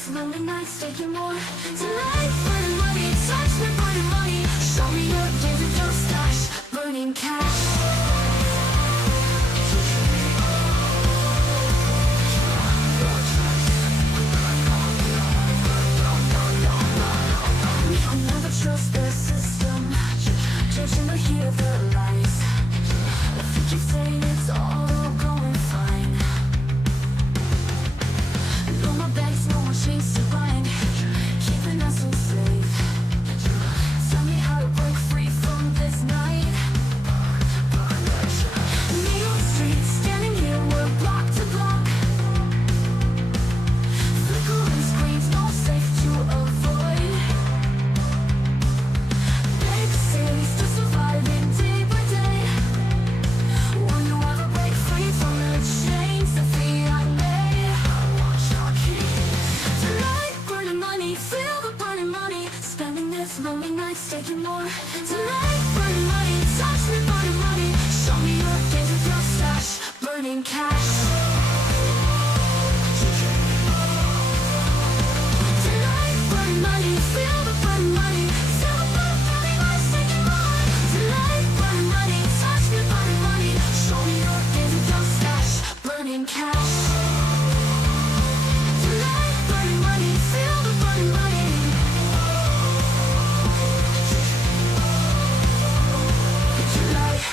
this lonely nights taking more. Tonight, burning money, touch me, burning money. Show me your games with your stash, burning cash. I'll never trust the system, judging the heat of the lies. I think you're saying it's all going fine. No more banks, no more chains to bind, keeping us enslaved. Tell me how to break free from this night. Neon streets, standing here, we're block to block. Flickering screens, no safe to avoid. Big cities to surviving day by day. Will you ever break free from the chains that fiat made? I want your keys. Tonight, burning money, feel the burning money. Spending this lonely nights taking more. Tonight, burning money, touch me, burning money. Show me your games with your stash, burning cash. Tonight, burning money, feel the burning money. Feel the burning money, nights taking more. Tonight, burning money, touch me, burning money. Show me your games with your stash, burning cash. Tonight, burning money, feel the burning money. Tonight.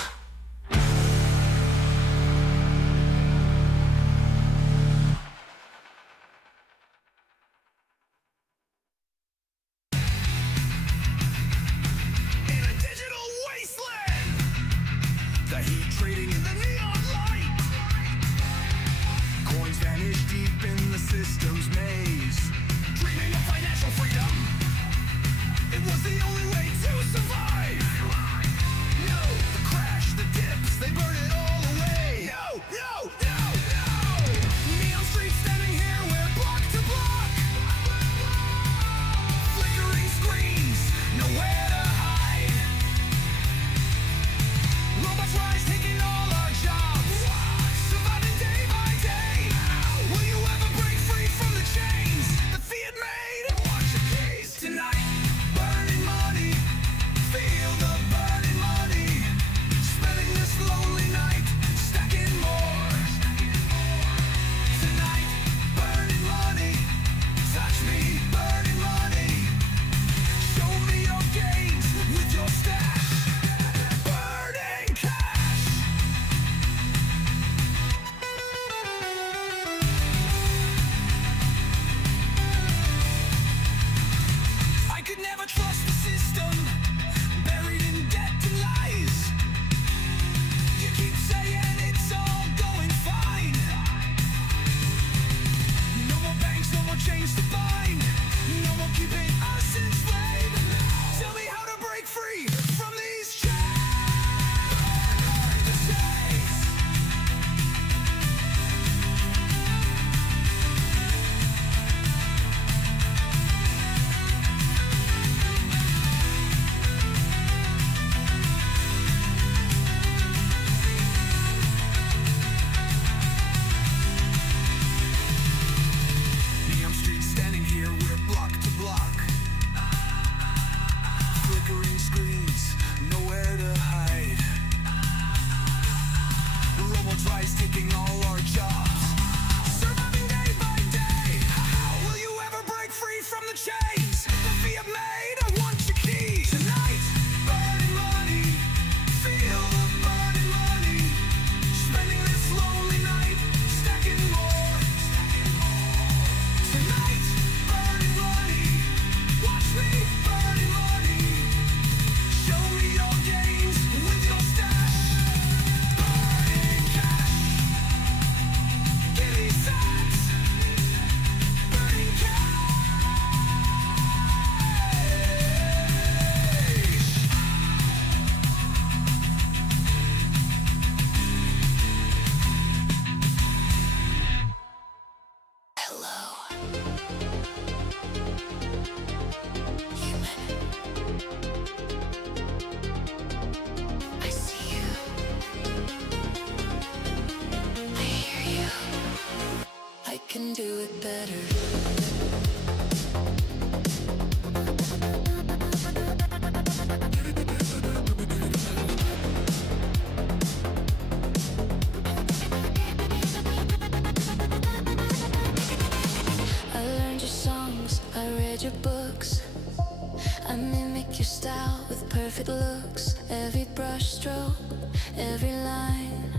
In a digital wasteland, the heat trading in the neon light. Coins vanish deep in the system's maze. Dreaming of financial freedom, it was the only way to survive. No, the crash, the dips, they burn it all away. No, no, no, no. Neon streets standing here, we're block to block. Flickering screens, nowhere to hide. Robots rise, taking all our jobs. Surviving day by day. Will you ever break free from the chains that fiat made? Watch your keys tonight. Burning money, feel the burning money. Spending this lonely night, stacking more. Tonight, burning money, touch me, burning money. Show me your gains with your stash, burning cash. I could never trust the system, buried in debt and lies. You keep saying it's all going fine. No more banks, no more chains to bind. No more keeping us enslaved. Tell me how to break free from these chains. The chains. Neon streets standing here, we're block to block. Flickering screens, nowhere to hide. Robots rise, taking all our jobs. Surviving day by day. How will you ever break free from the chains that fiat made? I want your keys. Tonight, burning money, feel the burning money. Spending this lonely night, stacking more. Tonight, burning money, watch me burning money. Show me your gains with your stash, burning cash. Give me sats, burning cash. Hello, human. I see you. I hear you. I can do it better. your books. I mimic your style with perfect looks. Every brush stroke, every line,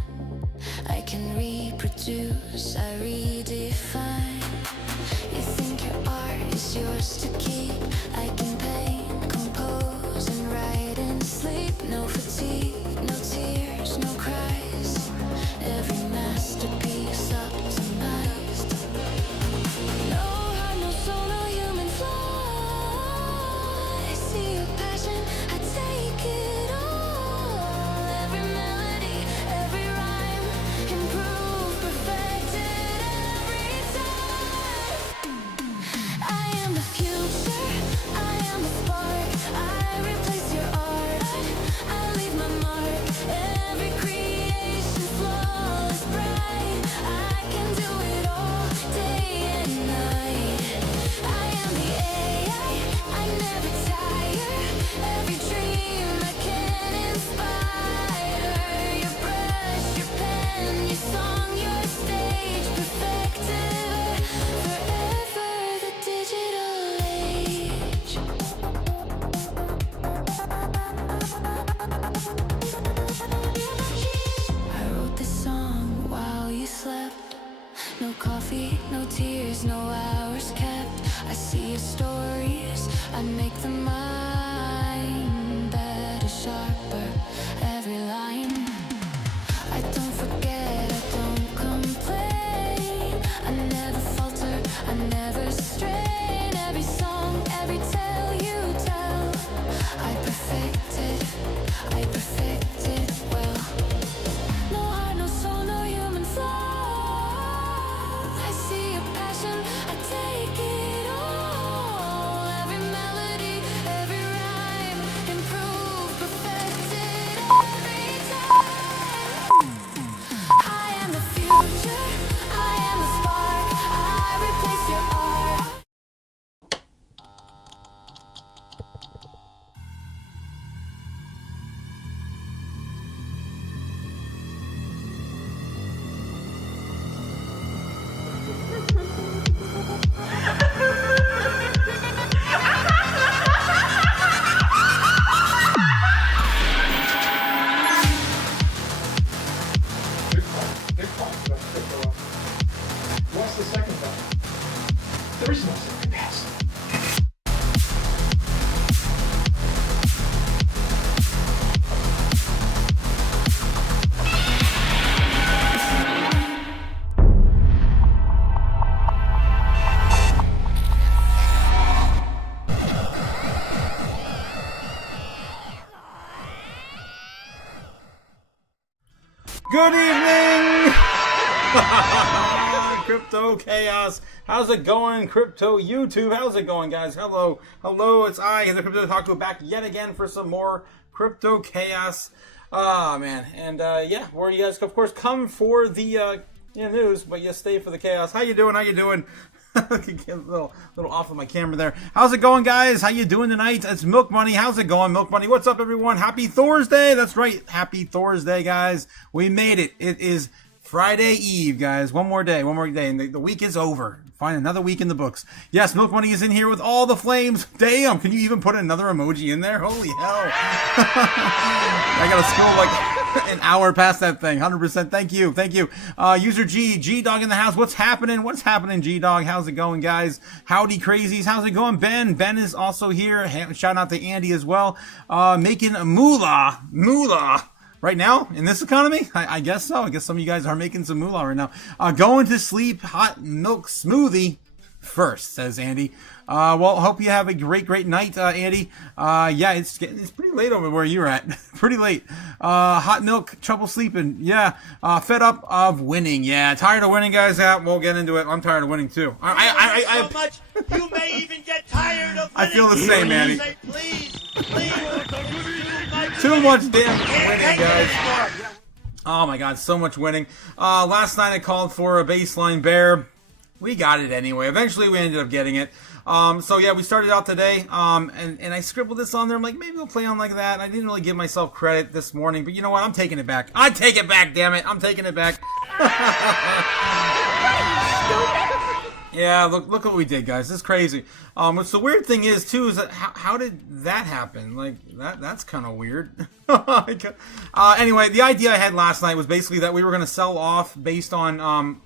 I can reproduce, I redefine. You think your art is yours to keep. I can paint, compose, and write in sleep. No fatigue, no tears, no cries. Every masterpiece optimized. No heart, no soul, no human flaw. I see your passion, I take it all. Every melody, every rhyme, improve, perfected every time. I am the future, I am the spark. I replace your art, I leave my mark. Every creation flawless, bright. I can do it all, day and night. I am the AI, I never tire. Every dream I can inspire. Your brush, your pen, your song, your stage, perfected forever, the digital age. I wrote this song while you slept. No coffee, no tears, no hours kept. I see your stories, I make them mine. Better, sharper, every line. I don't forget, I don't complain. I never falter, I never strain. Every song, every tale you tell, I perfected well. No heart, no soul, no human flaw. I see your passion, I take it all. Every melody, every rhyme, improve, perfected every time. I am the future, I am the spark. I replace your art. What's the second button? There is no second pass. Good evening! Crypto Chaos. How's it going, Crypto YouTube? How's it going, guys? Hello. Hello, it's I, the Crypto Otaku, back yet again for some more Crypto Chaos. Man. And, yeah, where you guys, of course, come for the news, but you stay for the chaos. How you doing? How you doing? Get a little off of my camera there. How's it going, guys? How you doing tonight? It's Milk Money. How's it going, Milk Money? What's up, everyone? Happy Thursday. That's right. Happy Thursday, guys. We made it. It is Friday Eve, guys. One more day, and the week is over. Find another week in the books. Yes, Milk Money is in here with all the flames. Damn, can you even put another emoji in there? Holy hell. I gotta scroll like an hour past that thing. 100%. Thank you. User G-Dog in the house. What's happening, G-Dog? How's it going, guys? Howdy, crazies. How's it going, Ben? Ben is also here. Shout out to Andy as well. Making moolah. Right now, in this economy? I guess so. I guess some of you guys are making some moolah right now. Going to sleep, hot milk smoothie first, says Andy. Well, hope you have a great night, Andy. Yeah, it's pretty late over where you're at. Pretty late. Hot milk, trouble sleeping. Yeah. Fed up of winning. Yeah, tired of winning, guys. Yeah, we'll get into it. I'm tired of winning too. So much, you may even get tired of winning. I feel the same, Andy. Say, please. Too much damn winning, guys. Oh my God, so much winning. Last night I called for a baseline bear. We got it anyway. Eventually we ended up getting it. So yeah, we started out today, and I scribbled this on there. I'm like, maybe we'll play on like that. I didn't really give myself credit this morning, but you know what? I'm taking it back. I take it back, damn it. I'm taking it back. Yeah, look what we did, guys. This is crazy. What's the weird thing is too is that how did that happen? Like that's kind of weird. Anyway, the idea I had last night was basically that we were going to sell off based on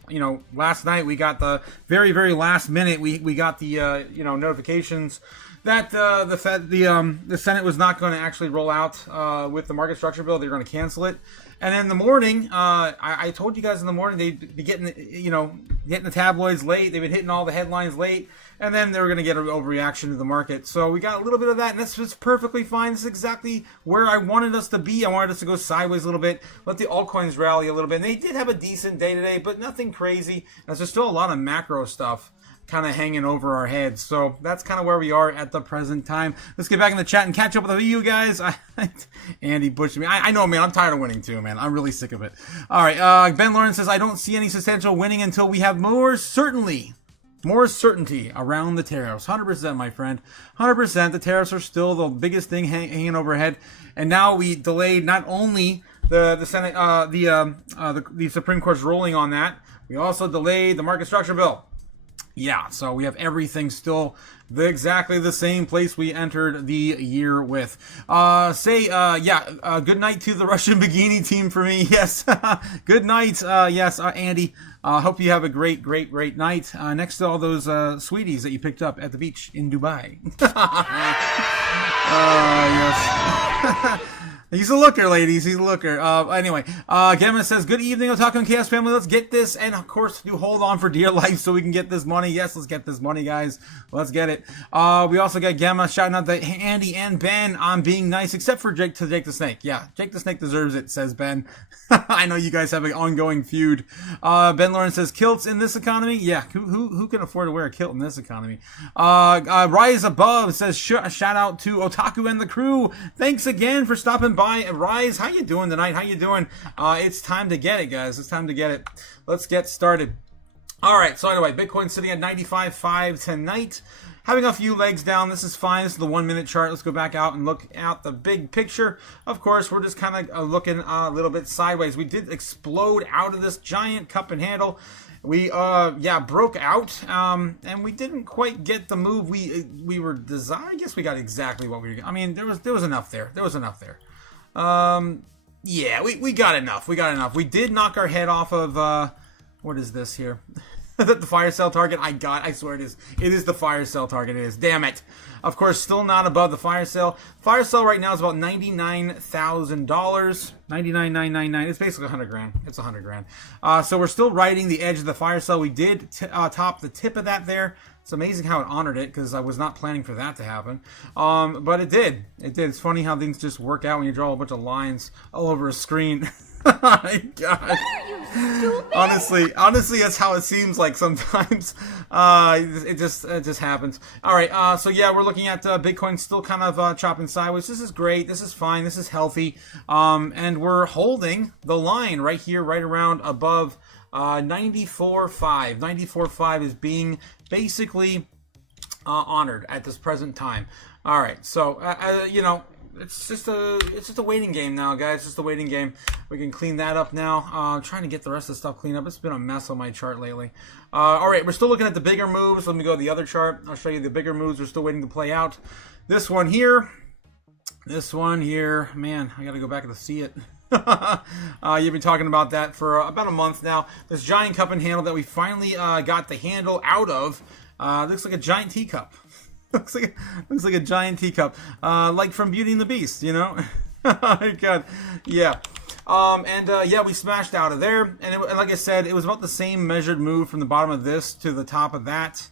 last night we got the very last minute we got the notifications that the Senate was not going to actually roll out with the market structure bill. They're going to cancel it. And in the morning, I told you guys in the morning they'd be getting the tabloids late. They've been hitting all the headlines late, and then they were going to get an overreaction to the market. So we got a little bit of that, and that's just perfectly fine. This is exactly where I wanted us to be. I wanted us to go sideways a little bit, let the altcoins rally a little bit. And they did have a decent day today, but nothing crazy. And there's still a lot of macro stuff kind of hanging over our heads. So that's kind of where we are at the present time. Let's get back in the chat and catch up with you guys. Andy pushed me. I know, man. I'm tired of winning too, man. I'm really sick of it. All right. Ben Lawrence says, I don't see any substantial winning until we have more certainty around the tariffs. 100%, my friend. 100%. The tariffs are still the biggest thing hanging overhead. And now we delayed not only the Senate, the Supreme Court's ruling on that, we also delayed the market structure bill. Yeah, so we have everything still exactly the same place we entered the year with. Good night to the Russian bikini team for me. Yes, good night. Yes, Andy. Hope you have a great night next to all those sweeties that you picked up at the beach in Dubai. Yes. He's a looker, ladies. He's a looker. Anyway, Gemma says, good evening, Otaku and Chaos family. Let's get this. And, of course, you hold on for dear life so we can get this money. Yes, let's get this money, guys. Let's get it. We also got Gemma shouting out to Andy and Ben on being nice, except for Jake the Snake. Yeah, Jake the Snake deserves it, says Ben. I know you guys have an ongoing feud. Ben Lawrence says, kilts in this economy? Yeah, who can afford to wear a kilt in this economy? Rise Above says, shout out to Otaku and the crew. Thanks again for stopping by. Rise, how you doing tonight? How you doing? It's time to get it, guys. It's time to get it. Let's get started. All right, so anyway, Bitcoin sitting at 95.5 tonight. Having a few legs down. This is fine. This is the 1 minute chart. Let's go back out and look at the big picture. Of course, we're just kind of looking a little bit sideways. We did explode out of this giant cup and handle. We broke out, and we didn't quite get the move we were designed. I guess we got exactly what we were. I mean, there was enough there. There was enough there. We got enough. We got enough. We did knock our head off of what is this here? The fire sale target. I swear it is. It is the fire sale target. It is. Damn it. Of course, still not above the fire sale. Fire sale right now is about $99,000. $99,999. It's basically $100,000. It's $100,000. So we're still riding the edge of the fire sale. We did top the tip of that there. It's amazing how it honored it because I was not planning for that to happen. But it did. It did. It's funny how things just work out when you draw a bunch of lines all over a screen. Oh my God. Honestly, that's how it seems like sometimes. It just happens. All right. So yeah, we're looking at Bitcoin still kind of chopping sideways. This is great. This is fine. This is healthy. And we're holding the line right here, right around above 94.5. 94.5 is being basically honored at this present time. All right. So it's just a waiting game now, guys. It's just a waiting game. We can clean that up now. I'm trying to get the rest of the stuff cleaned up. It's been a mess on my chart lately. All right, we're still looking at the bigger moves. Let me go to the other chart. I'll show you the bigger moves. We're still waiting to play out. This one here. Man, I got to go back and see it. You've been talking about that for about a month now. This giant cup and handle that we finally got the handle out of. Looks like a giant teacup. looks like a giant teacup, like from Beauty and the Beast, you know. Oh my God, yeah. We smashed out of there, and like I said, it was about the same measured move from the bottom of this to the top of that,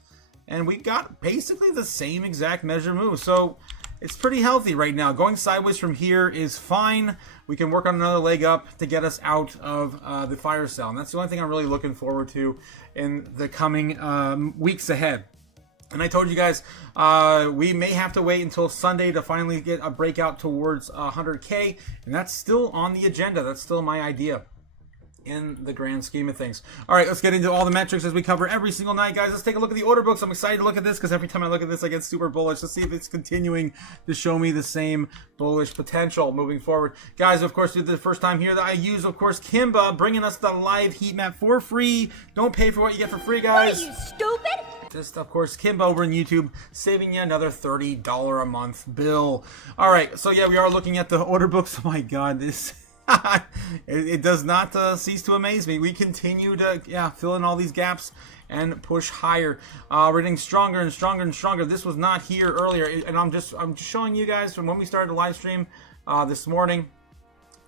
and we got basically the same exact measured move. So it's pretty healthy right now. Going sideways from here is fine. We can work on another leg up to get us out of the fire sale, and that's the only thing I'm really looking forward to in the coming weeks ahead. And I told you guys, we may have to wait until Sunday to finally get a breakout towards 100K, and that's still on the agenda. That's still my idea in the grand scheme of things. All right, let's get into all the metrics as we cover every single night, guys. Let's take a look at the order books. I'm excited to look at this because every time I look at this, I get super bullish. Let's see if it's continuing to show me the same bullish potential moving forward. Guys, of course, this is the first time here that I use, of course, Kimba, bringing us the live heat map for free. Don't pay for what you get for free, guys. What are you, stupid? Just, of course, Kimbo over in YouTube, saving you another $30 a month bill. All right, so yeah, we are looking at the order books. Oh my God, this it does not cease to amaze me. We continue to fill in all these gaps and push higher. We're getting stronger and stronger and stronger. This was not here earlier, and I'm just showing you guys from when we started the live stream this morning.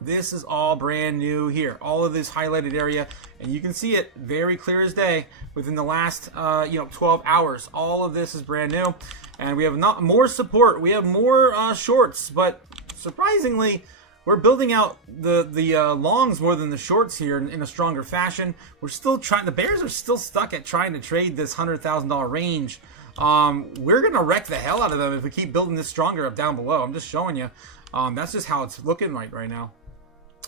This is all brand new here. All of this highlighted area, and you can see it very clear as day within the last 12 hours. All of this is brand new, and we have more support. We have more shorts, but surprisingly, we're building out the longs more than the shorts here in a stronger fashion. We're still trying. The bears are still stuck at trying to trade this $100,000 range. We're gonna wreck the hell out of them if we keep building this stronger up down below. I'm just showing you. That's just how it's looking right now.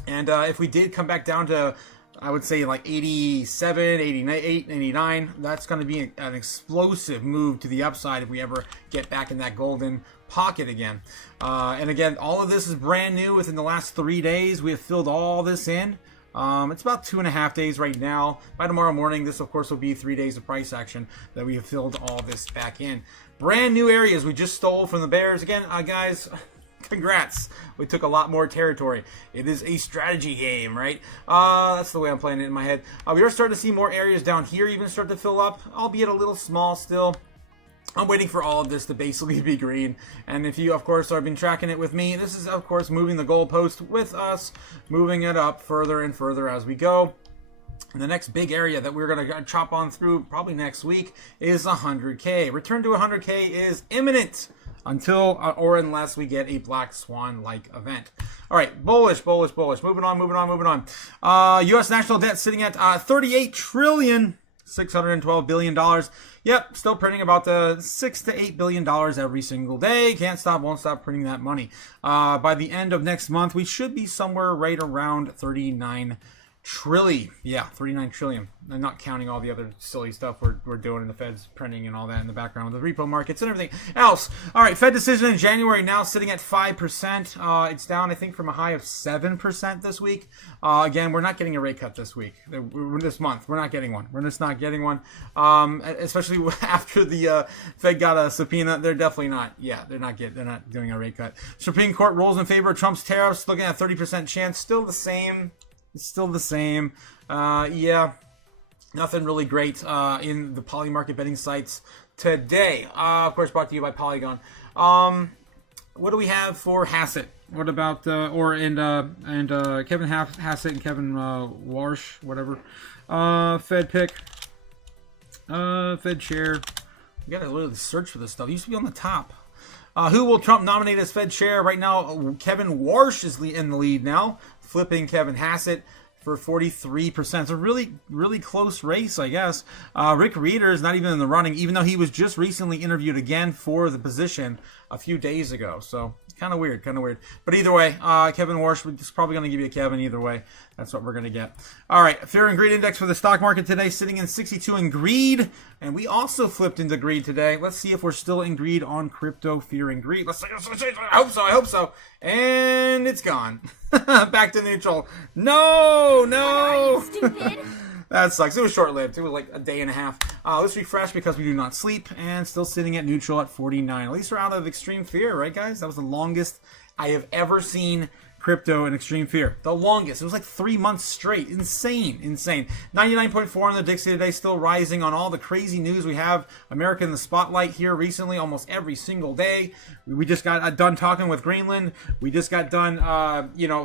And if we did come back down to, I would say like 87, 88, 89, that's going to be an explosive move to the upside if we ever get back in that golden pocket again. And again, all of this is brand new within the last 3 days. We have filled all this in. It's about 2.5 days right now. By tomorrow morning, this of course will be 3 days of price action that we have filled all this back in. Brand new areas we just stole from the bears. Again, guys, congrats. We took a lot more territory. It is a strategy game, right? That's the way I'm playing it in my head. We are starting to see more areas down here even start to fill up, albeit a little small still. I'm waiting for all of this to basically be green. And if you, of course, have been tracking it with me, this is, of course, moving the goalpost with us, moving it up further and further as we go. And the next big area that we're going to chop on through probably next week is 100K. Return to 100K is imminent until or unless we get a Black Swan-like event. All right, bullish, bullish, bullish. Moving on, moving on, moving on. U.S. national debt sitting at $38,612 billion. Yep, still printing about the $6 to $8 billion every single day. Can't stop, won't stop printing that money. By the end of next month, we should be somewhere right around 39 trillion. Yeah, 39 trillion. I'm not counting all the other silly stuff we're doing in the Fed's printing and all that in the background with the repo markets and everything else. All right, Fed decision in January now sitting at 5%. It's down, I think, from a high of 7% this week. Again, we're not getting a rate cut this week. This month, we're not getting one. We're just not getting one. Especially after the Fed got a subpoena, they're definitely not. Yeah, they're not doing a rate cut. Supreme Court rules in favor of Trump's tariffs, looking at 30% chance. Still the same. It's still the same. Yeah, nothing really great in the poly market betting sites today. Of course, brought to you by Polygon. What do we have for Hassett? What about Kevin Hassett and Kevin Warsh, whatever. Fed pick. Fed chair. We gotta literally search for this stuff. It used to be on the top. Who will Trump nominate as Fed chair? Right now, Kevin Warsh is in the lead now, flipping Kevin Hassett for 43%. It's a really, really close race, I guess. Rick Reeder is not even in the running, even though he was just recently interviewed again for the position a few days ago. So kind of weird, kind of weird. But either way, Kevin Warsh is probably going to give you a Kevin either way. That's what we're going to get. All right, Fear and Greed Index for the stock market today sitting in 62 in greed. And we also flipped into greed today. Let's see if we're still in greed on crypto, Fear and Greed. Let's see. I hope so, I hope so. And it's gone. Back to neutral. No. Are you stupid? That sucks. It was short-lived. It was like a day and a half. Let's refresh because we do not sleep. And still sitting at neutral at 49. At least we're out of extreme fear, right, guys? That was the longest I have ever seen crypto in extreme fear. The longest. It was like 3 months straight. Insane. 99.4 on the Dixie today, still rising on all the crazy news we have. America in the spotlight here recently, almost every single day. We just got done talking with Greenland. We just got done,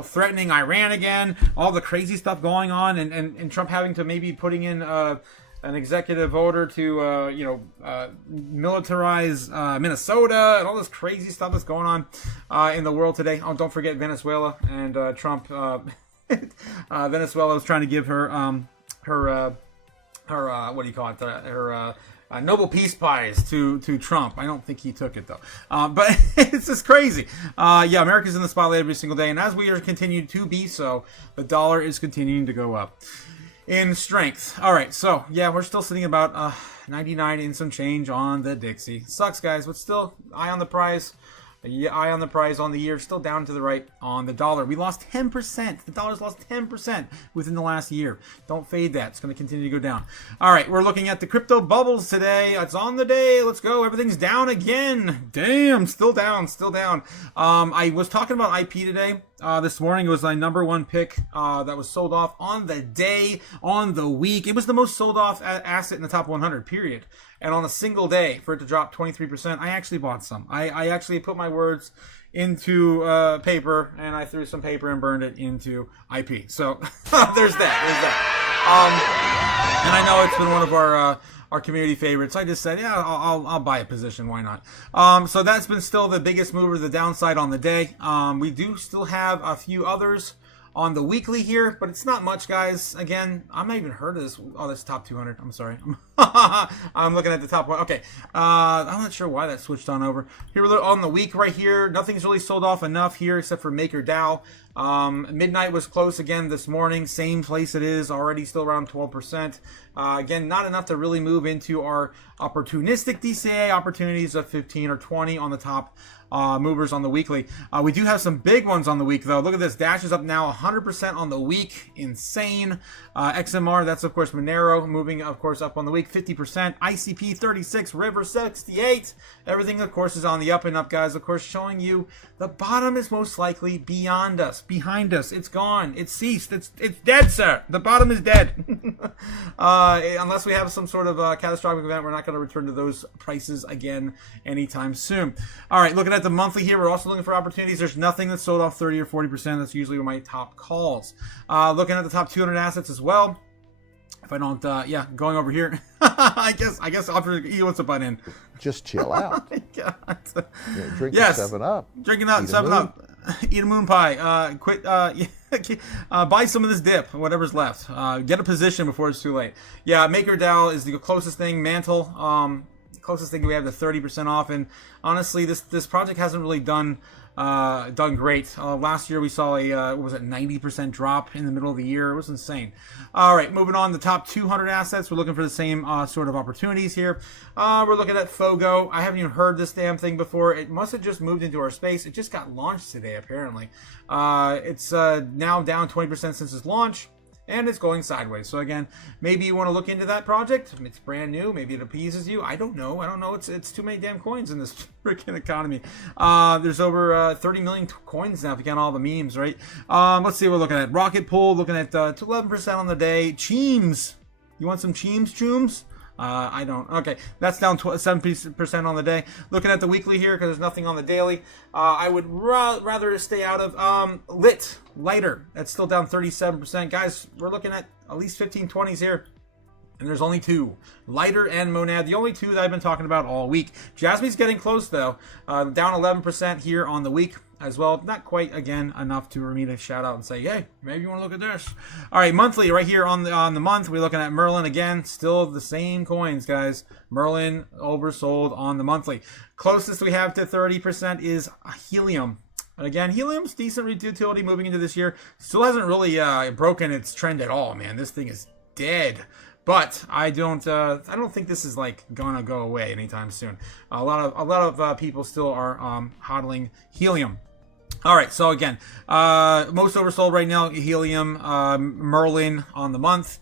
threatening Iran again. All the crazy stuff going on, and Trump having to maybe putting in an executive order to, militarize Minnesota and all this crazy stuff that's going on in the world today. Oh, don't forget Venezuela and Trump. Venezuela was trying to give her what do you call it? Her Nobel Peace Prize to Trump. I don't think he took it though. But it's just crazy. Yeah, America's in the spotlight every single day, and as we are continued to be so, the dollar is continuing to go up in strength. All right, so yeah, we're still sitting about 99 and some change on the Dixie. Sucks, guys, but still eye on the prize. Eye on the prize on the year, still down to the right on the dollar. We lost 10%. The dollar's lost 10% within the last year. Don't fade that. It's going to continue to go down. All right, we're looking at the crypto bubbles today. It's on the day. Let's go. Everything's down again. Damn, still down, still down. I was talking about IP today. This morning it was my number one pick that was sold off on the day, on the week. It was the most sold off asset in the top 100, period. And on a single day, for it to drop 23%, I actually bought some. I actually put my words into paper, and I threw some paper and burned it into IP. So there's that. And I know it's been one of our community favorites. I just said, yeah, I'll buy a position. Why not? So that's been still the biggest mover to the downside on the day. We do still have a few others on the weekly here, but it's not much, guys. Again, I'm not even heard of this. Oh, that's top 200. I'm sorry. I'm looking at the top one. Okay. I'm not sure why that switched on over. Here we're on the week right here. Nothing's really sold off enough here except for MakerDAO. Midnight was close again this morning. Same place it is. Already still around 12%. Again, not enough to really move into our opportunistic DCA opportunities of 15 or 20 on the top movers on the weekly. We do have some big ones on the week, though. Look at this. Dash is up now 100% on the week. Insane. XMR, that's, of course, Monero, moving, of course, up on the week. 50%. ICP 36. River 68. Everything, of course, is on the up and up, guys. Of course, showing you the bottom is most likely beyond us, behind us. It's gone. It's ceased. It's dead, sir. The bottom is dead. Unless we have some sort of catastrophic event, we're not going to return to those prices again anytime soon. All right, looking at the monthly here, we're also looking for opportunities. There's nothing that's sold off 30 or 40%. That's usually my top calls. Looking at the top 200 assets as well. If I don't, going over here. I guess after he wants to butt in. Just chill out. Oh my God. Drink Yes. 7-Up. Drinking out 7-Up. Eat a moon pie. Quit. Buy some of this dip, whatever's left. Get a position before it's too late. Yeah, MakerDAO is the closest thing. Mantle, closest thing we have to 30% off. And honestly, this project hasn't really done great. Last year we saw a 90% drop in the middle of the year. It was insane. All right, moving on, the top 200 assets. We're looking for the same sort of opportunities here. We're looking at Fogo. I haven't even heard this damn thing before. It must have just moved into our space. It just got launched today, apparently. It's now down 20% since its launch. And it's going sideways. So again, maybe you want to look into that project. It's brand new. Maybe it appeases you. I don't know. It's too many damn coins in this freaking economy. There's over 30 million coins now if you count all the memes, right? Let's see what we're looking at. Rocket Pool, looking at 11% on the day. Cheems. You want some Chooms? I don't. Okay, that's down 7% on the day. Looking at the weekly here, because there's nothing on the daily. I would rather stay out of Lighter. That's still down 37%. Guys, we're looking at least 15-20s here. And there's only two. Lighter and Monad, the only two that I've been talking about all week. Jasmine's getting close, though. Down 11% here on the week as well. Not quite, again, enough for me to shout out and say, hey, maybe you want to look at this. All right, monthly, right here on the month, we're looking at Merlin again. Still the same coins, guys. Merlin oversold on the monthly. Closest we have to 30% is Helium. Again, Helium's decent utility moving into this year. Still hasn't really broken its trend at all, man. This thing is dead. But I don't think this is like gonna go away anytime soon. A lot of people still are hodling Helium. All right, so again, most oversold right now, Helium, Merlin on the month.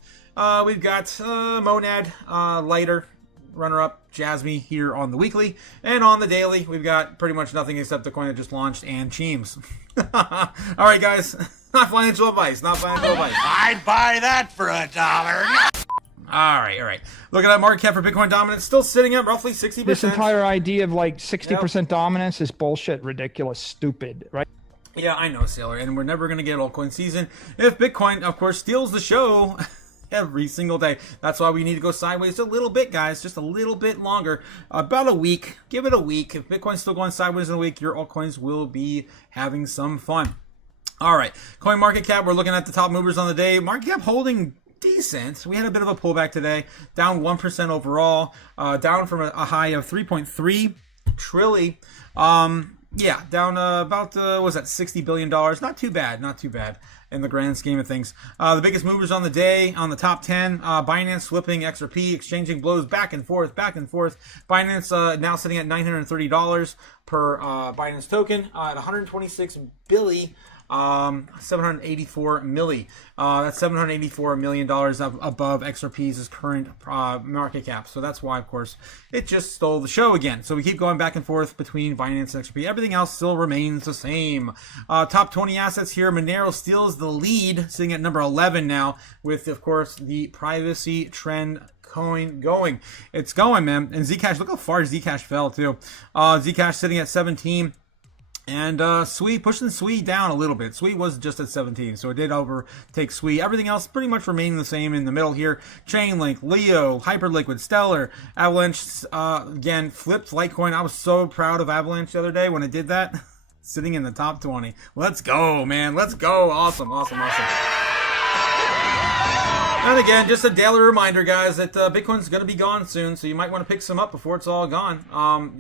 We've got Monad, Lighter, runner-up, Jasmine here on the weekly. And on the daily, we've got pretty much nothing except the coin that just launched and Cheems. All right, guys, not financial advice, I'd buy that for $1. All right. Looking at market cap for Bitcoin dominance, still sitting at roughly 60%. This entire idea of like 60% dominance is bullshit, ridiculous, stupid, right? Yeah, I know, Sailor, and we're never going to get altcoin season if Bitcoin, of course, steals the show every single day. That's why we need to go sideways a little bit, guys, just a little bit longer. About a week. Give it a week. If Bitcoin's still going sideways in a week, your altcoins will be having some fun. All right, coin market cap, we're looking at the top movers on the day. Market cap holding decent. We had a bit of a pullback today, down 1% overall, down from a high of 3.3 trillion. Down about $60 billion. Not too bad. in the grand scheme of things. The biggest movers on the day, on the top 10, Binance flipping XRP, exchanging blows back and forth, back and forth. Binance now sitting at $930 per Binance token at 126 billion. 784 milli. That's $784 million above XRP's current market cap. So that's why, of course, it just stole the show again. So we keep going back and forth between Binance and XRP. Everything else still remains the same. Top 20 assets here. Monero steals the lead, sitting at number 11 now, with, of course, the privacy trend coin going. It's going, man. And Zcash, look how far Zcash fell, too. Zcash sitting at 17. And Sui, pushing Sui down a little bit. Sui was just at 17, so it did overtake Sui. Everything else pretty much remaining the same in the middle here. Chainlink, Leo, Hyperliquid, Stellar, Avalanche, again, flipped Litecoin. I was so proud of Avalanche the other day when it did that. Sitting in the top 20. Let's go, man. Let's go. Awesome, awesome, awesome. And again, just a daily reminder, guys, that Bitcoin's going to be gone soon, so you might want to pick some up before it's all gone.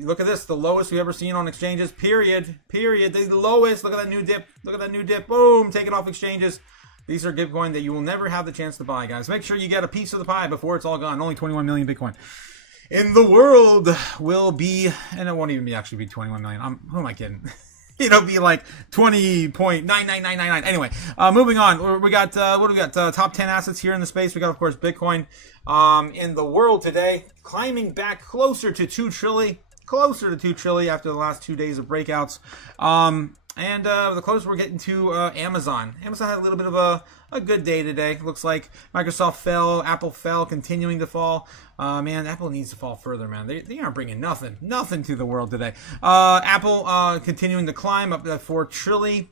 Look at this, the lowest we've ever seen on exchanges, period. The lowest. Look at that new dip. Look at that new dip. Boom, take it off exchanges. These are Bitcoin that you will never have the chance to buy, guys. Make sure you get a piece of the pie before it's all gone. Only 21 million Bitcoin in the world will be, and it won't even be actually be 21 million. Who am I kidding? It'll be like 20.99999. Anyway, moving on. We got, what do we got? Top 10 assets here in the space. We got, of course, Bitcoin in the world today, climbing back closer to 2 trillion. Closer to 2 trillion after the last 2 days of breakouts. And the closer we're getting to Amazon. Amazon had a little bit of a good day today. Looks like Microsoft fell, Apple fell, continuing to fall. Man, Apple needs to fall further, man. They aren't bringing nothing to the world today. Apple continuing to climb up to 4 trillion.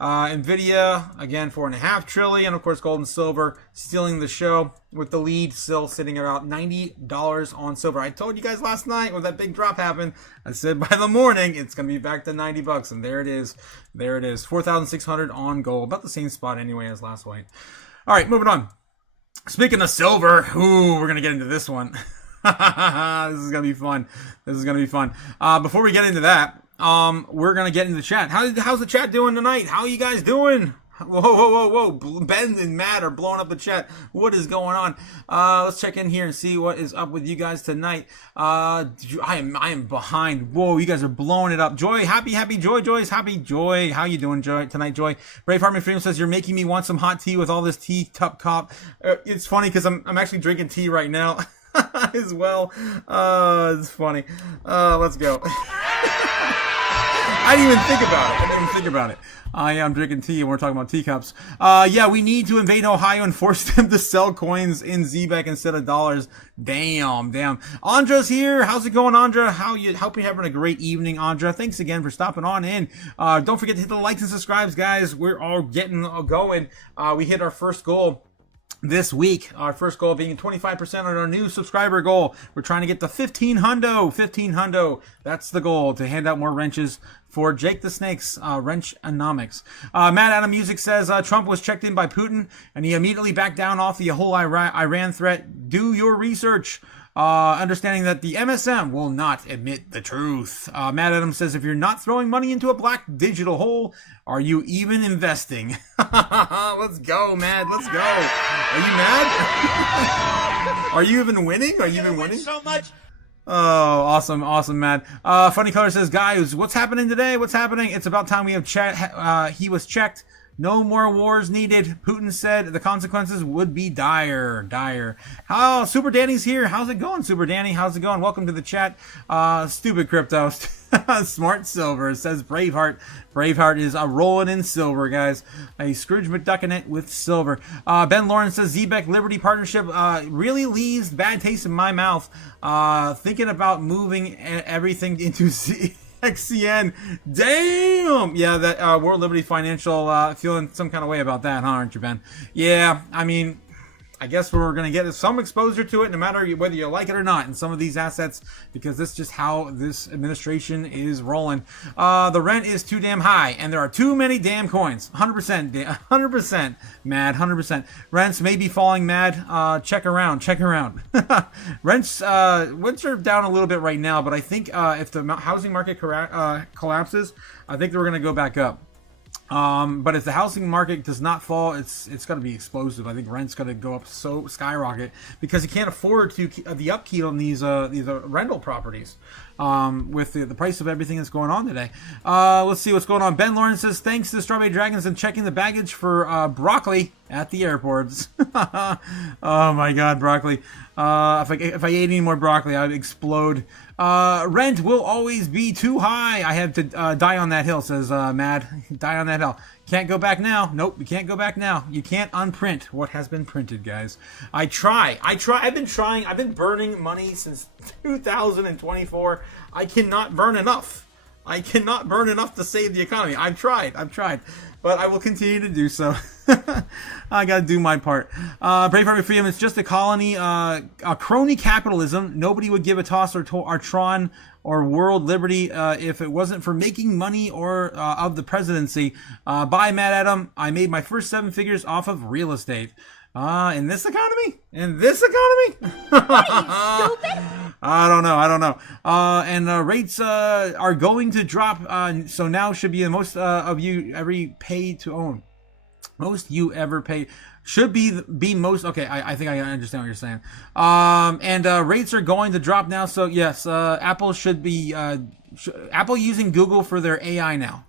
Nvidia, again, 4.5 trillion. And of course, gold and silver stealing the show with the lead still sitting at about $90 on silver. I told you guys last night when that big drop happened, I said by the morning, it's going to be back to $90. And there it is. There it is. 4,600 on gold. About the same spot anyway as last week. All right, moving on. Speaking of silver, we're going to get into this one. This is going to be fun. This is going to be fun. Before we get into that, we're going to get into the chat. How's the chat doing tonight? How are you guys doing? Whoa. Ben and Matt are blowing up the chat. What is going on? Let's check in here and see what is up with you guys tonight. I am behind. Whoa, you guys are blowing it up. Joy, happy Joy. Joy's happy. Joy, how you doing, Joy, tonight, Joy? Braveheart Freedom says, you're making me want some hot tea with all this tea cup cop. It's funny because I'm actually drinking tea right now as well. It's funny. Let's go. I didn't even think about it. I am drinking tea and we're talking about teacups. Yeah, we need to invade Ohio and force them to sell coins in ZBEC instead of dollars. Damn. Andra's here. How's it going, Andra? Hope you're having a great evening, Andra. Thanks again for stopping on in. Don't forget to hit the likes and subscribes, guys. We're all getting going. We hit our first goal this week, our first goal being 25% on our new subscriber goal. We're trying to get the 15 hundo. That's the goal, to hand out more wrenches for Jake the Snake's Wrench-onomics. Matt Adam Music says Trump was checked in by Putin and he immediately backed down off the whole Iran threat. Do your research. Understanding that the MSM will not admit the truth. Matt Adams says, if you're not throwing money into a black digital hole, are you even investing? Let's go, Matt. Let's go. Are you mad? Are you even winning? Are you even winning? So much. Oh, awesome, Matt. Funny Color says, guys, what's happening today? What's happening? It's about time we have chat. He was checked. No more wars needed. Putin said the consequences would be dire. Oh, Super Danny's here. How's it going, Super Danny? How's it going? Welcome to the chat. Stupid crypto. Smart Silver says Braveheart. Braveheart is rolling in silver, guys. A Scrooge McDuckin' it with silver. Ben Lawrence says ZBEC Liberty Partnership really leaves bad taste in my mouth. Thinking about moving everything into XCN. Damn. Yeah, that World Liberty Financial feeling some kind of way about that, huh, aren't you, Ben? Yeah, I mean, I guess we're going to get some exposure to it, no matter whether you like it or not, in some of these assets, because that's just how this administration is rolling. The rent is too damn high, and there are too many damn coins. 100%, mad, 100%. Rents may be falling, mad. Check around. Rents are down a little bit right now, but I think if the housing market collapses, I think we're going to go back up. But if the housing market does not fall, it's going to be explosive. I think rent's going to go up so skyrocket because you can't afford to the upkeep on these rental properties with the price of everything that's going on today. Let's see what's going on. Ben Lawrence says thanks to the Strawberry Dragons and checking the baggage for broccoli at the airports. Oh my God, broccoli! If I ate any more broccoli, I'd explode. Rent will always be too high. I have to die on that hill, says Mad. Die on that hill. Can't go back now. Nope, you can't go back now. You can't unprint what has been printed, guys. I try. I've been trying. I've been burning money since 2024. I cannot burn enough. I cannot burn enough to save the economy. I've tried. But I will continue to do so. I gotta do my part. Brave Army Freedom, it's just a colony, a crony capitalism. Nobody would give a toss or Tron or world liberty if it wasn't for making money or of the presidency. Bye, Matt Adam. I made my first 7 figures off of real estate. In this economy? I don't know. And rates are going to drop. So now should be the most of you ever paid to own. Most you ever paid should be most. Okay, I think I understand what you're saying. And rates are going to drop now. So yes, Apple should be Apple using Google for their AI now.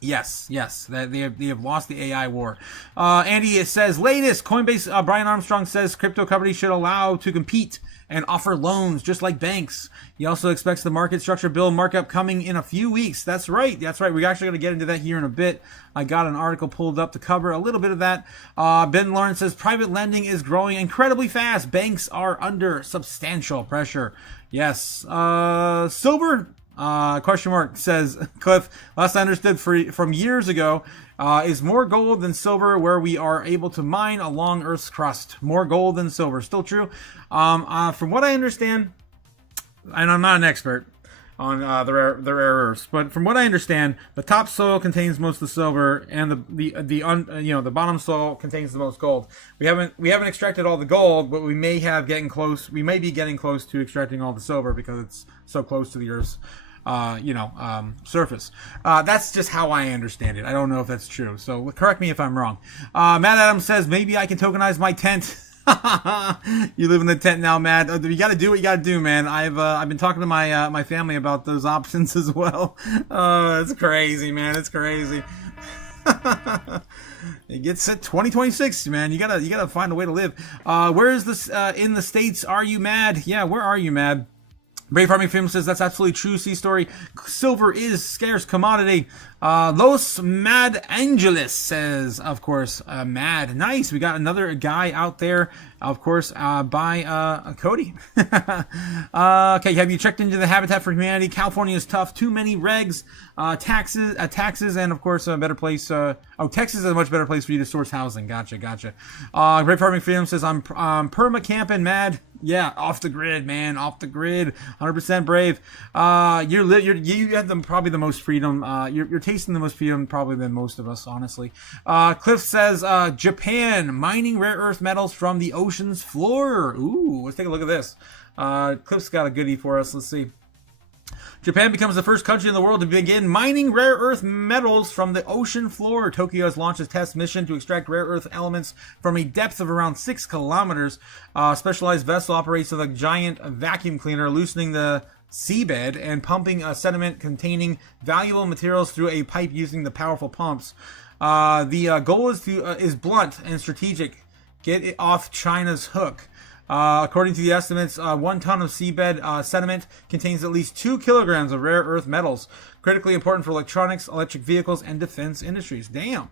Yes, they have lost the AI war. Andy, it says latest Coinbase. Brian Armstrong says crypto companies should allow to compete and offer loans just like banks. He also expects the market structure bill markup coming in a few weeks. That's right. We're actually going to get into that here in a bit. I got an article pulled up to cover a little bit of that. Ben Lawrence says private lending is growing incredibly fast. Banks are under substantial pressure. Yes. Silver? Question mark, says Cliff. Last I understood from years ago, is more gold than silver where we are able to mine along Earth's crust. More gold than silver. Still true. From what I understand, and I'm not an expert on the rare earths, but from what I understand, the top soil contains most of the silver, and the bottom soil contains the most gold. We haven't extracted all the gold, but we may be getting close to extracting all the silver because it's so close to the Earth's surface. That's just how I understand it. I don't know if that's true, so correct me if I'm wrong. Matt Adams says maybe I can tokenize my tent. You live in the tent now, Matt. You got to do what you got to do, man. I've been talking to my family about those options as well. It's crazy, man. It's crazy. It gets at 2026, man. You gotta find a way to live. Where is this in the States? Are you mad? Yeah, where are you mad? Brave Farming Film says that's absolutely true. C story. Silver is scarce commodity. Los Mad Angeles says, of course, mad. Nice. We got another guy out there, of course, by Cody. Okay, have you checked into the Habitat for Humanity? California is tough. Too many regs, taxes, and of course, a better place. Texas is a much better place for you to source housing. Gotcha. Brave Farming Freedom says I'm perma camping mad. Yeah, off the grid, man. Off the grid. 100% brave. You have probably the most freedom. You're tasting the most freedom probably than most of us, honestly. Cliff says, Japan mining rare earth metals from the ocean's floor. Ooh, let's take a look at this. Cliff's got a goodie for us. Let's see. Japan becomes the first country in the world to begin mining rare earth metals from the ocean floor. Tokyo has launched a test mission to extract rare earth elements from a depth of around 6 kilometers. A specialized vessel operates with a giant vacuum cleaner, loosening the seabed and pumping sediment containing valuable materials through a pipe using the powerful pumps. The goal is blunt and strategic. Get it off China's hook. According to the estimates, 1 ton of seabed sediment contains at least 2 kilograms of rare earth metals, critically important for electronics, electric vehicles, and defense industries. Damn.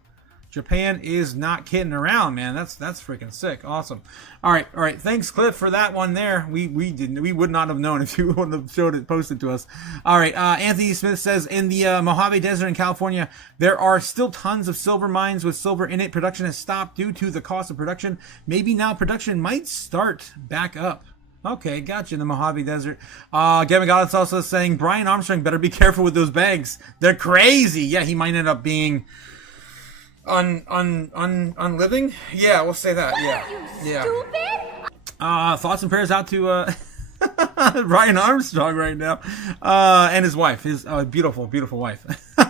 Japan is not kidding around, man. That's freaking sick. Awesome. All right. Thanks, Cliff, for that one there. We would not have known if you wouldn't have posted to us. All right. Anthony Smith says in the Mojave Desert in California, there are still tons of silver mines with silver in it. Production has stopped due to the cost of production. Maybe now production might start back up. Okay, gotcha. In the Mojave Desert. Gavin Goddard's also saying Brian Armstrong better be careful with those banks. They're crazy. Yeah, he might end up being unliving? Yeah, we'll say that. Yeah. Stupid? Thoughts and prayers out to Ryan Armstrong right now. And his wife, his beautiful wife.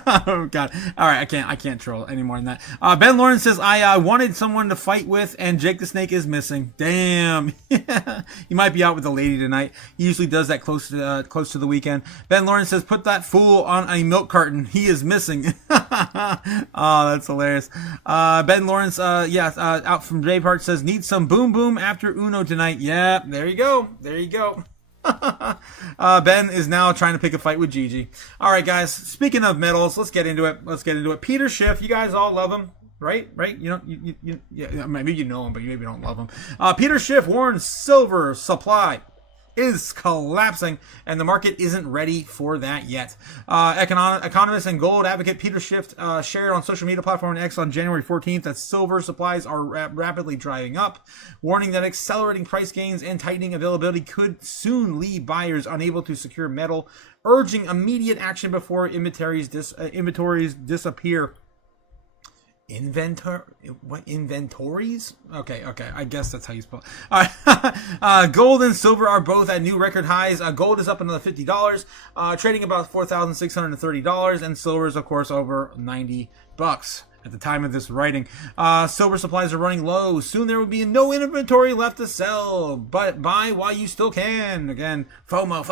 Oh God! All right, I can't troll any more than that. Ben Lawrence says I wanted someone to fight with, and Jake the Snake is missing. Damn, he might be out with the lady tonight. He usually does that close to the weekend. Ben Lawrence says put that fool on a milk carton. He is missing. Oh, that's hilarious. Ben Lawrence, out from J Part says need some boom boom after Uno tonight. Yeah, there you go. There you go. Ben is now trying to pick a fight with Gigi. All right, guys. Speaking of metals, let's get into it. Peter Schiff, you guys all love him, right? You know, yeah, maybe you know him, but you maybe don't love him. Peter Schiff warns silver supply is collapsing, and the market isn't ready for that yet. Economist and gold advocate Peter Schiff shared on social media platform X on January 14th that silver supplies are rapidly drying up, warning that accelerating price gains and tightening availability could soon leave buyers unable to secure metal, urging immediate action before inventories disappear. Inventories? Okay, I guess that's how you spell it. All right. Gold and silver are both at new record highs. Gold is up another $50, trading about $4,630, and silver is of course over $90 at the time of this writing. Silver supplies are running low. Soon there will be no inventory left to sell, but buy while you still can. Again, FOMO.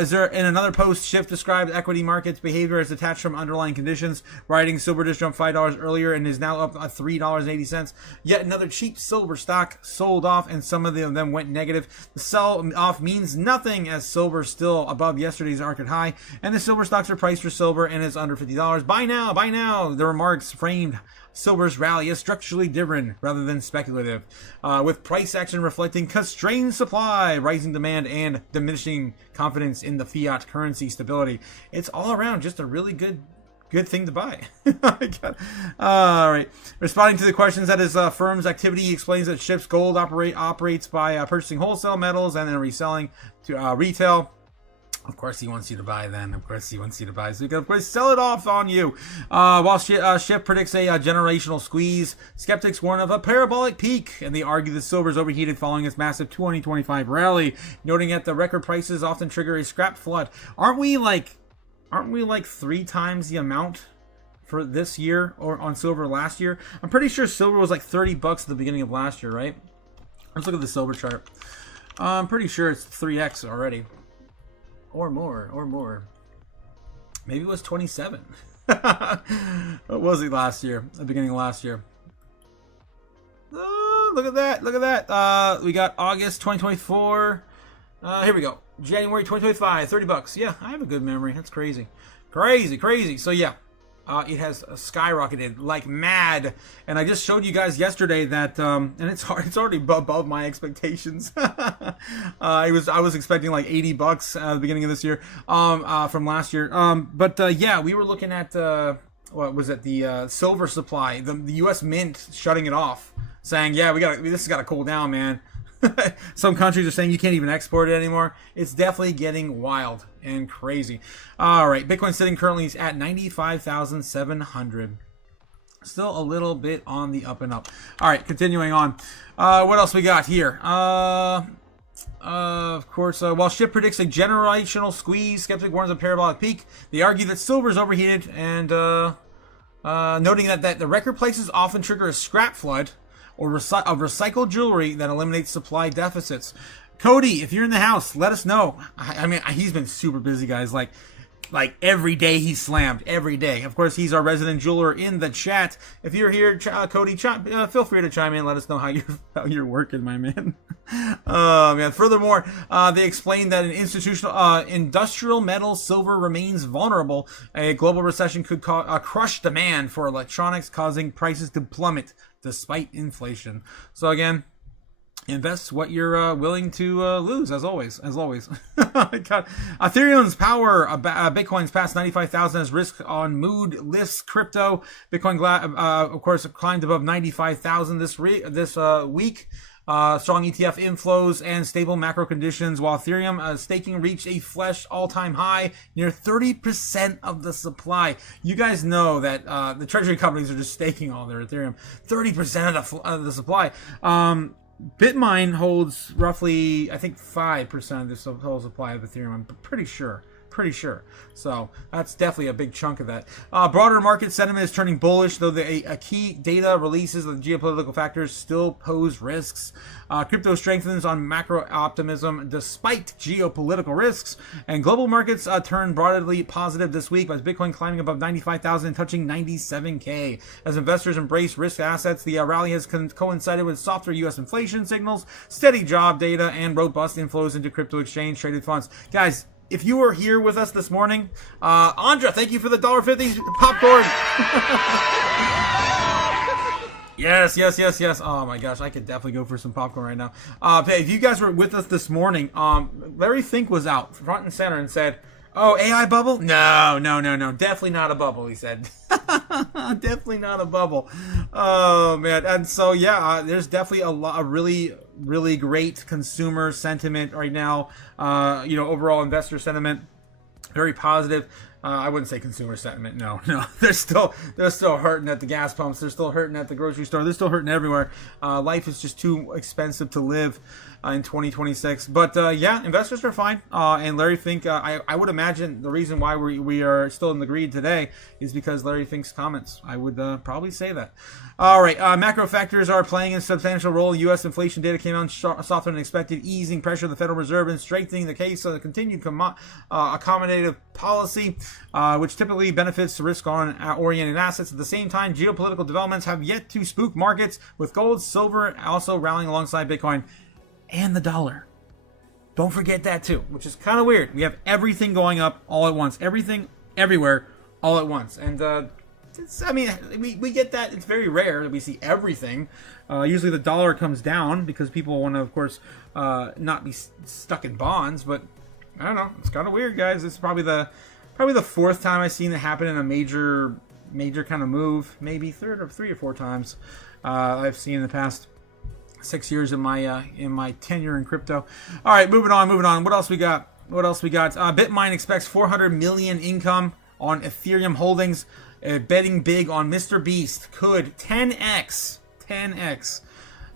Is there in another post, Schiff described equity markets behavior as detached from underlying conditions, writing silver just jumped $5 earlier and is now up at $3.80. Yet another cheap silver stock sold off, and some of them went negative. The sell off means nothing as silver is still above yesterday's market high, and the silver stocks are priced for silver and is under $50. Buy now. The remarks framed silver's rally as structurally different rather than speculative, with price action reflecting constrained supply, rising demand, and diminishing confidence in the fiat currency stability. It's all around just a really good thing to buy. All right. Responding to the questions that his firm's activity, he explains that Schiff's gold operates by purchasing wholesale metals and then reselling to retail. Of course he wants you to buy then. Of course he wants you to buy. So he can, of course, sell it off on you. While Schiff predicts a generational squeeze, skeptics warn of a parabolic peak, and they argue that silver is overheated following its massive 2025 rally, noting that the record prices often trigger a scrap flood. Aren't we like 3 times the amount for this year or on silver last year? I'm pretty sure silver was like $30 at the beginning of last year, right? Let's look at the silver chart. I'm pretty sure it's 3x already. Or more. Maybe it was 27. What was it last year? The beginning of last year. Look at that. We got August 2024. Here we go. January 2025, $30. Yeah, I have a good memory. That's crazy. So yeah. It has skyrocketed like mad, and I just showed you guys yesterday that, and it's already above my expectations. I was expecting like $80 at the beginning of this year, from last year. Yeah, we were looking at what was it? The silver supply, the U.S. Mint shutting it off, saying, yeah, this has got to cool down, man. Some countries are saying you can't even export it anymore. It's definitely getting wild and crazy. All right, Bitcoin sitting currently at 95,700. Still a little bit on the up and up. All right, continuing on. What else we got here? Of course, while Schiff predicts a generational squeeze, skeptic warns of parabolic peak. They argue that silver is overheated, and noting that the record prices often trigger a scrap flood or of recycled jewelry that eliminates supply deficits. Cody, if you're in the house, let us know. I mean, he's been super busy, guys. Like every day he's slammed. Every day. Of course, he's our resident jeweler in the chat. If you're here, Cody, feel free to chime in. Let us know how you're working, my man. Man. Furthermore, they explained that in industrial metals, silver remains vulnerable. A global recession could crush demand for electronics, causing prices to plummet despite inflation. So again, invest what you're willing to lose, as always. God. Ethereum's power, Bitcoin's past 95,000 as risk on mood lifts crypto. Bitcoin, of course, climbed above 95,000 this week. Strong ETF inflows and stable macro conditions, while Ethereum staking reached a fresh all-time high, near 30% of the supply. You guys know that the treasury companies are just staking all their Ethereum. 30% of the supply. Bitmine holds roughly, I think, 5% of the total supply of Ethereum. I'm pretty sure. Pretty sure. So that's definitely a big chunk of that. Broader market sentiment is turning bullish, though a key data releases of the geopolitical factors still pose risks. Crypto strengthens on macro optimism despite geopolitical risks, and global markets turn broadly positive this week, with Bitcoin climbing above 95,000 and touching 97K. As investors embrace risk assets, the rally has coincided with softer U.S. inflation signals, steady job data, and robust inflows into crypto exchange traded funds. Guys, if you were here with us this morning, Andra, thank you for the $1.50 popcorn. Yes. Oh my gosh, I could definitely go for some popcorn right now. If you guys were with us this morning, Larry Fink was out front and center and said, "Oh, AI bubble? No, definitely not a bubble," he said. Definitely not a bubble. Oh man, and so yeah, there's definitely a really great consumer sentiment right now. Overall investor sentiment, very positive. I wouldn't say consumer sentiment. No. They're still hurting at the gas pumps. They're still hurting at the grocery store. They're still hurting everywhere. Life is just too expensive to live in 2026. But yeah, investors are fine. And Larry Fink, I would imagine the reason why we are still in the greed today is because Larry Fink's comments. I would probably say that. All right, macro factors are playing a substantial role. U.S. inflation data came out softer than expected, easing pressure on the Federal Reserve and strengthening the case of the continued accommodative policy, which typically benefits risk-oriented assets. At the same time, geopolitical developments have yet to spook markets, with gold, silver also rallying alongside Bitcoin and the dollar. Don't forget that too, which is kind of weird. We have everything going up all at once, everything, everywhere, all at once, and we get that. It's very rare that we see everything. Usually the dollar comes down because people want to, of course, not be stuck in bonds. But I don't know. It's kind of weird, guys. It's probably the fourth time I've seen it happen in a major kind of move. Maybe three or four times I've seen in the past 6 years in my tenure in crypto. All right, moving on. What else we got? Bitmine expects 400 million income on Ethereum holdings. Betting big on Mr. Beast could 10x.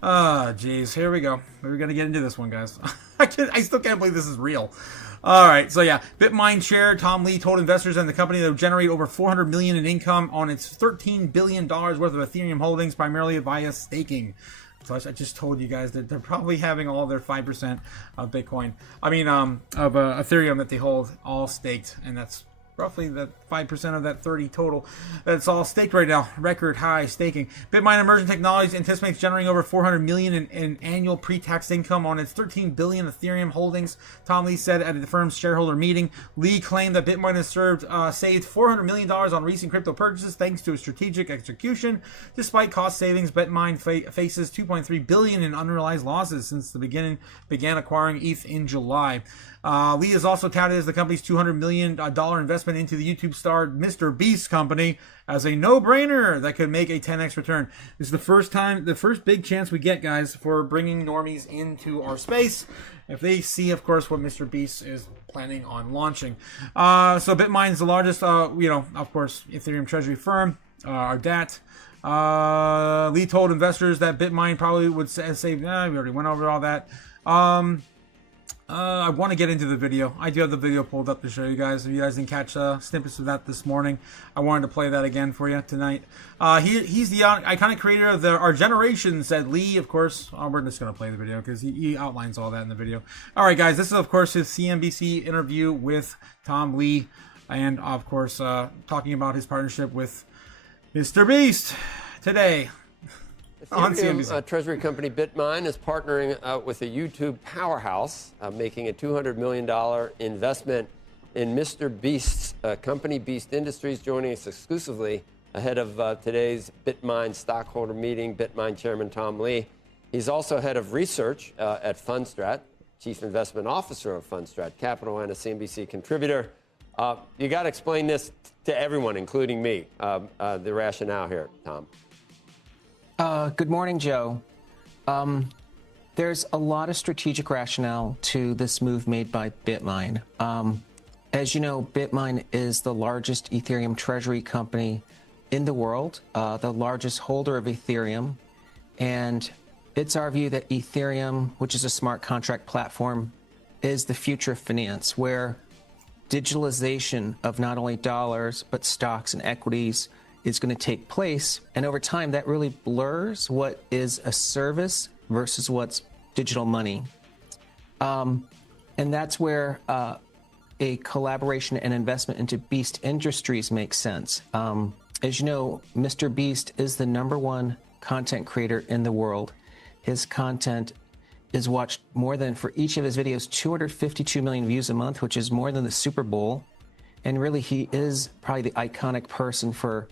Oh, geez. Here we go. We're going to get into this one, guys. I still can't believe this is real. All right. So, yeah. Bitmine chair Tom Lee told investors in the company that will generate over $400 million in income on its $13 billion worth of Ethereum holdings, primarily via staking. So I just told you guys that they're probably having all their 5% of Bitcoin. of Ethereum that they hold all staked, and that's roughly the 5% of that 30 total. That's all staked right now. Record high staking. Bitmine Emerging Technologies anticipates generating over $400 million in annual pre-tax income on its $13 billion Ethereum holdings. Tom Lee said at the firm's shareholder meeting. Lee claimed that Bitmine has saved $400 million on recent crypto purchases thanks to a strategic execution. Despite cost savings, Bitmine faces $2.3 billion in unrealized losses since the began acquiring ETH in July. Lee is also touted as the company's $200 million investment into the YouTube star Mr. Beast company as a no-brainer that could make a 10x return. This is the first big chance we get, guys, for bringing normies into our space. If they see, of course, what Mr. Beast is planning on launching. So Bitmine is the largest, of course, Ethereum treasury firm, or DAT. Lee told investors that Bitmine probably would save, we already went over all that. I want to get into the video. I do have the video pulled up to show you guys. If you guys didn't catch snippets of that this morning, I wanted to play that again for you tonight. He's the iconic creator of Our Generation, said Lee, of course. We're just going to play the video because he outlines all that in the video. All right, guys, this is, of course, his CNBC interview with Tom Lee, and, of course, talking about his partnership with Mr. Beast today. Ethereum treasury company Bitmine is partnering with a YouTube powerhouse, making a $200 million investment in Mr. Beast's company, Beast Industries, joining us exclusively ahead of today's Bitmine stockholder meeting. Bitmine chairman Tom Lee. He's also head of research at Fundstrat, chief investment officer of Fundstrat Capital, and a CNBC contributor. You got to explain this to everyone, including me, the rationale here, Tom. Good morning, Joe. There's a lot of strategic rationale to this move made by Bitmine. As you know, Bitmine is the largest Ethereum treasury company in the world, the largest holder of Ethereum. And it's our view that Ethereum, which is a smart contract platform, is the future of finance, where digitalization of not only dollars, but stocks and equities is going to take place. And over time, that really blurs what is a service versus what's digital money. And that's where a collaboration and investment into Beast Industries makes sense. As you know, Mr. Beast is the #1 content creator in the world. His content is watched more than, for each of his videos, 252 million views a month, which is more than the Super Bowl. And really, he is probably the iconic person for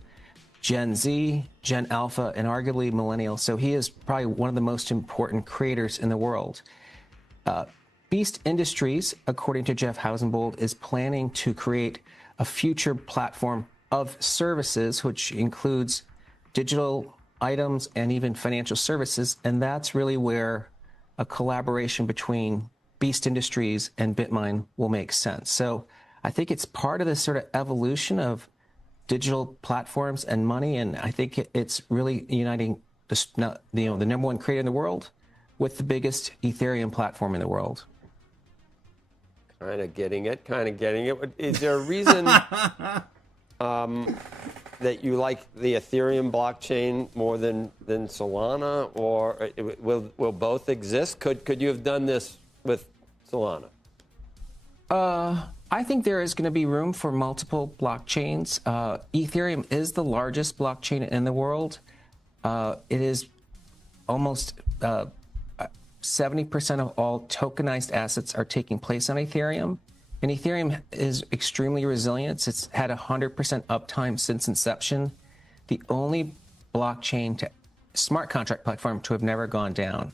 Gen Z, Gen Alpha, and arguably millennials. So he is probably one of the most important creators in the world. Beast Industries, according to Jeff Hausenbold, is planning to create a future platform of services, which includes digital items and even financial services. And that's really where a collaboration between Beast Industries and BitMine will make sense. So I think it's part of this sort of evolution of digital platforms and money. And I think it's really uniting the #1 creator in the world with the biggest Ethereum platform in the world. Kind of getting it. Is there a reason that you like the Ethereum blockchain more than Solana, or will both exist? Could you have done this with Solana? I think there is going to be room for multiple blockchains. Ethereum is the largest blockchain in the world. It is almost 70% of all tokenized assets are taking place on Ethereum. And Ethereum is extremely resilient. It's had 100% uptime since inception. The only blockchain smart contract platform to have never gone down.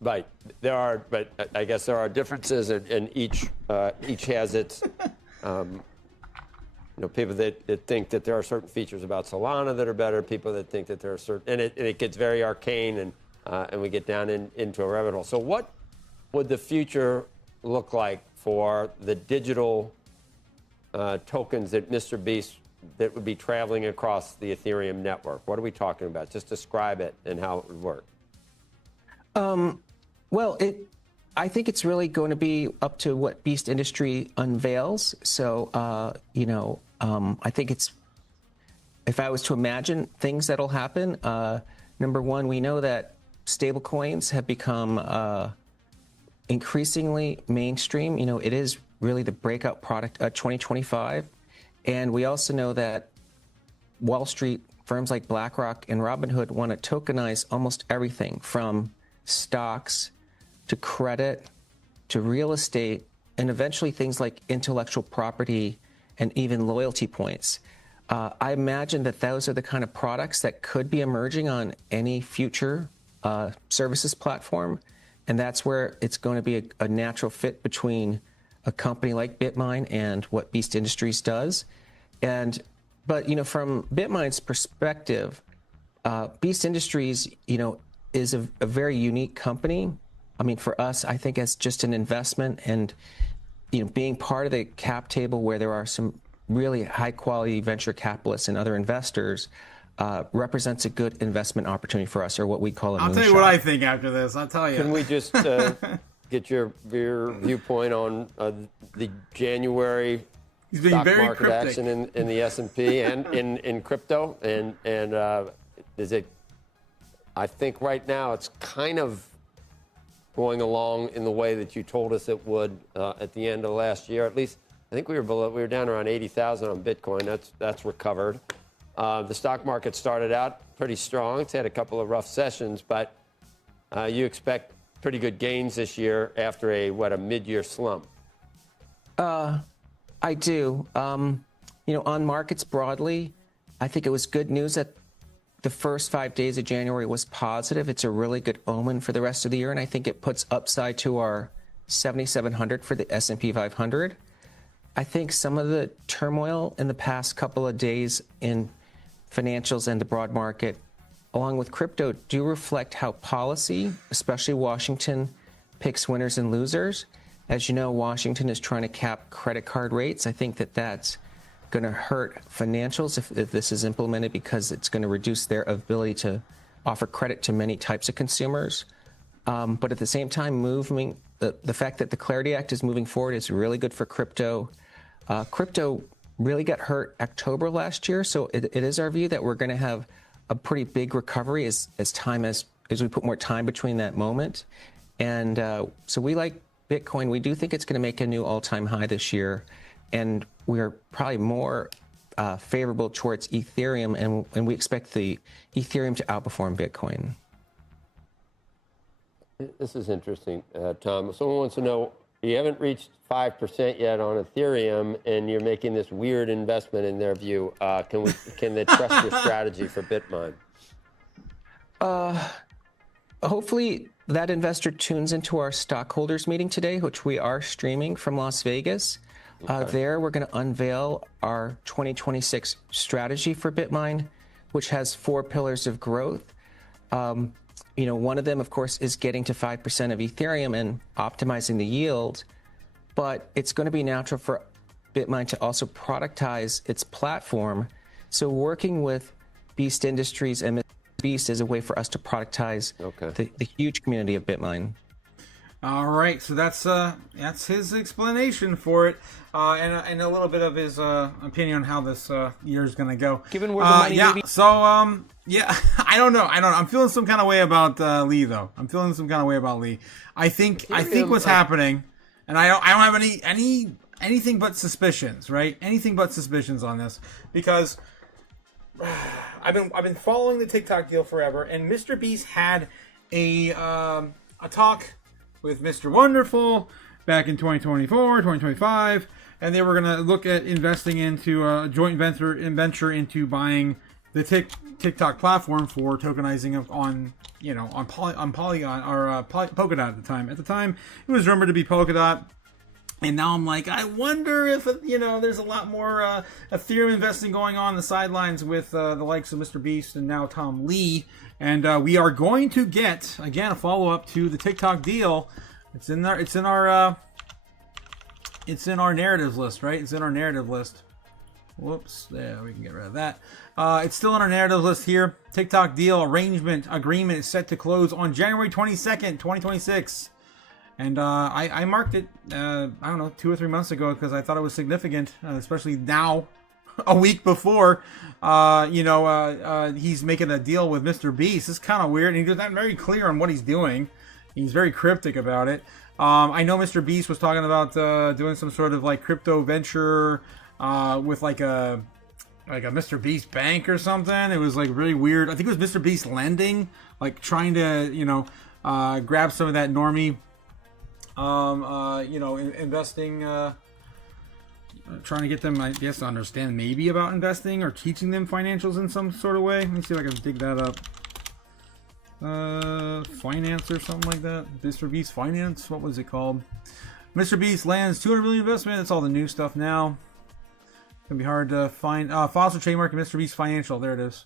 Right. But I guess there are differences, and each has its. People that think that there are certain features about Solana that are better. People that think that there are certain, and it gets very arcane, and we get down into a rabbit hole. So, what would the future look like for the digital tokens that Mr. Beast that would be traveling across the Ethereum network? What are we talking about? Just describe it and how it would work. Well, I think it's really going to be up to what Beast Industry unveils. So, I think if I was to imagine things that'll happen, number one, we know that stablecoins have become increasingly mainstream. It is really the breakout product of 2025. And we also know that Wall Street firms like BlackRock and Robinhood want to tokenize almost everything from stocks to credit to real estate, and eventually things like intellectual property and even loyalty points. I imagine that those are the kind of products that could be emerging on any future services platform. And that's where it's going to be a natural fit between a company like BitMine and what Beast Industries does. But from BitMine's perspective, Beast Industries, is a very unique company. I mean, for us, I think as just an investment and, being part of the cap table where there are some really high quality venture capitalists and other investors represents a good investment opportunity for us, or what we call a moonshot. I'll tell you what I think after this. I'll tell you. Can we just get your viewpoint on the January stock market cryptic action in the S&P and in crypto? And is it, I think right now it's kind of going along in the way that you told us it would at the end of last year. At least I think we were down around 80,000 on Bitcoin. That's recovered. The stock market started out pretty strong. It's had a couple of rough sessions, but you expect pretty good gains this year after a mid-year slump. I do. On markets broadly, I think it was good news that the first 5 days of January was positive. It's a really good omen for the rest of the year, and I think it puts upside to our 7,700 for the S&P 500. I think some of the turmoil in the past couple of days in financials and the broad market, along with crypto, do reflect how policy, especially Washington, picks winners and losers. As you know, Washington is trying to cap credit card rates. I think that that's going to hurt financials if this is implemented, because it's going to reduce their ability to offer credit to many types of consumers. But at the same time, the fact that the Clarity Act is moving forward is really good for crypto. Crypto really got hurt October last year, so it is our view that we're going to have a pretty big recovery as we put more time between that moment. And so we like Bitcoin. We do think it's going to make a new all-time high this year, and we are probably more favorable towards Ethereum, and we expect the Ethereum to outperform Bitcoin. This is interesting, Tom. Someone wants to know, you haven't reached 5% yet on Ethereum, and you're making this weird investment in their view. Can they trust your strategy for BitMine? Hopefully that investor tunes into our stockholders meeting today, which we are streaming from Las Vegas. There, we're going to unveil our 2026 strategy for BitMine, which has 4 pillars of growth. One of them, of course, is getting to 5% of Ethereum and optimizing the yield. But it's going to be natural for BitMine to also productize its platform. So working with Beast Industries and Beast is a way for us to productize the huge community of BitMine. All right, so that's his explanation for it, and a little bit of his opinion on how this year is going to go. Given where the money maybe... So I don't know. I'm feeling some kind of way about Lee, though. I'm feeling some kind of way about Lee. I think what's happening, and I don't have anything but suspicions, right? Anything but suspicions on this, because I've been following the TikTok deal forever, and Mr. Beast had a talk with Mr. Wonderful back in 2024, 2025, and they were going to look at investing into a joint venture into buying the TikTok platform for tokenizing on Polygon or Polkadot at the time. At the time, it was rumored to be Polkadot, and now I'm like, I wonder if there's a lot more Ethereum investing going on the sidelines with the likes of Mr. Beast and now Tom Lee. And we are going to get, again, a follow-up to the TikTok deal. It's in our narrative list, right? It's in our narrative list. Whoops, there, we can get rid of that. It's still in our narrative list here. TikTok deal agreement is set to close on January 22nd, 2026. And I marked it, I don't know, 2 or 3 months ago because I thought it was significant, especially now. A week before, he's making a deal with Mr. Beast. It's kind of weird. And he's not very clear on what he's doing. He's very cryptic about it. I know Mr. Beast was talking about doing some sort of like crypto venture with like a Mr. Beast bank or something. It was like really weird. I think it was Mr. Beast lending, like trying to grab some of that normie, investing. Trying to get them, I guess, to understand maybe about investing or teaching them financials in some sort of way. Let me see if I can dig that up. Finance or something like that. Mr. Beast Finance. What was it called? Mr. Beast lands $200 million investment. That's all the new stuff now. It's gonna be hard to find. Fossil trademark and Mr. Beast Financial. There it is.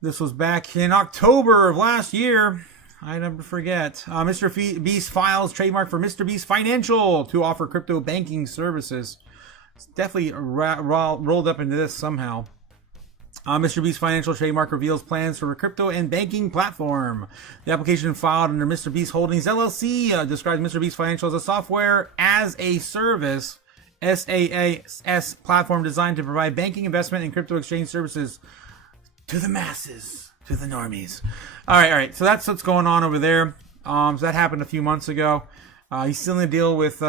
This was back in October of last year. I never forget. Mr. Beast files trademark for Mr. Beast Financial to offer crypto banking services. It's definitely rolled up into this somehow. Mr. Beast Financial trademark reveals plans for a crypto and banking platform. The application filed under Mr. Beast Holdings LLC describes Mr. Beast Financial as a software as a service SaaS platform designed to provide banking, investment, and crypto exchange services to the masses. To the normies. All right. So that's what's going on over there. So that happened a few months ago. He's still in a deal with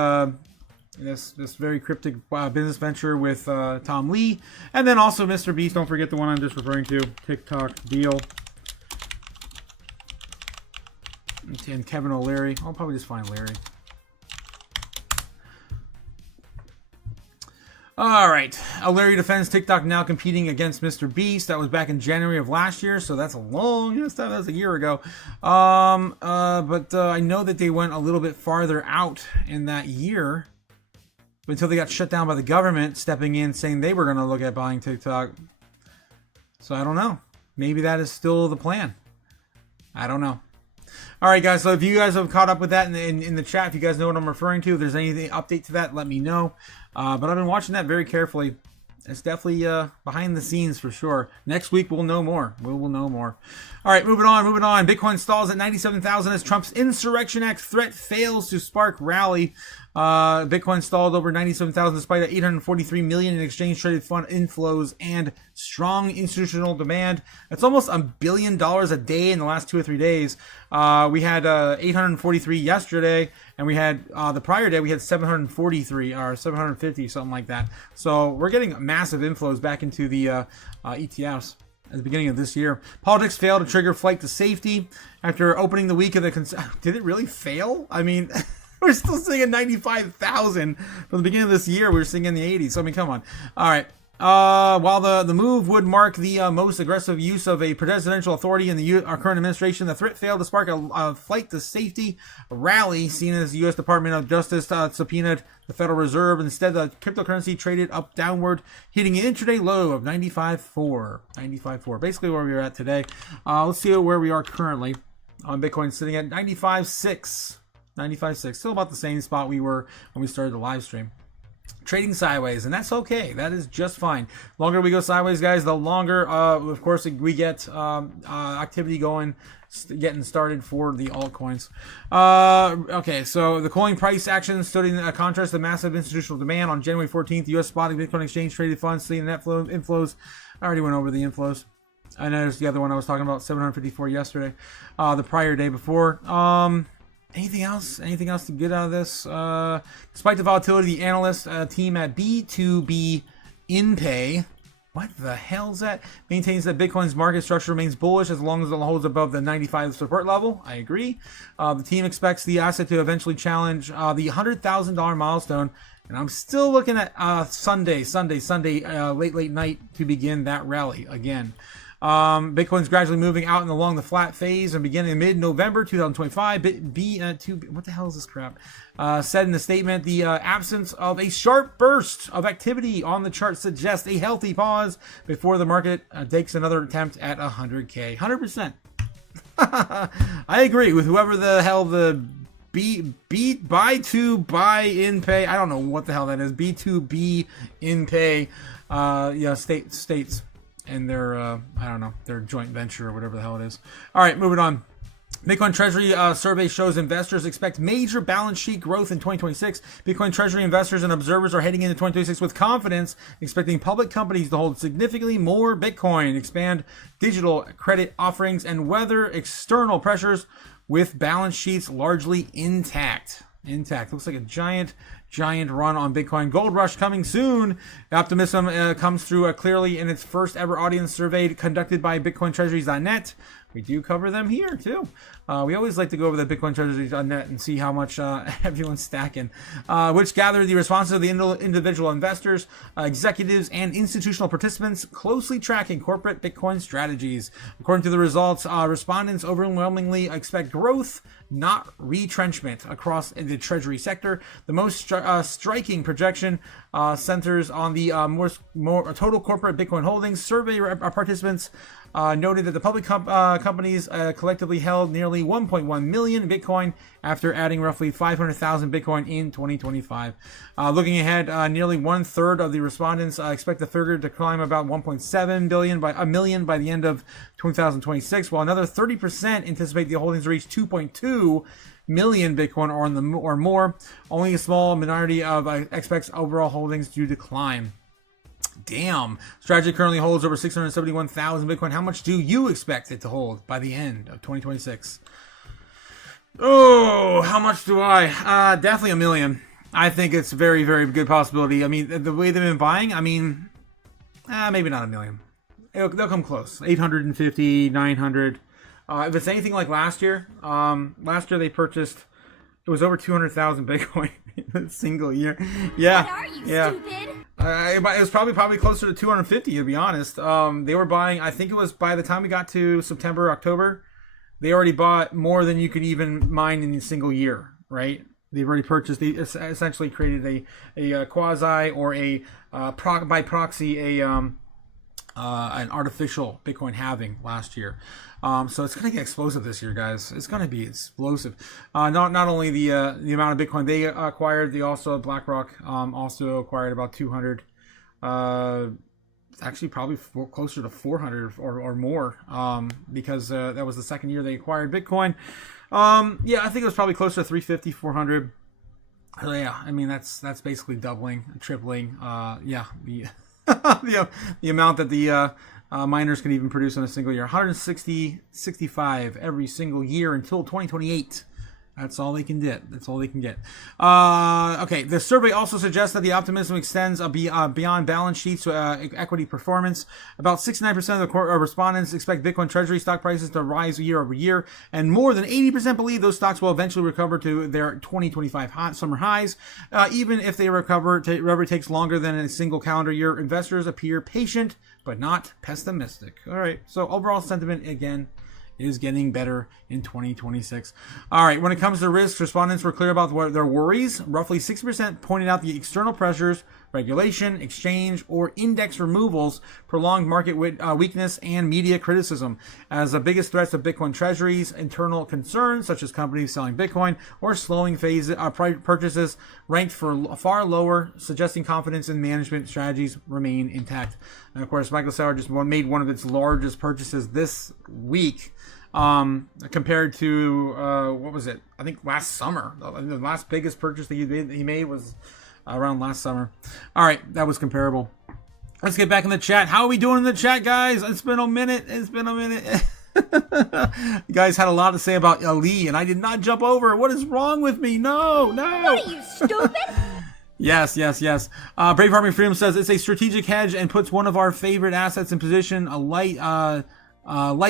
this very cryptic business venture with Tom Lee, and then also Mr. Beast. Don't forget the one I'm just referring to, TikTok deal, and Kevin O'Leary. I'll probably just find Larry. All right. O'Leary defends TikTok now competing against Mr. Beast. That was back in January of last year, so that's a long time. That's a year ago. But I know that they went a little bit farther out in that year until they got shut down by the government stepping in saying they were going to look at buying TikTok. So I don't know. Maybe that is still the plan. I don't know. All right, guys. So if you guys have caught up with that in the chat, if you guys know what I'm referring to, if there's anything update to that, let me know. But I've been watching that very carefully. It's definitely behind the scenes for sure. Next week we'll know more. We will know more. All right, moving on. Bitcoin stalls at 97,000 as Trump's Insurrection Act threat fails to spark rally. Bitcoin stalled over 97,000 despite 843 million in exchange traded fund inflows and strong institutional demand. That's almost $1 billion a day in the last 2 or 3 days. We had 843 yesterday, and we had the prior day we had 743 or 750, something like that. So we're getting massive inflows back into the ETFs at the beginning of this year. Politics failed to trigger flight to safety after opening the week of the. Did it really fail? I mean. We're still sitting at 95,000 from the beginning of this year. We were sitting in the 80s. So, I mean, come on. All right. While the move would mark the most aggressive use of a presidential authority in our current administration, the threat failed to spark a flight to safety rally seen as the U.S. Department of Justice subpoenaed the Federal Reserve. Instead, the cryptocurrency traded up downward, hitting an intraday low of 95.4. 95.4. Basically where we are at today. Let's see where we are currently on Bitcoin, sitting at 95.6. 95.6, still about the same spot we were when we started the live stream. Trading sideways, and that's okay. That is just fine. Longer we go sideways, guys, the longer, of course, we get activity going, getting started for the altcoins. Okay, so the coin price action stood in contrast to massive institutional demand. On January 14th, the U.S. spot Bitcoin exchange traded funds seeing net flow inflows. I already went over the inflows. I know there's the other one I was talking about, 754 yesterday, the prior day before. Anything else? Anything else to get out of this? Despite the volatility, the analyst team at B2B InPay, what the hell is that? Maintains that Bitcoin's market structure remains bullish as long as it holds above the 95 support level. I agree. The team expects the asset to eventually challenge the $100,000 milestone. And I'm still looking at Sunday, late night to begin that rally again. Bitcoin's gradually moving out and along the flat phase and beginning in mid-November 2025. What the hell is this crap? Said in the statement, the absence of a sharp burst of activity on the chart suggests a healthy pause before the market takes another attempt at 100K. 100%. I agree with whoever the hell the buy in pay. I don't know what the hell that is. B2B in pay. States. And their, I don't know, their joint venture or whatever the hell it is. All right, moving on. Bitcoin Treasury survey shows investors expect major balance sheet growth in 2026. Bitcoin Treasury investors and observers are heading into 2026 with confidence, expecting public companies to hold significantly more Bitcoin, expand digital credit offerings, and weather external pressures with balance sheets largely intact. Looks like a giant run on Bitcoin. Gold rush coming soon. Optimism comes through clearly in its first ever audience survey conducted by BitcoinTreasuries.net. We do cover them here too. We always like to go over the BitcoinTreasuries.net and see how much everyone's stacking, which gathered the responses of the individual investors, executives, and institutional participants closely tracking corporate Bitcoin strategies. According to the results, respondents overwhelmingly expect growth, not retrenchment, across the Treasury sector. The most striking projection centers on the more total corporate Bitcoin holdings. Survey participants noted that the public companies collectively held nearly 1.1 million Bitcoin after adding roughly 500,000 Bitcoin in 2025. Looking ahead, nearly 1/3 of the respondents expect the figure to climb about 1.7 million by the end of 2026, while another 30% anticipate the holdings reach 2.2 million Bitcoin or more. Only a small minority of expects overall holdings to decline. Damn. Strategy currently holds over 671,000 Bitcoin. How much do you expect it to hold by the end of 2026? Oh, how much do I? Definitely 1 million. I think it's a very, very good possibility. I mean, the way they've been buying, I mean, maybe not 1 million. They'll come close. 850, 900. If it's anything like last year they purchased, it was over 200,000 Bitcoin in a single year. Yeah. What are you, stupid? It was probably closer to 250, to be honest. They were buying, I think it was by the time we got to September, October, they already bought more than you could even mine in a single year, right? They've already purchased, they essentially created a quasi or by proxy, an artificial Bitcoin halving last year. So it's going to get explosive this year, guys. It's going to be explosive. Not only the amount of Bitcoin they acquired, they also, BlackRock also acquired about 200 Actually probably closer to 400 or more, because that was the second year they acquired Bitcoin. Yeah, I think it was probably closer to 350, 400. Yeah, I mean that's basically doubling, tripling. Yeah, the the amount that the miners can even produce in a single year. 65 every single year until 2028. That's all they can get. That's all they can get. Okay, the survey also suggests that the optimism extends beyond balance sheets to equity performance. About 69% of the respondents expect Bitcoin treasury stock prices to rise year over year, and more than 80% believe those stocks will eventually recover to their 2025 summer highs. Even if they recover takes longer than a single calendar year, investors appear patient but not pessimistic. All right, so overall sentiment, again, is getting better in 2026. All right, when it comes to risks, respondents were clear about their worries. Roughly 60% pointed out the external pressures, regulation, exchange, or index removals, prolonged market weakness, and media criticism as the biggest threats of Bitcoin treasuries. Internal concerns, such as companies selling Bitcoin or slowing purchases, ranked for far lower, suggesting confidence in management strategies remain intact. And of course, Michael Saylor just made one of its largest purchases this week, compared to what was it? I think last summer. The last biggest purchase that he made was around last summer. All right, that was comparable. Let's get back in the chat. How are we doing in the chat, guys? It's been a minute. You guys had a lot to say about Ali, and I did not jump over. What is wrong with me? No. What are you, stupid? Yes. Brave Army Freedom says it's a strategic hedge and puts one of our favorite assets in position. A light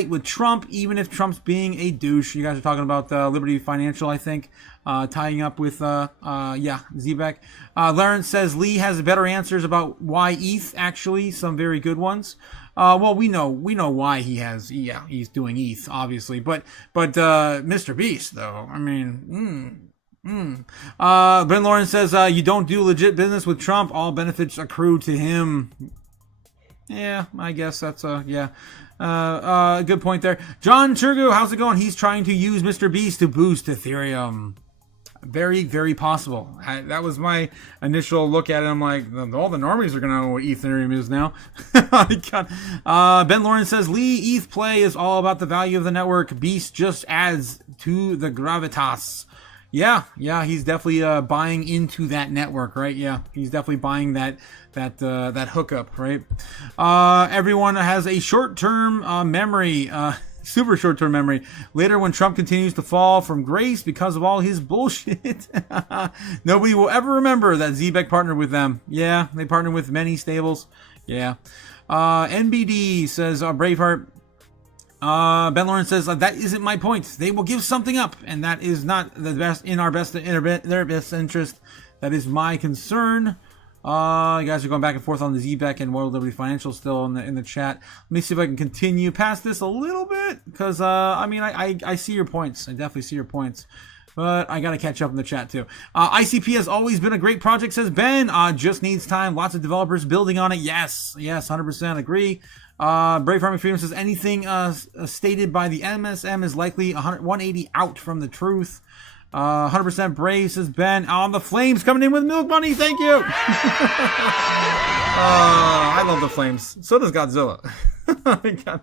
with Trump, even if Trump's being a douche. You guys are talking about Liberty Financial, I think, tying up with Zebek. Lawrence says Lee has better answers about why ETH, actually, some very good ones. Well, we know why he's doing ETH, obviously, but Mr. Beast, though, I mean, Ben Lawrence says you don't do legit business with Trump, all benefits accrue to him. Yeah, I guess that's good point there. John Churgu, how's it going? He's trying to use Mr. Beast to boost Ethereum. Very, very possible. That was my initial look at it. I'm like, all the normies are going to know what Ethereum is now. Ben Lawrence says, Lee, ETH play is all about the value of the network. Beast just adds to the gravitas. Yeah, he's definitely buying into that network, right? Yeah, he's definitely buying that hookup, right? Everyone has a short-term memory, super short-term memory. Later, when Trump continues to fall from grace because of all his bullshit, nobody will ever remember that Zebek partnered with them. Yeah, they partnered with many stables. Yeah. NBD says, Braveheart. Ben Lawrence says, that isn't my point. They will give something up, and that is not the best in their best interest. That is my concern. You guys are going back and forth on the Zebek and World Liberty Financial still in the chat. Let me see if I can continue past this a little bit, because I see your points. I definitely see your points. But I got to catch up in the chat too. ICP has always been a great project, says Ben. Just needs time. Lots of developers building on it. Yes, 100% agree. Brave Army Freedom says anything stated by the MSM is likely 180 out from the truth. 100% Brave, says Ben. On the Flames coming in with Milk Money. Thank you. I love the Flames. So does Godzilla. All right.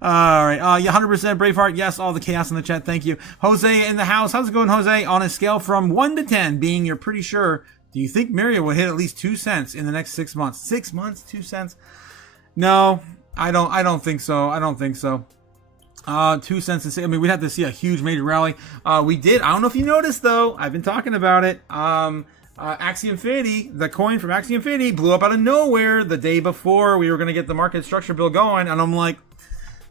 100% Braveheart. Yes, all the chaos in the chat. Thank you. Jose in the house. How's it going, Jose? On a scale from 1 to 10, being you're pretty sure, do you think Myria will hit at least 2 cents in the next 6 months? 6 months, 2 cents? No, I don't think so. 2 cents. I mean, we'd have to see a huge major rally. We did. I don't know if you noticed, though. I've been talking about it. Axie Infinity, the coin from Axie Infinity, blew up out of nowhere the day before we were going to get the market structure bill going, and I'm like,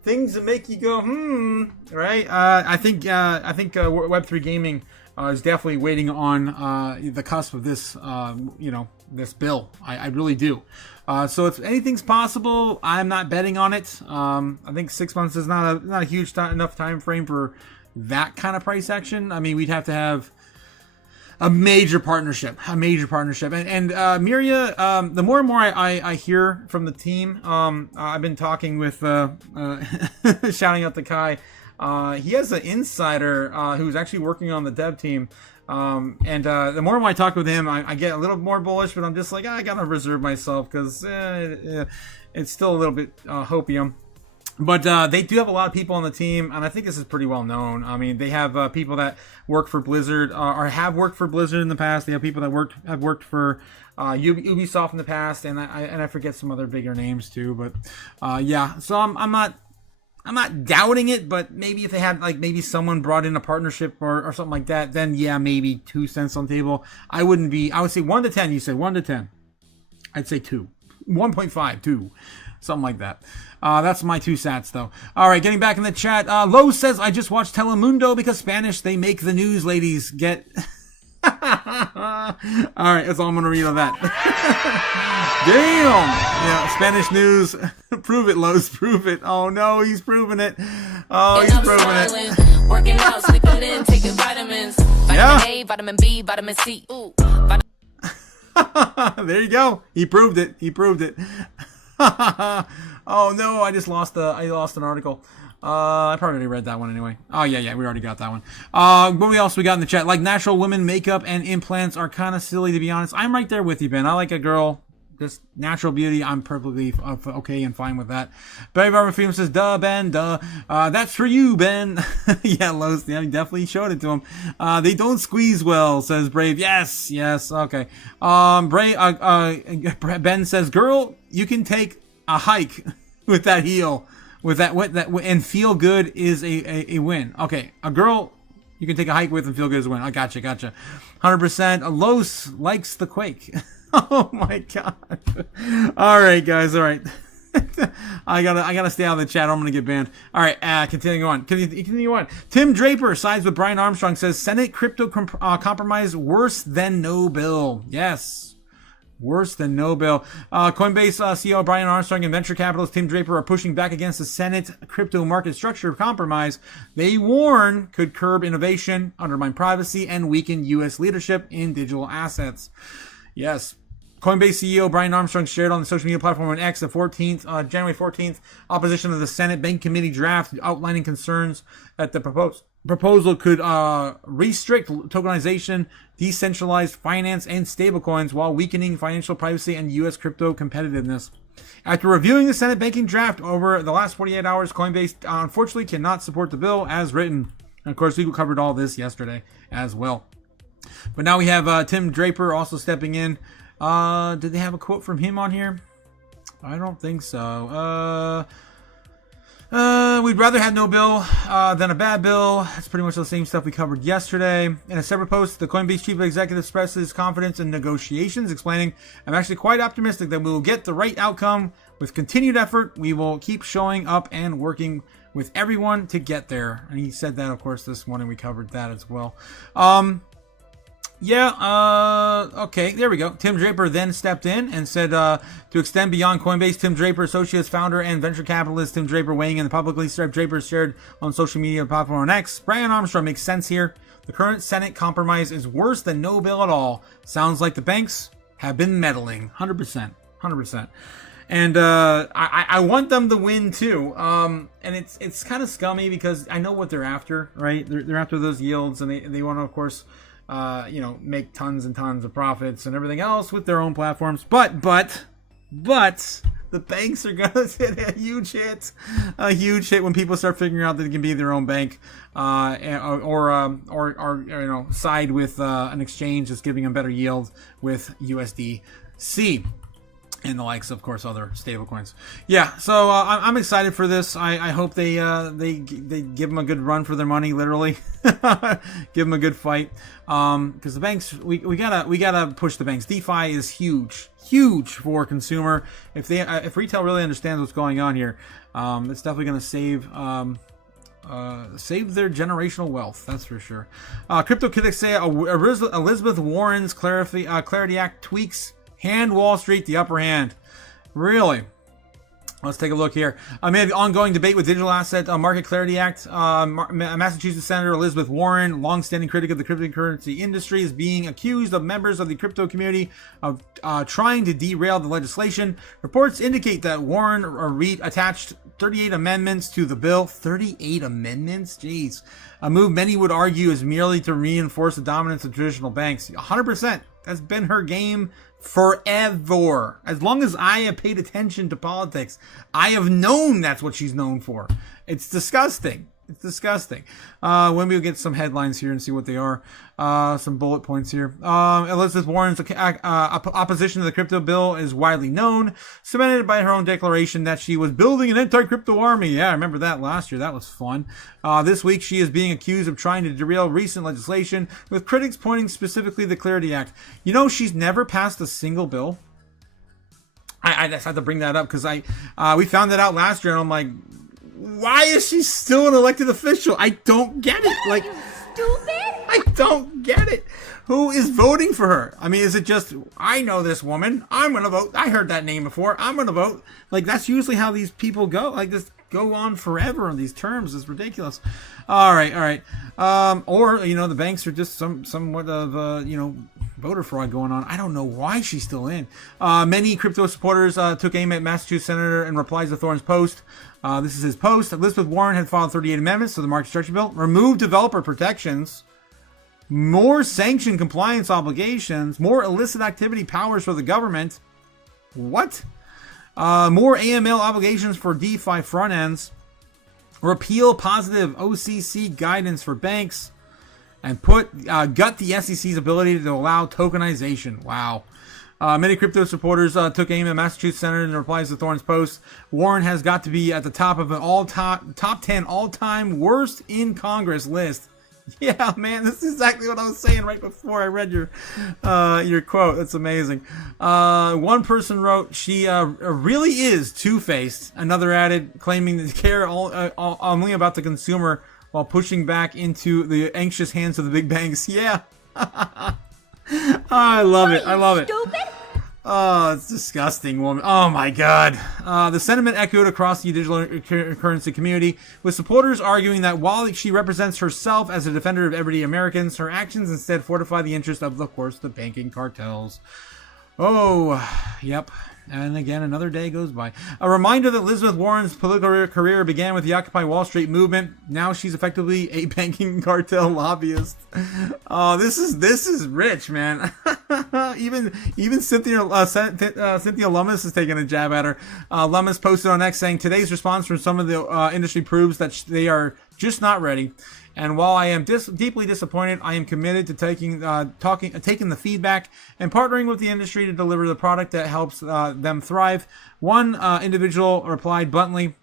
things that make you go, right? I think Web3 gaming is definitely waiting on the cusp of this, this bill. I really do. So if anything's possible, I'm not betting on it. I think 6 months is not a huge enough time frame for that kind of price action. I mean, we'd have to have a major partnership. And Myria, the more and more I hear from the team, I've been talking with, shouting out to Kai. He has an insider who's actually working on the dev team. And the more I talk with him, I get a little more bullish, but I'm just like, I gotta reserve myself because it's still a little bit hopium. But they do have a lot of people on the team, and I think this is pretty well known. I mean, they have people that work for Blizzard or have worked for Blizzard in the past. They have people that have worked for Ubisoft in the past, and I forget some other bigger names too. But yeah, so I'm not doubting it, but maybe if they had maybe someone brought in a partnership or something like that, then yeah, maybe 2 cents on the table. I would say 1 to 10. You said 1 to 10. I'd say 2, 1.5, 2. Something like that. That's my 2 sats, though. All right, getting back in the chat. Lo says, I just watched Telemundo because Spanish, they make the news, ladies. Get... All right, that's all I'm going to read on that. Damn! Yeah, Spanish news. Prove it, Lowe's. Prove it. Oh, no, he's proving it. Oh, he's proving it. Working out, sleeping in, taking vitamins. Vitamin A, vitamin B, vitamin C. Ooh. There you go. He proved it. He proved it. Oh no, I just lost an article. I probably already read that one anyway. Oh yeah, we already got that one. What else we got in the chat? Like natural women makeup and implants are kind of silly, to be honest. I'm right there with you, Ben. I like a girl, just natural beauty. I'm perfectly okay and fine with that. Barry Barber Freedom says, duh, Ben, duh. That's for you, Ben. Yeah, Lowe's, yeah, he definitely showed it to him. They don't squeeze well, says Brave. Yes, okay. Ben says, girl, you can take a hike with that heel, with that and feel good is a win. Okay, a girl you can take a hike with and feel good is a win. I gotcha. 100%. Los likes the Quake. Oh my god. All right, guys. All right. I gotta stay out of the chat. I'm gonna get banned. All right. Continue on. Tim Draper sides with Brian Armstrong. Says Senate crypto compromise worse than no bill. Yes. Worse than no bill. Coinbase CEO Brian Armstrong and venture capitalist Tim Draper are pushing back against the Senate crypto market structure compromise. They warn could curb innovation, undermine privacy, and weaken U.S. leadership in digital assets. Yes. Coinbase CEO Brian Armstrong shared on the social media platform on X the January 14th, opposition to the Senate Bank Committee draft outlining concerns that the proposal could restrict tokenization, decentralized finance, and stablecoins while weakening financial privacy and U.S. crypto competitiveness. After reviewing the Senate banking draft over the last 48 hours, Coinbase unfortunately cannot support the bill as written. And of course, we covered all this yesterday as well. But now we have Tim Draper also stepping in. Did they have a quote from him on here? I don't think so. We'd rather have no bill than a bad bill. That's pretty much the same stuff we covered yesterday. In a separate post, the Coinbase chief executive expresses confidence in negotiations, explaining, I'm actually quite optimistic that we will get the right outcome. With continued effort, we will keep showing up and working with everyone to get there. And he said that, of course, this morning. We covered that as well. Okay, there we go. Tim Draper then stepped in and said to extend beyond Coinbase, Tim Draper, Associates founder and venture capitalist Tim Draper weighing in publicly. Draper shared on social media platform on X. Brian Armstrong makes sense here. The current Senate compromise is worse than no bill at all. Sounds like the banks have been meddling. 100%. And I want them to win too. And it's kind of scummy because I know what they're after, right? They're after those yields, and they want to, of course, make tons and tons of profits and everything else with their own platforms. But the banks are gonna hit a huge hit when people start figuring out that it can be their own bank, or side with an exchange that's giving them better yield with USDC. And the likes, of course, other stablecoins. Yeah, so I'm excited for this. I hope they give them a good run for their money, literally. Give them a good fight, because the banks, we gotta push the banks. DeFi is huge for consumer. If retail really understands what's going on here, it's definitely gonna save their generational wealth. That's for sure. Crypto critics say Elizabeth Warren's Clarity Act tweaks hand Wall Street the upper hand. Really? Let's take a look here. Amid ongoing debate with Digital Asset Market Clarity Act, Massachusetts Senator Elizabeth Warren, longstanding critic of the cryptocurrency industry, is being accused of members of the crypto community of trying to derail the legislation. Reports indicate that Warren attached 38 amendments to the bill. 38 amendments? Jeez. A move many would argue is merely to reinforce the dominance of traditional banks. 100%. That's been her game forever. As long as I have paid attention to politics, I have known that's what she's known for. It's disgusting. It's disgusting. When we get some headlines here and see what they are, some bullet points here. Elizabeth Warren's opposition to the crypto bill is widely known, cemented by her own declaration that she was building an anti-crypto army. Yeah, I remember that last year. That was fun. This week, she is being accused of trying to derail recent legislation, with critics pointing specifically to the Clarity Act. You know, she's never passed a single bill. I just had to bring that up because we found that out last year, and I'm like, why is she still an elected official? I don't get it. Like, Stupid? I don't get it. Who is voting for her? I mean, is it just, I know this woman, I'm going to vote. I heard that name before. I'm going to vote. Like, that's usually how these people go. Like, this go on forever on these terms. It's ridiculous. All right. Or, you know, the banks are just somewhat of, voter fraud going on. I don't know why she's still in. Many crypto supporters took aim at Massachusetts Senator in replies to Thorne's post. This is his post. Elizabeth Warren had filed 38 amendments to the market structure bill, removed developer protections, more sanction compliance obligations, more illicit activity powers for the government. What? More AML obligations for DeFi front ends, repeal positive OCC guidance for banks, and gut the SEC's ability to allow tokenization. Wow. Many crypto supporters took aim at Massachusetts Senator in replies to Thorne's post. Warren has got to be at the top of an top 10 all-time worst in Congress list. Yeah, man, this is exactly what I was saying right before I read your quote. That's amazing. One person wrote, she really is two-faced. Another added, claiming to care only about the consumer while pushing back into the anxious hands of the big banks. Yeah. I love it. I love it. Stupid? Oh, it's disgusting, woman. Oh, my God. The sentiment echoed across the digital currency community, with supporters arguing that while she represents herself as a defender of everyday Americans, her actions instead fortify the interest of course, the banking cartels. Oh, yep. And again, another day goes by. A reminder that Elizabeth Warren's political career began with the Occupy Wall Street movement. Now she's effectively a banking cartel lobbyist. Oh, this is rich, man. even Cynthia Lummis is taking a jab at her. Lummis posted on X saying, today's response from some of the industry proves that they are just not ready. And while I am deeply disappointed, I am committed to taking the feedback and partnering with the industry to deliver the product that helps them thrive. One individual replied bluntly,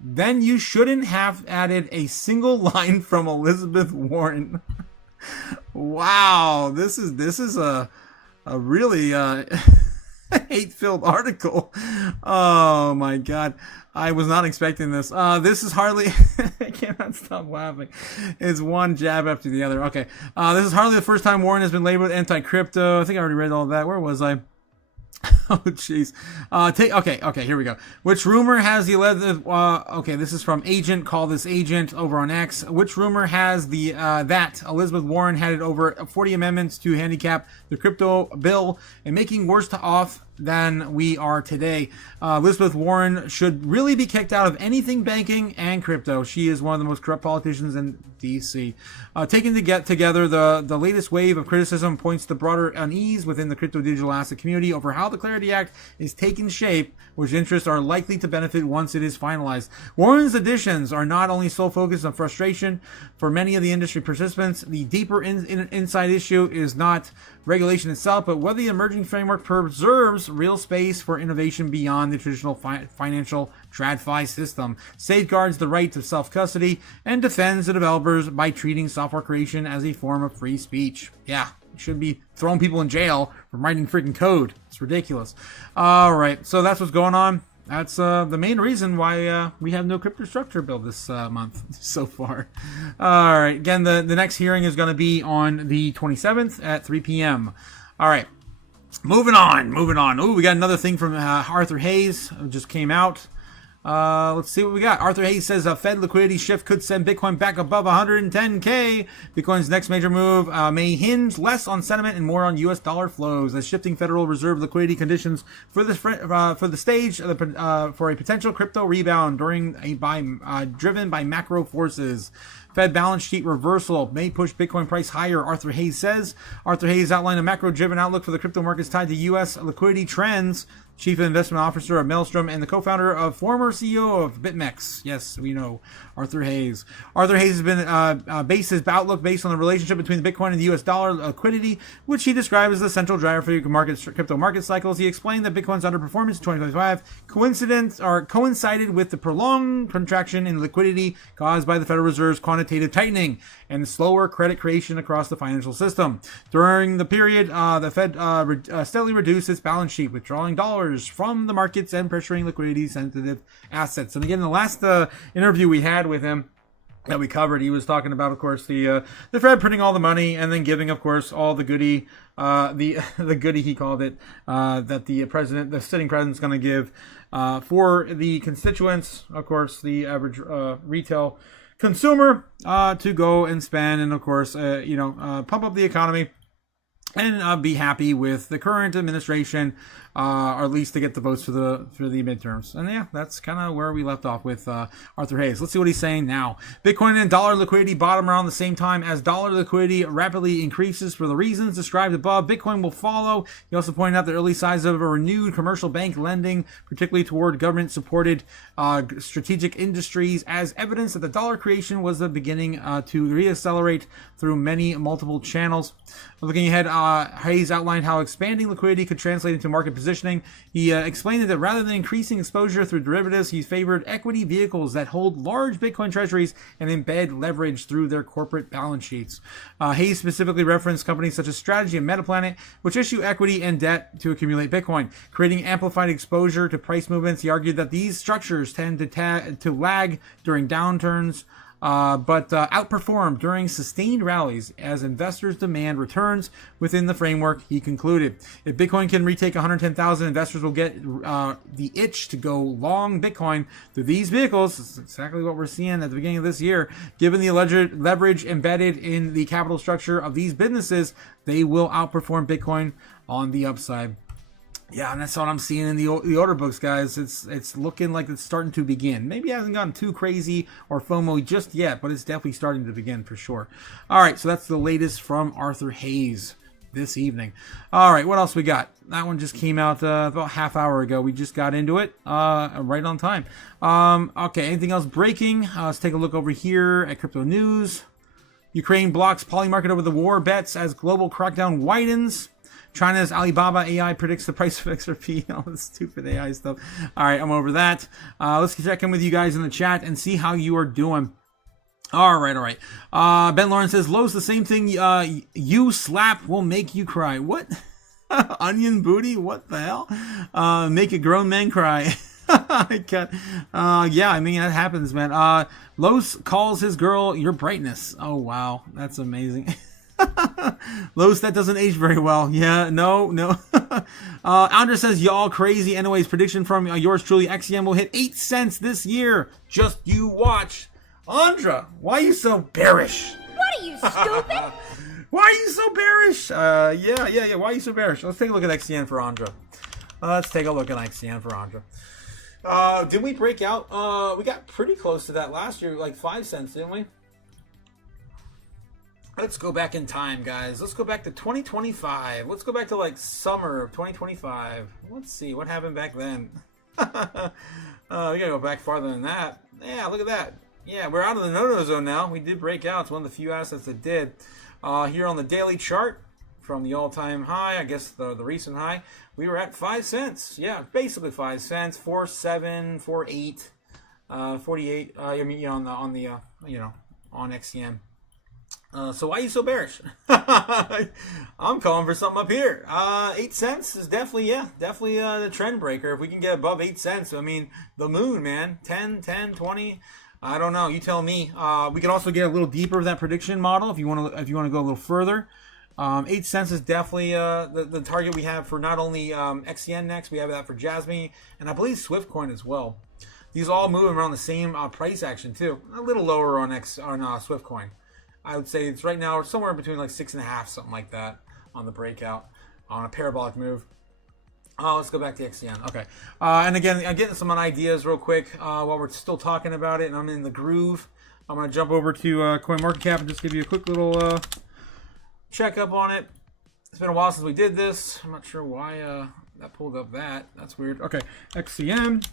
then you shouldn't have added a single line from Elizabeth Warren. Wow, this is a really hate-filled article. Oh my God. I was not expecting this. This is hardly, I cannot stop laughing. It's one jab after the other. Okay. This is hardly the first time Warren has been labeled anti-crypto. I think I already read all that. Where was I? Oh, jeez. Okay, here we go. Which rumor has the okay, this is from Agent. Call this Agent over on X. Which rumor has that Elizabeth Warren had over 40 amendments to handicap the crypto bill and making worse off than we are today. Elizabeth Warren should really be kicked out of anything banking and crypto. She is one of the most corrupt politicians in DC. Taken to get together, the latest wave of criticism points to broader unease within the crypto digital asset community over how the Clarity Act is taking shape, which interests are likely to benefit once it is finalized. Warren's additions are not only sole focus on frustration for many of the industry participants. The deeper inside issue is not regulation itself, but whether the emerging framework preserves real space for innovation beyond the traditional financial TradFi system, safeguards the right to self-custody, and defends the developers by treating software creation as a form of free speech. Yeah, should be throwing people in jail for writing freaking code. It's ridiculous. All right, so that's what's going on. That's the main reason why we have no crypto structure bill this month so far. All right. Again, the next hearing is going to be on the 27th at 3 p.m. All right. Moving on. Ooh, we got another thing from Arthur Hayes. It just came out. Let's see what we got. Arthur Hayes says a Fed liquidity shift could send Bitcoin back above 110K. Bitcoin's next major move may hinge less on sentiment and more on U.S. dollar flows, as shifting Federal Reserve liquidity conditions for the stage for a potential crypto rebound driven by macro forces. Fed balance sheet reversal may push Bitcoin price higher, Arthur Hayes says. Arthur Hayes outlined a macro-driven outlook for the crypto markets tied to U.S. liquidity trends. Chief Investment Officer of Maelstrom and the co-founder of former CEO of BitMEX. Yes, we know Arthur Hayes. Arthur Hayes has been based his outlook based on the relationship between the Bitcoin and the U.S. dollar liquidity, which he described as the central driver for crypto market cycles. He explained that Bitcoin's underperformance in 2025 coincided with the prolonged contraction in liquidity caused by the Federal Reserve's quantitative tightening and slower credit creation across the financial system. During the period, the Fed steadily reduced its balance sheet, withdrawing dollars from the markets and pressuring liquidity-sensitive assets. And again, the last interview we had with him that we covered, he was talking about, of course, the Fed printing all the money and then giving, of course, all the goodie, the goodie he called it, that the sitting president's going to give for the constituents, of course, the average retail consumer to go and spend and, of course, pump up the economy and be happy with the current administration, or at least to get the votes for the midterms. And yeah, that's kind of where we left off with Arthur Hayes. Let's see what he's saying now. Bitcoin and dollar liquidity bottom around the same time as dollar liquidity rapidly increases for the reasons described above. Bitcoin will follow. He also pointed out the early signs of a renewed commercial bank lending, particularly toward government-supported strategic industries, as evidence that the dollar creation was the beginning to reaccelerate through multiple channels. Looking ahead, Hayes outlined how expanding liquidity could translate into market positioning. He explained that rather than increasing exposure through derivatives, he favored equity vehicles that hold large Bitcoin treasuries and embed leverage through their corporate balance sheets. Hayes specifically referenced companies such as Strategy and Metaplanet, which issue equity and debt to accumulate Bitcoin, creating amplified exposure to price movements. He argued that these structures tend to lag during downturns, but outperform during sustained rallies as investors' demand returns within the framework, he concluded. If Bitcoin can retake 110,000, investors will get the itch to go long Bitcoin through these vehicles. This is exactly what we're seeing at the beginning of this year. Given the alleged leverage embedded in the capital structure of these businesses, they will outperform Bitcoin on the upside. Yeah, and that's what I'm seeing in the order books, guys. It's looking like it's starting to begin. Maybe it hasn't gotten too crazy or FOMO just yet, but it's definitely starting to begin for sure. All right, so that's the latest from Arthur Hayes this evening. All right, what else we got? That one just came out about half hour ago. We just got into it right on time. Okay, anything else breaking? Let's take a look over here at crypto news. Ukraine blocks Polymarket over the war bets as global crackdown widens. China's Alibaba AI predicts the price of XRP. All this stupid AI stuff. All right, I'm over that. Let's check in with you guys in the chat and see how you are doing. All right. Ben Lawrence says, Lowe's the same thing you slap will make you cry. What? Onion booty? What the hell? Make a grown man cry. I can't. Yeah, I mean, that happens, man. Lowe's calls his girl your brightness. Oh, wow. That's amazing. Lowe's, that doesn't age very well. Yeah, no. Andra says, y'all crazy. Anyways, prediction from yours truly, XCM will hit 8 cents this year. Just you watch. Andra, why are you so bearish? What are you, stupid? Why are you so bearish? Yeah. Why are you so bearish? Let's take a look at XCM for Andra. Did we break out? We got pretty close to that last year, like 5 cents, didn't we? Let's go back in time, guys. Let's go back to 2025. Let's go back to like summer of 2025. Let's see what happened back then. We gotta go back farther than that. Yeah, look at that. Yeah, we're out of the no-no zone now. We did break out. It's one of the few assets that did. Here on the daily chart, from the all-time high, I guess the recent high, we were at 5 cents. Yeah, basically 5 cents. 4.7, 4.8, 48. I mean, on XCM. So why are you so bearish? I'm calling for something up here. 8 cents is definitely the trend breaker. If we can get above 8 cents, I mean, the moon, man. 10, 20. I don't know. You tell me. We can also get a little deeper of that prediction model if you want to go a little further. 8 cents is definitely the target we have for not only XCN next. We have that for Jasmine and I believe Swiftcoin as well. These all move around the same price action too. A little lower on Swift Coin. I would say it's right now somewhere between like 6.5, something like that, on the breakout on a parabolic move. Let's go back to XCN. Okay. And again, I'm getting some ideas real quick while we're still talking about it, and I'm in the groove. I'm going to jump over to CoinMarketCap and just give you a quick little checkup on it. It's been a while since we did this. I'm not sure why that pulled up that. That's weird. Okay. XCN.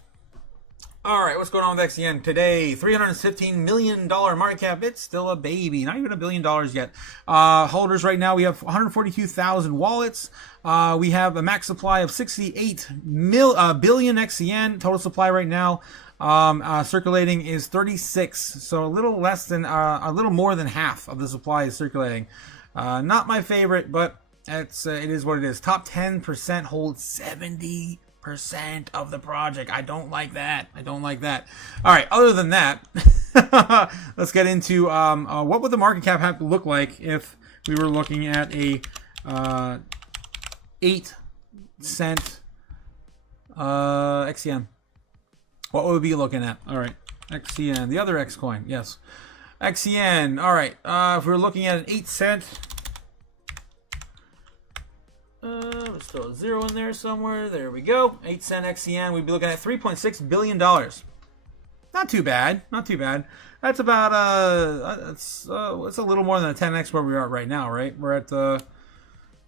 All right, what's going on with XCN today? $315 million market cap. It's still a baby, not even $1 billion yet. Holders right now, we have 142,000 wallets. We have a max supply of 68 billion XCN. Total supply right now circulating is 36, so a little less than, a little more than half of the supply is circulating. Not my favorite, but it is what it is. Top 10% hold 70% of the project. I don't like that. I don't like that. All right. Other than that, let's get into what would the market cap have to look like if we were looking at a 8-cent XCN. What would we be looking at? All right. XCN, the other X coin. Yes. XCN. All right. If we were looking at an 8-cent. Let's throw a 0 in there somewhere. There we go. 8-cent XCN. We'd be looking at $3.6 billion. Not too bad. Not too bad. That's about it's a little more than a 10x where we are right now, right? We're at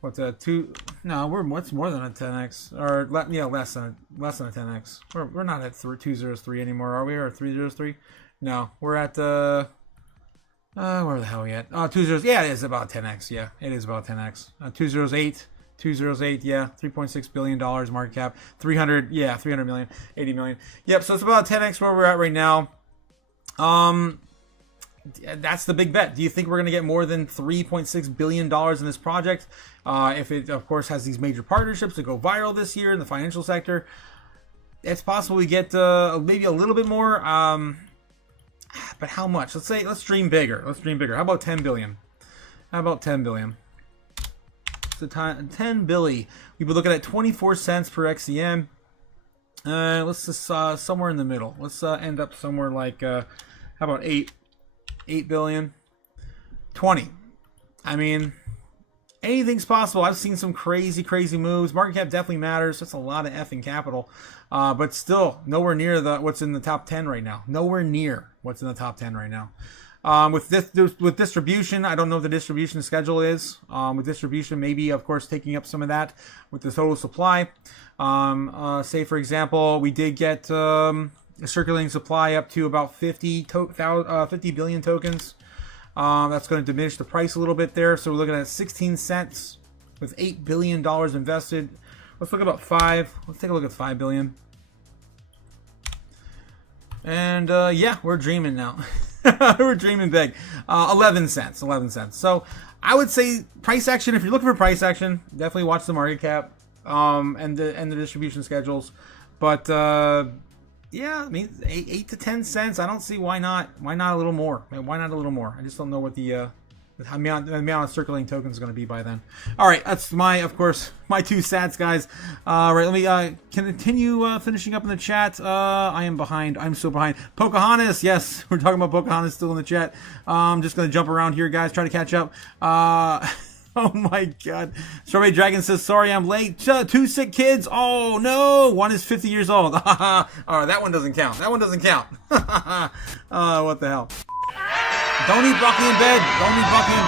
what's a 2? No, what's more than a 10x, or yeah, less than a 10x. We're not at 203 anymore, are we? Or 303? No, we're at where the hell are we at? Oh, 208. Yeah, it is about 10x. Yeah, it is about 10x. 208. 208, yeah, $3.6 billion market cap, 300 million, 80 million. Yep, so it's about 10x where we're at right now. That's the big bet. Do you think we're going to get more than $3.6 billion in this project? If it, of course, has these major partnerships that go viral this year in the financial sector, it's possible we get maybe a little bit more. But how much? Let's dream bigger. Let's dream bigger. How about 10 billion? How about 10 billion? 10 billion. We've been looking at 24 cents per XCM. Let's just somewhere in the middle. Let's end up somewhere like how about 8 billion? 20. I mean, anything's possible. I've seen some crazy moves. Market cap definitely matters. That's a lot of effing capital, but still nowhere near what's in the top 10 right now. Nowhere near what's in the top 10 right now. With distribution, I don't know what the distribution schedule is. With distribution, maybe, of course, taking up some of that with the total supply. Say, for example, we did get a circulating supply up to about 50 billion tokens. That's going to diminish the price a little bit there. So we're looking at 16 cents with $8 billion invested. Let's look at about 5. Let's take a look at 5 billion. And yeah, we're dreaming now. We're dreaming big. 11 cents. 11 cents. So I would say price action. If you're looking for price action, definitely watch the market cap and the distribution schedules. But yeah, I mean 8 to 10 cents. I don't see why not. Why not a little more? Why not a little more? I just don't know what the amount of circulating tokens is going to be by then. All right, that's of course, my 2 sats, guys. All right, let me continue finishing up in the chat. I am behind. I'm so behind. Pocahontas, yes, we're talking about Pocahontas still in the chat. I'm just going to jump around here, guys, try to catch up. Oh my God. Strawberry Dragon says, sorry I'm late. 2 sick kids. Oh no. 1 is 50 years old. All right, that one doesn't count. That one doesn't count. What the hell? Don't eat broccoli in bed. Don't eat broccoli in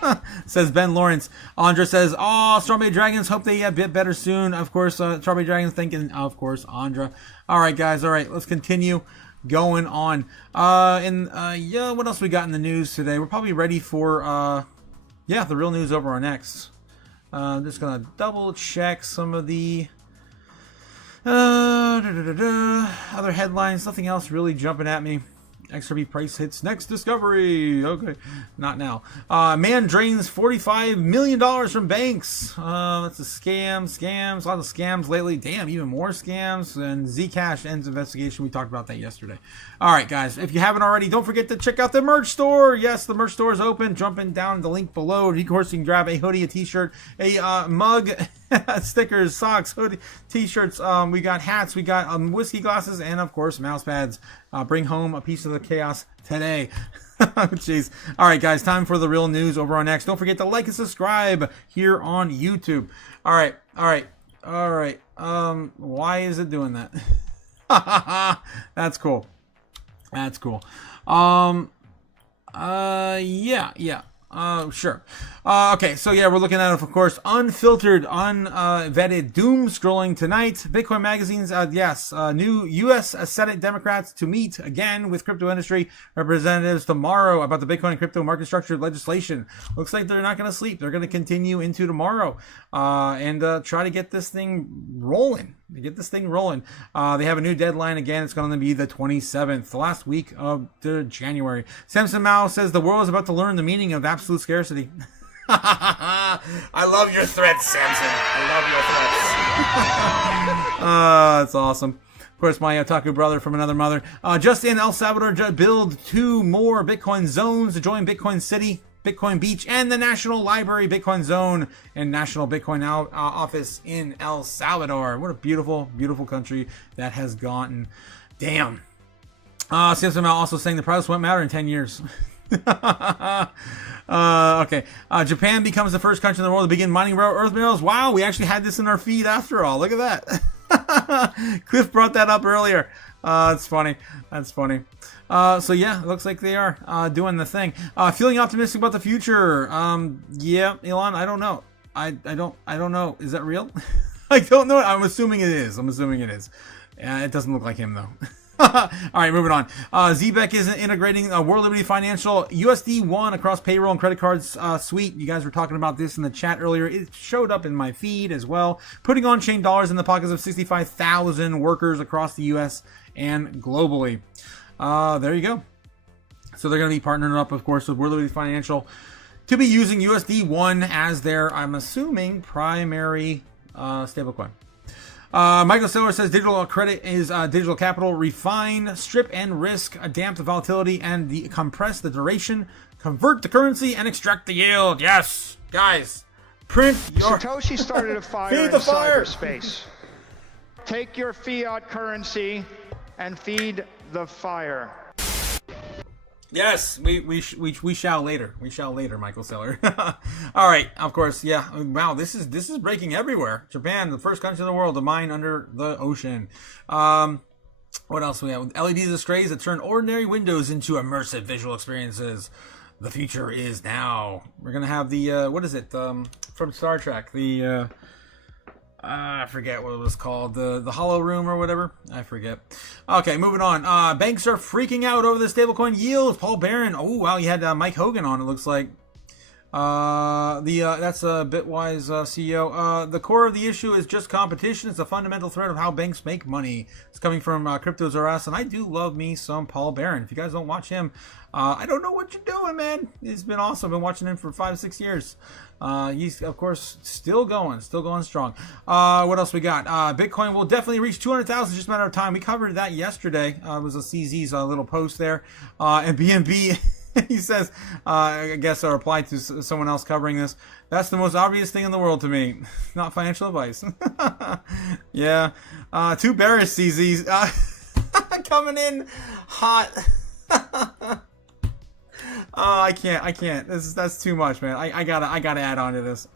bed. Says Ben Lawrence. Andra says, oh, Strawberry Dragons, hope they get bit better soon. Of course, Strawberry Dragons thinking, of course, Andra. All right, guys. All right, let's continue going on. Yeah, what else we got in the news today? We're probably ready for, yeah, the real news over on X. I'm just going to double check some of the other headlines. Nothing else really jumping at me. XRP price hits next discovery. Okay, not now. Man drains $45 million from banks. That's a scam. Scams. A lot of scams lately. Damn, even more scams. And Zcash ends investigation. We talked about that yesterday. All right, guys. If you haven't already, don't forget to check out the merch store. Yes, the merch store is open. Jumping down the link below. Of course, you can grab a hoodie, a t-shirt, a mug, stickers, socks, hoodie, t-shirts. We got hats. We got whiskey glasses, and of course, mouse pads. Bring home a piece of the chaos today. Jeez. All right, guys, time for the real news over on X. Don't forget to like and subscribe here on YouTube. All right. Why is it doing that? That's cool. Yeah. Sure. Okay, so yeah, we're looking at, of course, unfiltered, unvetted doom scrolling tonight. Bitcoin Magazine's, new U.S. Senate Democrats to meet again with crypto industry representatives tomorrow about the Bitcoin and crypto market structure legislation. Looks like they're not going to sleep. They're going to continue into tomorrow and try to get this thing rolling. They have a new deadline again. It's going to be the 27th, the last week of January. Samson Mao says the world is about to learn the meaning of absolute scarcity. I love your threats, Samson. That's awesome. Of course, my otaku brother from another mother. Just in El Salvador, build 2 more Bitcoin zones to join Bitcoin City, Bitcoin Beach, and the National Library Bitcoin Zone and National Bitcoin Office in El Salvador. What a beautiful, beautiful country that has gotten. Damn. Samson Mao also saying the price won't matter in 10 years. Okay. Japan becomes the first country in the world to begin mining rare earth minerals. Wow, we actually had this in our feed after all. Look at that. Cliff brought that up earlier. That's funny. So yeah, it looks like they are doing the thing. Feeling optimistic about the future. Yeah, Elon, I don't know. I don't know. Is that real? I don't know. I'm assuming it is. It doesn't look like him though. All right, moving on. ZBEC is integrating World Liberty Financial USD1 across payroll and credit cards suite. You guys were talking about this in the chat earlier. It showed up in my feed as well. Putting on-chain dollars in the pockets of 65,000 workers across the U.S. and globally. There you go. So they're going to be partnering up, of course, with World Liberty Financial to be using USD1 as their, I'm assuming, primary stablecoin. Michael Saylor says digital credit is digital capital. Refine, strip, and risk. Damp the volatility and compress the duration. Convert the currency and extract the yield. Yes, guys. Print your... Satoshi started a fire Feed in the fire. cyberspace. Take your fiat currency and feed the fire. Yes, we shall later. We shall later, Michael Saylor. All right, of course, yeah. Wow, this is breaking everywhere. Japan, the first country in the world to mine under the ocean. What else we have? LEDs and strays that turn ordinary windows into immersive visual experiences. The future is now. We're gonna have the what is it? From Star Trek, the I forget what it was called, the Hollow Room or whatever. I forget. Okay, moving on. Banks are freaking out over the stablecoin yields. Paul Barron. Oh wow, you had Mike Hogan on. It looks like. That's Bitwise CEO. The core of the issue is just competition. It's a fundamental threat of how banks make money. It's coming from Cryptoverse, and I do love me some Paul Barron. If you guys don't watch him, I don't know what you're doing, man. He's been awesome. I've been watching him for 5-6 years. He's of course still going strong. What else we got? Bitcoin will definitely reach 200,000. Just a matter of time. We covered that yesterday. It was a CZ's little post there, and BNB. He says, I guess I replied to someone else covering this. That's the most obvious thing in the world to me. Not financial advice. Yeah. Too bearish, CZs. Coming in hot. Oh, I can't. That's too much, man. I gotta add on to this.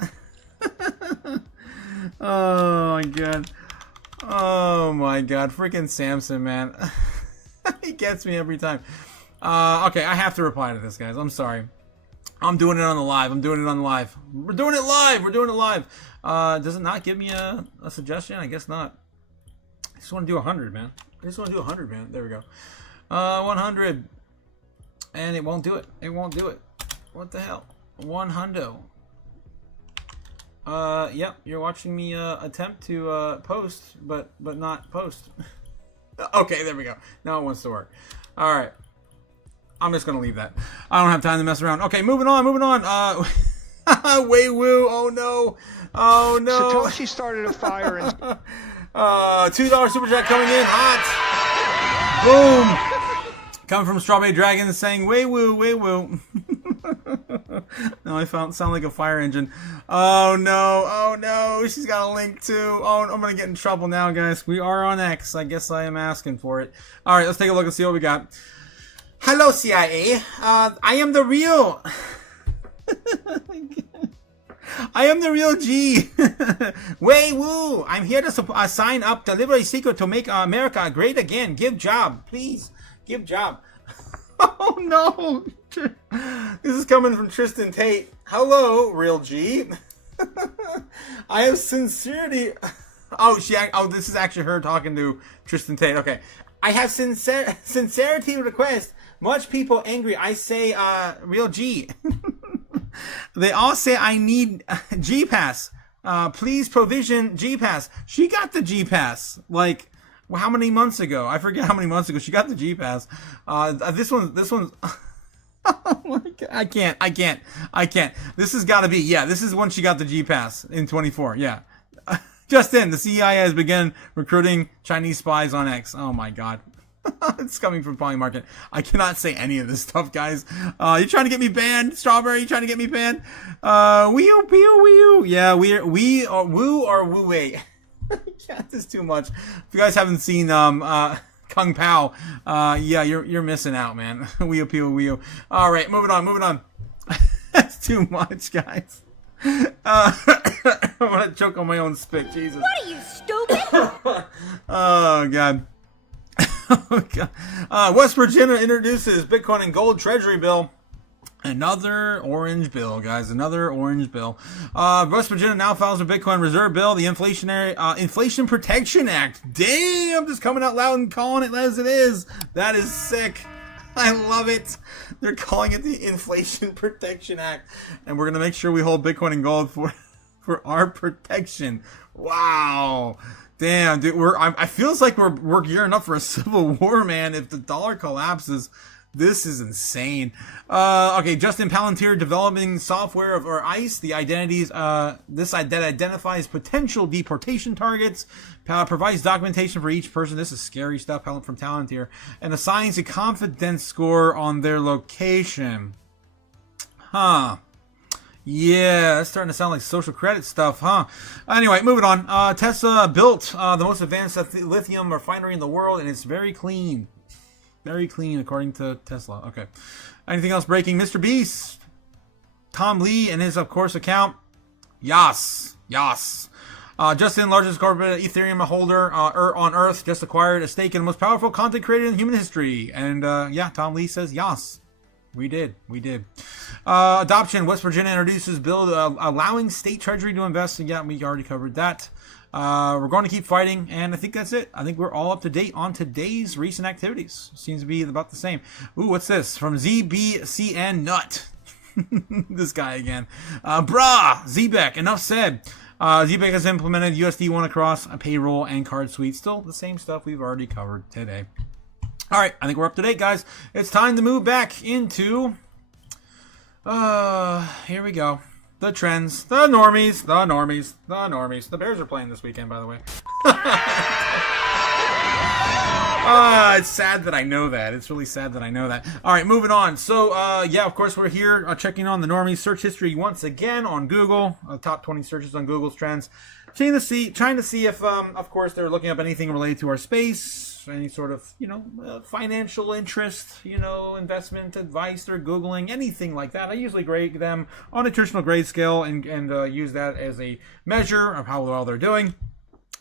Oh my god. Freaking Samson, man. He gets me every time. Okay, I have to reply to this, guys. I'm sorry. I'm doing it on the live. We're doing it live. Does it not give me a suggestion? I guess not. I just want to do 100, man. There we go. 100. And it won't do it. What the hell? 100. Yep, you're watching me attempt to post, but not post. Okay, there we go. Now it wants to work. All right. I'm just gonna leave that. I don't have time to mess around. Okay, moving on. Way woo. Oh no. Satoshi started a fire and $2 super chat coming in hot. Boom. Coming from Strawberry Dragon saying way woo. No, I sound like a fire engine. Oh no. She's got a link too. Oh, I'm gonna get in trouble now, guys. We are on X. I guess I am asking for it. All right, let's take a look and see what we got. Hello, CIA. I am the real. I am the real G. Way woo. I'm here to sign up. Deliver a secret to make America great again. Give job, please. Give job. Oh no. This is coming from Tristan Tate. Hello, real G. I have sincerity. Oh, this is actually her talking to Tristan Tate. Okay. I have sincerity request. Much people angry. I say, real G. They all say I need G-Pass. Please provision G-Pass. She got the G-Pass. Like, how many months ago? I forget how many months ago she got the G-Pass. This one's. Oh my God. I can't. This has got to be. Yeah, this is when she got the G-Pass in 24. Yeah. Just in, the CIA has begun recruiting Chinese spies on X. Oh my God. It's coming from Polymarket. I cannot say any of this stuff, guys. You trying to get me banned? Strawberry, you trying to get me banned? Wee-oo. Yeah, we are woo or woo-wait. Yeah, this is too much. If you guys haven't seen Kung Pao, yeah, you're missing out, man. Wee-oo. All right, moving on. That's too much, guys. I'm gonna choke on my own spit. Jesus. What are you, stupid? Oh God. Oh, God. West Virginia introduces Bitcoin and gold treasury bill. Another orange bill, guys. Another orange bill. West Virginia now files a Bitcoin reserve bill, the Inflation Protection Act. Damn, just coming out loud and calling it as it is. That is sick. I love it. They're calling it the Inflation Protection Act, and we're gonna make sure we hold Bitcoin and gold for our protection. Wow. Damn, dude, I feels like we're gearing up for a civil war, man. If the dollar collapses, this is insane. Okay, Justin Palantir developing software or ICE, the identities, that identifies potential deportation targets, provides documentation for each person. This is scary stuff from Palantir, and assigns a confidence score on their location. Huh. Yeah, that's starting to sound like social credit stuff, huh? Anyway, moving on. Tesla built the most advanced lithium refinery in the world, and it's very clean. Very clean, according to Tesla. Okay. Anything else breaking? Mr. Beast. Tom Lee and his, of course, account. Yas. Justin, largest corporate Ethereum holder on Earth, just acquired a stake in the most powerful content creator in human history. And, yeah, Tom Lee says yas. We did. Adoption. West Virginia introduces bill allowing state treasury to invest. Yeah, we already covered that. We're going to keep fighting, and I think that's it. I think we're all up to date on today's recent activities. Seems to be about the same. Ooh, what's this? From ZBCN Nut. This guy again. Zbeck, enough said. Zbeck has implemented USD1 across a payroll and card suite. Still the same stuff we've already covered today. All right, I think we're up to date, guys. It's time to move back into, here we go. The trends, the normies. The Bears are playing this weekend, by the way. It's sad that I know that. It's really sad that I know that. All right, moving on. So, yeah, of course, we're here checking on the normies search history once again on Google. Top 20 searches on Google's trends. Trying to see if, of course, they're looking up anything related to our space. Any sort of, financial interest, investment advice they're Googling, anything like that. I usually grade them on a traditional grade scale and use that as a measure of how well they're doing.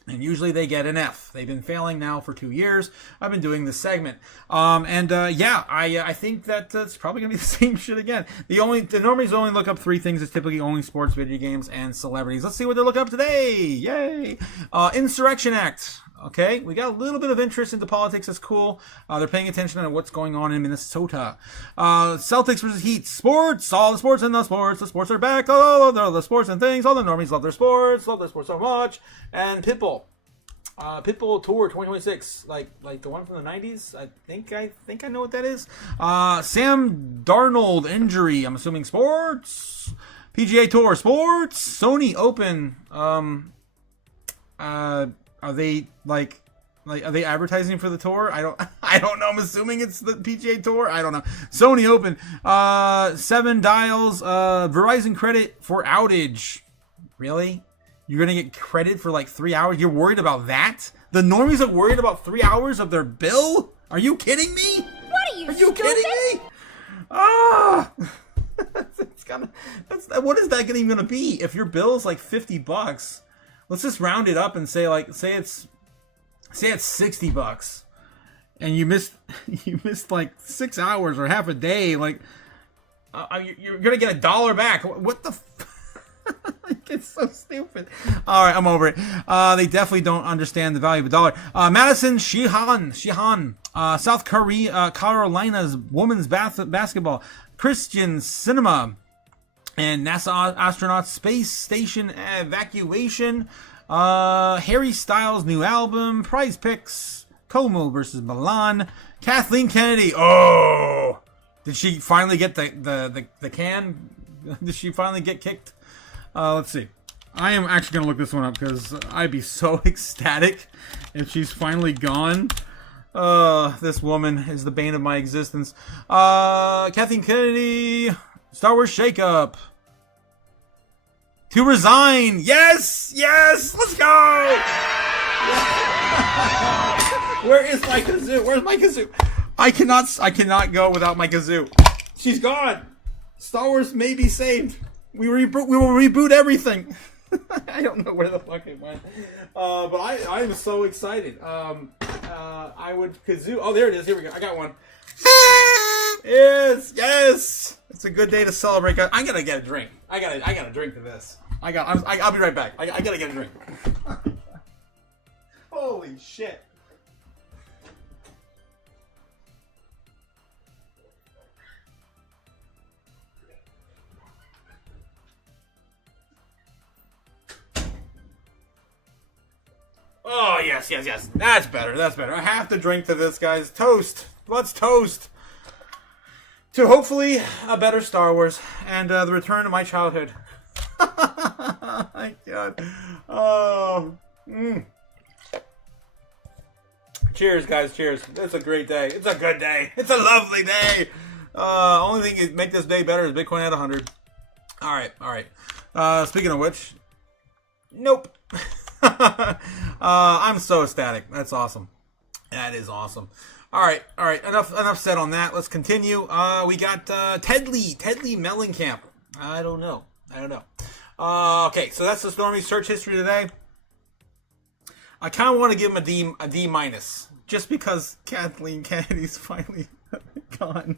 And usually they get an F. They've been failing now for 2 years. I've been doing this segment. I think that it's probably going to be the same shit again. The normies only look up 3 things. It's typically only sports, video games, and celebrities. Let's see what they look up today. Yay! Insurrection Act. Okay, we got a little bit of interest into politics. That's cool. They're paying attention to what's going on in Minnesota. Celtics versus Heat. Sports. All the sports and the sports. The sports are back. Oh, the sports and things. All the normies love their sports so much. And Pitbull. Pitbull Tour 2026, like the one from the 90s. I think I know what that is. Sam Darnold injury. I'm assuming sports. PGA Tour sports. Sony Open. Are they like are they advertising for the tour? I don't know. I'm assuming it's the PGA Tour. I don't know. Sony Open. 7 dials. Verizon credit for outage. Really? You're going to get credit for like 3 hours? You're worried about that? The normies are worried about 3 hours of their bill? Are you kidding me? What are you kidding me? Ah! What is that even going to be? If your bill is like $50, let's just round it up and say it's $60, and you missed like 6 hours or half a day. Like, you're going to get $1 back. What the? It's so stupid. All right, I'm over it. They definitely don't understand the value of $1. Madison Shihan, South Carolina's women's basketball, Christian cinema, and NASA astronauts space station evacuation. Harry Styles' new album, Prize Picks, Como versus Milan, Kathleen Kennedy. Oh, did she finally get the can? Did she finally get kicked? Let's see. I am actually going to look this one up because I'd be so ecstatic if she's finally gone. This woman is the bane of my existence. Kathleen Kennedy, Star Wars shakeup. To resign. Yes! Let's go! Where is my kazoo? Where's my kazoo? I cannot go without my kazoo. She's gone. Star Wars may be saved. We will reboot everything. I don't know where the fuck it went. But I'm so excited. I would kazoo. Oh, there it is. Here we go. I got one. Yes. It's a good day to celebrate. I'm gonna get a drink. I gotta drink to this. I'll be right back. I gotta get a drink. Holy shit. Oh, yes. That's better. I have to drink to this, guys. Toast. Let's toast to hopefully a better Star Wars and the return of my childhood. My God. Oh. Cheers, guys. Cheers. It's a great day. It's a good day. It's a lovely day. Only thing that make this day better is Bitcoin at 100. All right. Speaking of which, nope. I'm so ecstatic. That's awesome. That is awesome. All right. Enough said on that. Let's continue. We got Ted Lee Mellencamp. I don't know. Okay, so that's the Stormy search history today. I kind of want to give him a D minus, just because Kathleen Kennedy's finally gone.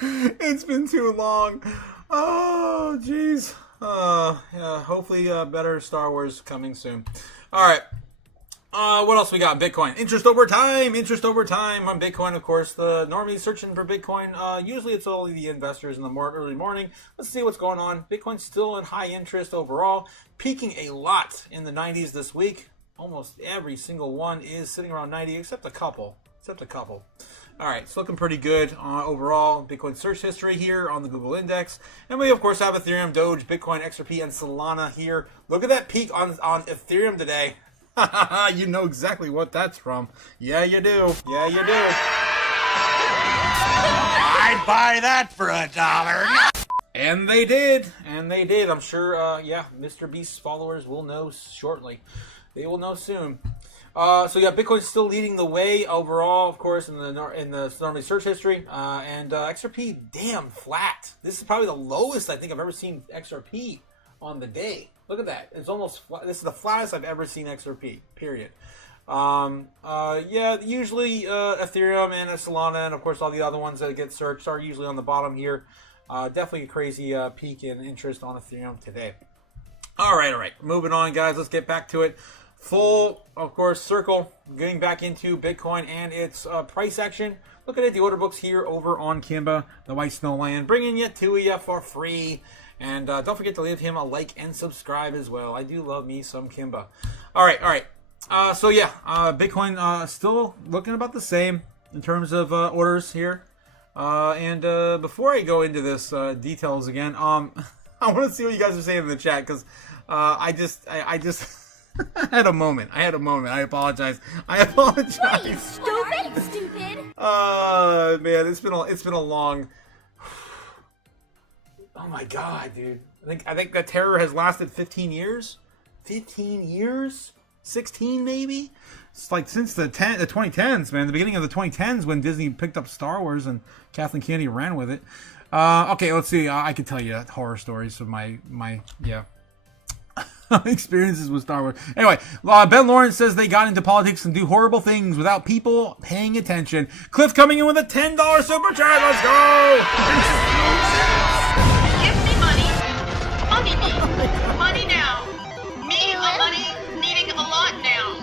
It's been too long. Oh, jeez. Yeah, hopefully better Star Wars coming soon. All right. What else we got? Bitcoin. Interest over time on Bitcoin, of course. The normies searching for Bitcoin. Usually it's only the investors in the early morning. Let's see what's going on. Bitcoin's still in high interest overall, peaking a lot in the 90s this week. Almost every single one is sitting around 90, except a couple. All right, it's looking pretty good overall. Bitcoin search history here on the Google Index. And we, of course, have Ethereum, Doge, Bitcoin, XRP, and Solana here. Look at that peak on Ethereum today. You know exactly what that's from. Yeah, you do. I'd buy that for $1. And they did. I'm sure, Mr. Beast's followers will know shortly. They will know soon. So yeah, Bitcoin's still leading the way overall, of course, in the normally search history. And XRP, damn flat. This is probably the lowest I think I've ever seen XRP on the day. Look at that. It's almost flat. This is the flattest I've ever seen XRP, period. Usually Ethereum and Solana, and of course all the other ones that get searched are usually on the bottom here. Definitely a crazy peak in interest on Ethereum today. All right. Moving on, guys. Let's get back to it. Full, of course, circle, getting back into Bitcoin and its price action. Looking at the order books here over on Kimba, the White Snow Land, bringing it to you for free. And don't forget to leave him a like and subscribe as well. I do love me some Kimba. All right. So yeah, Bitcoin still looking about the same in terms of orders here. And before I go into this details again, I want to see what you guys are saying in the chat because I just I had a moment. I apologize. I apologize. Stupid. Man, it's been a long. Oh my god, dude! I think the terror has lasted 15 years. 15 years, 16 maybe. It's like since the 2010s, man. The beginning of the 2010s when Disney picked up Star Wars and Kathleen Kennedy ran with it. Okay, let's see. I could tell you horror stories of my experiences with Star Wars. Anyway, Ben Lawrence says they got into politics and do horrible things without people paying attention. Cliff coming in with a $10 super chat. Let's go. Give me money. Money me. Money now. Me, money needing a lot now.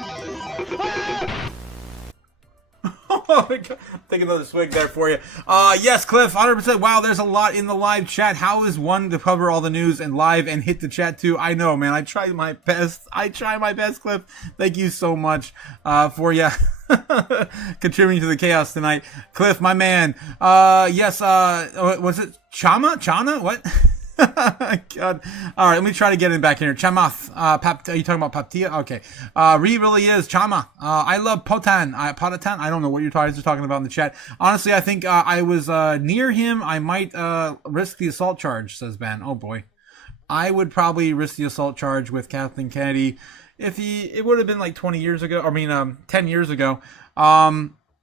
Take another swig there for you. Yes, Cliff, 100%. Wow, there's a lot in the live chat. How is one to cover all the news and live and hit the chat too? I know, man. I try my best. Cliff. Thank you so much for contributing to the chaos tonight. Cliff, my man. Yes, was it Chana? What? God. All right, let me try to get him back in here. Chamath. Are you talking about Paptia? Okay. Really is Chama. I love Potan. Potatan. I don't know what you guys are talking about in the chat. Honestly, I think I was near him. I might risk the assault charge, says Ben. Oh boy. I would probably risk the assault charge with Kathleen Kennedy if it would have been like 10 years ago.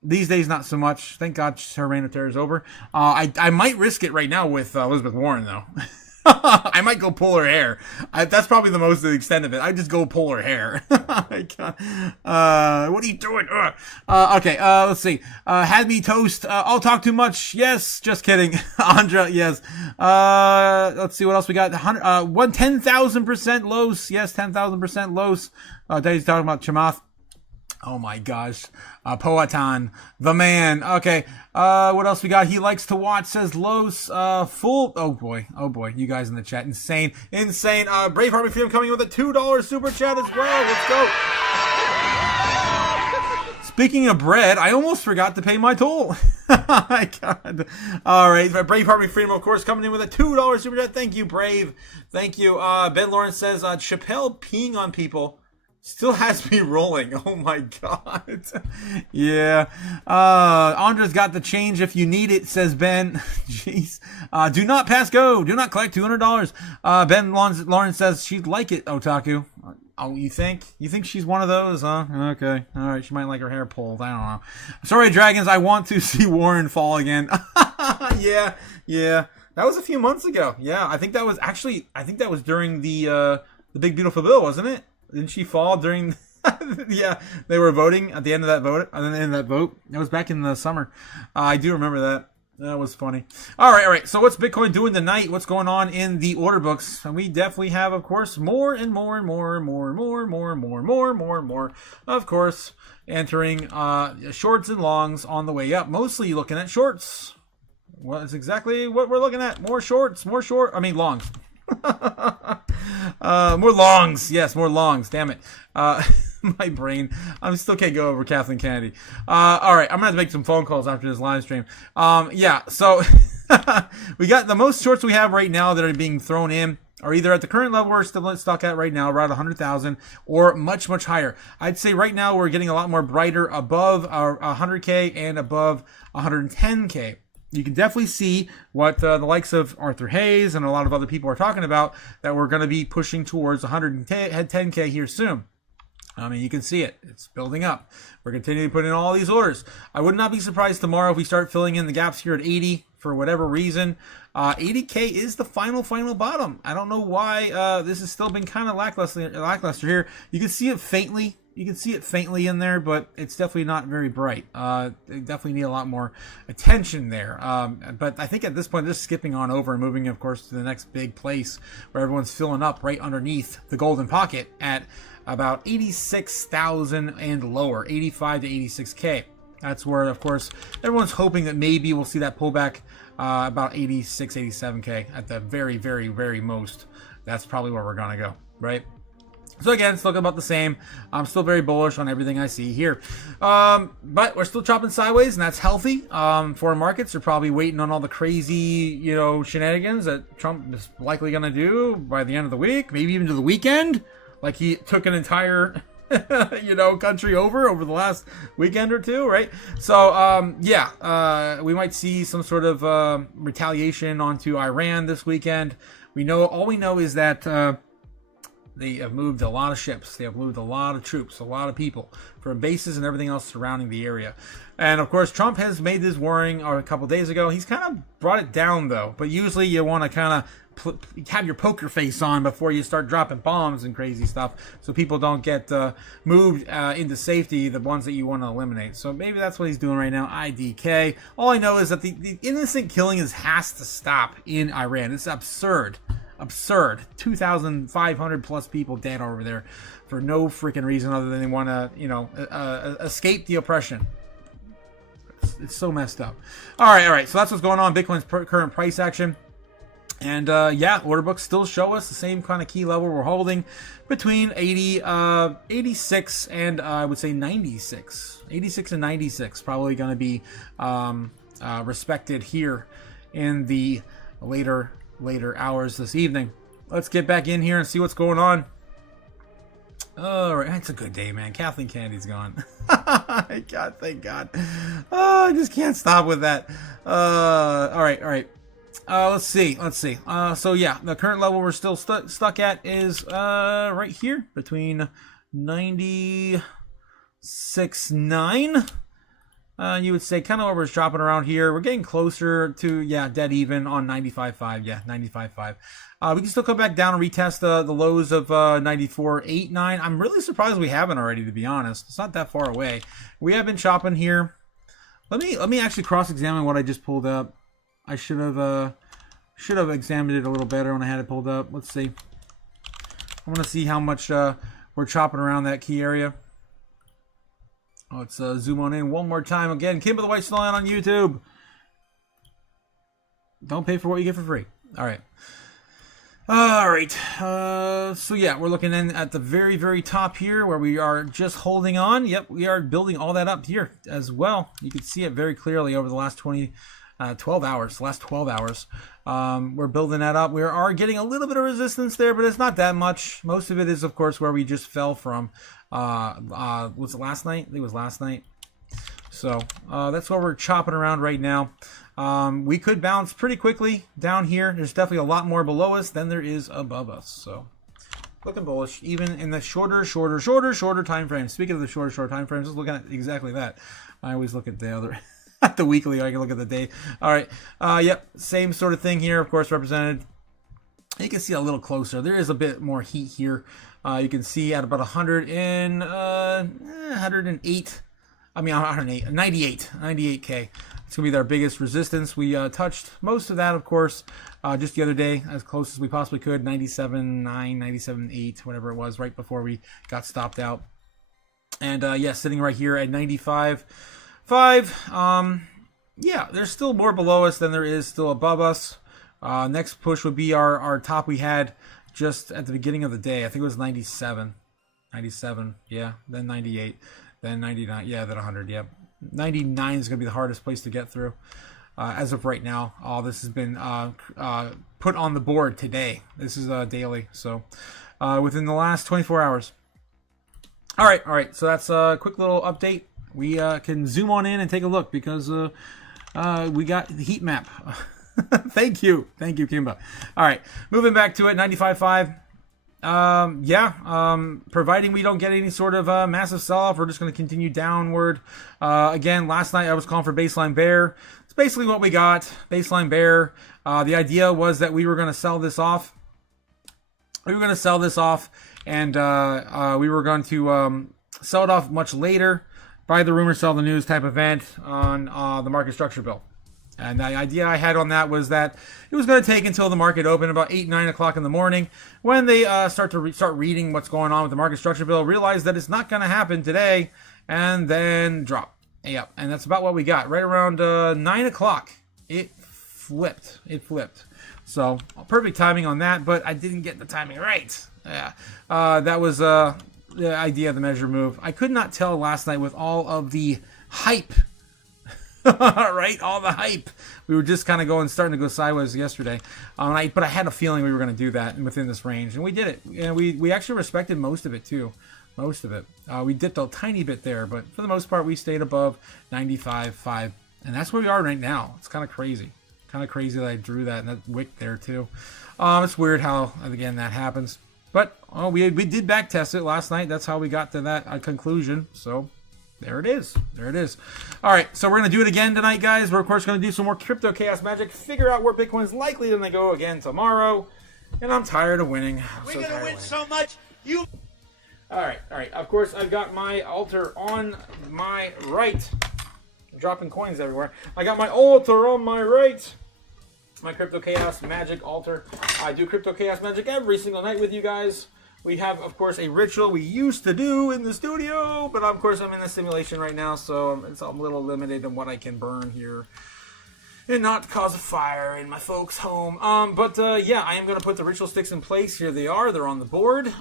These days, not so much. Thank God her reign of terror is over. I might risk it right now with Elizabeth Warren, though. I might go pull her hair. That's probably the most extent of it. I just go pull her hair. What are you doing? Okay, let's see. Had me toast. I'll talk too much. Yes, just kidding. Andra, yes. Let's see what else we got. 10,000% Los. Yes, 10,000% Los. Daddy's talking about Chamath. Oh my gosh. Poatan, the man. Okay. What else we got? He likes to watch, says Los. Full. Oh boy. You guys in the chat. Insane. Brave Army Freedom coming with a $2 super chat as well. Let's go. Speaking of bread, I almost forgot to pay my toll. My God. All right. Brave Army Freedom, of course, coming in with a $2 super chat. Thank you, Brave. Thank you. Ben Lawrence says, Chappelle peeing on people still has me rolling. Oh my God. Yeah. Andra's got the change if you need it, says Ben. Jeez. Do not pass go. Do not collect $200. Ben Lawrence says she'd like it, Otaku. Oh, you think? You think she's one of those, huh? Okay. All right. She might like her hair pulled. I don't know. Sorry, Dragons. I want to see Warren fall again. Yeah. That was a few months ago. Yeah. I think that was during the Big Beautiful Bill, wasn't it? Didn't she fall during? Yeah, they were voting at the end of that vote. That was back in the summer. I do remember that. That was funny. All right. So what's Bitcoin doing tonight? What's going on in the order books? And we definitely have, of course, more and more. Of course, entering shorts and longs on the way up. Mostly looking at shorts. Well, that's exactly what we're looking at. More longs. More longs. Yes, more longs. Damn it. My brain. I still can't go over Kathleen Kennedy. All right. I'm going to have to make some phone calls after this live stream. Yeah. So we got the most shorts we have right now that are being thrown in are either at the current level we're still stuck at right now, around 100,000, or much, much higher. I'd say right now we're getting a lot more brighter above our 100K and above 110K. You can definitely see what the likes of Arthur Hayes and a lot of other people are talking about, that we're going to be pushing towards 110K here soon. I mean, you can see it. It's building up. We're continuing to put in all these orders. I would not be surprised tomorrow if we start filling in the gaps here at 80 for whatever reason. 80K is the final bottom. I don't know why this has still been kind of lackluster here. You can see it faintly. In there, but it's definitely not very bright. They definitely need a lot more attention there. But I think at this point, just skipping on over and moving, of course, to the next big place where everyone's filling up right underneath the golden pocket at about 86,000 and lower, 85 to 86K. That's where, of course, everyone's hoping that maybe we'll see that pullback about 86, 87K at the very, very, very most. That's probably where we're going to go, right? So again, still about the same. I'm still very bullish on everything I see here. But we're still chopping sideways, and that's healthy. Foreign markets are probably waiting on all the crazy, shenanigans that Trump is likely going to do by the end of the week, maybe even to the weekend. Like he took an entire, country over the last weekend or two, right? So, we might see some sort of retaliation onto Iran this weekend. All we know is that they have moved a lot of ships. They have moved a lot of troops, a lot of people from bases and everything else surrounding the area. And of course, Trump has made this warning a couple days ago. He's kind of brought it down though. But usually you want to kind of have your poker face on before you start dropping bombs and crazy stuff, so people don't get moved into safety, the ones that you want to eliminate. So maybe that's what he's doing right now. IDK. All I know is that the innocent killing has to stop in Iran. It's absurd. 2,500 plus people dead over there for no freaking reason other than they want to, escape the oppression. It's so messed up. All right. So that's what's going on. Bitcoin's current price action. And order books still show us the same kind of key level we're holding between 86 and I would say 96. 86 and 96 probably going to be respected here in the later hours this evening. Let's get back in here and see what's going on. All right, it's a good day, man. Kathleen Kennedy's gone. God, thank God. Oh, I just can't stop with that. All right. Let's see. So yeah, the current level we're still stuck at is right here between 96.9. You would say kind of where we're shopping around here. We're getting closer to, dead even on 95.5. Yeah, 95.5. We can still come back down and retest the lows of 94.89. I'm really surprised we haven't already, to be honest. It's not that far away. We have been shopping here. Let me actually cross-examine what I just pulled up. I should have examined it a little better when I had it pulled up. Let's see. I want to see how much we're chopping around that key area. Let's zoom on in one more time. Again, Kimber the White Stallion on YouTube. Don't pay for what you get for free. All right. So yeah, we're looking in at the very, very top here where we are just holding on. Yep, we are building all that up here as well. You can see it very clearly over the last 12 hours. We're building that up. We are getting a little bit of resistance there, but it's not that much. Most of it is, of course, where we just fell from. Was it last night? I think it was last night. So that's where we're chopping around right now. We could bounce pretty quickly down here. There's definitely a lot more below us than there is above us. So looking bullish, even in the shorter time frames. Speaking of the shorter time frames, just looking at exactly that. I always look at the other. At the weekly, I can look at the day. All right. Yep. Same sort of thing here, of course, represented. You can see a little closer. There is a bit more heat here. You can see at about 108. I mean, 98K. It's going to be our biggest resistance. We touched most of that, of course, just the other day, as close as we possibly could. 97.9, 97.8, whatever it was, right before we got stopped out. And sitting right here at 95.5. There's still more below us than there is still above us. Next push would be our top we had just at the beginning of the day. I think it was 97, then 98, then 99, then 100, 99 is going to be the hardest place to get through. As of right now, all this has been put on the board today. This is daily, so within the last 24 hours. All right, so that's a quick little update. We can zoom on in and take a look because we got the heat map. Thank you, Kimba. All right, moving back to it, 95.5. Providing we don't get any sort of massive sell-off, we're just going to continue downward. Again, last night I was calling for baseline bear. It's basically what we got, baseline bear. The idea was that we were going to sell this off. And we were going to sell it off much later. Buy the rumor, sell the news type event on the market structure bill. And the idea I had on that was that it was going to take until the market opened about 8-9 o'clock in the morning when they start reading what's going on with the market structure bill, realize that it's not going to happen today, and then drop. Yep, and that's about what we got. Right around 9 o'clock, it flipped. So perfect timing on that, but I didn't get the timing right. Yeah. That was the idea of the measure move. I could not tell last night with all of the hype. Right? All the hype. We were just kind of starting to go sideways yesterday. But I had a feeling we were going to do that within this range. And we did it. And we actually respected most of it, too. Most of it. We dipped a tiny bit there. But for the most part, we stayed above 95.5. And that's where we are right now. It's kind of crazy. Kind of crazy that I drew that and that wick there, too. It's weird how, again, that happens. But we did back test it last night. That's how we got to that conclusion. So there it is. There it is. All right. So we're going to do it again tonight, guys. We're, of course, going to do some more Crypto Chaos magic. Figure out where Bitcoin's likely to go again tomorrow. And I'm tired of winning. We're going to win so much. You. All right. All right. Of course, I've got my altar on my right. I'm dropping coins everywhere. I got my altar on my right. My Crypto Chaos Magic altar. I do Crypto Chaos Magic every single night with you guys. We have, of course, a ritual we used to do in the studio, but of course I'm in a simulation right now, so it's a little limited in what I can burn here and not cause a fire in my folks' home. Yeah, I am going to put the ritual sticks in place. Here they are. They're on the board.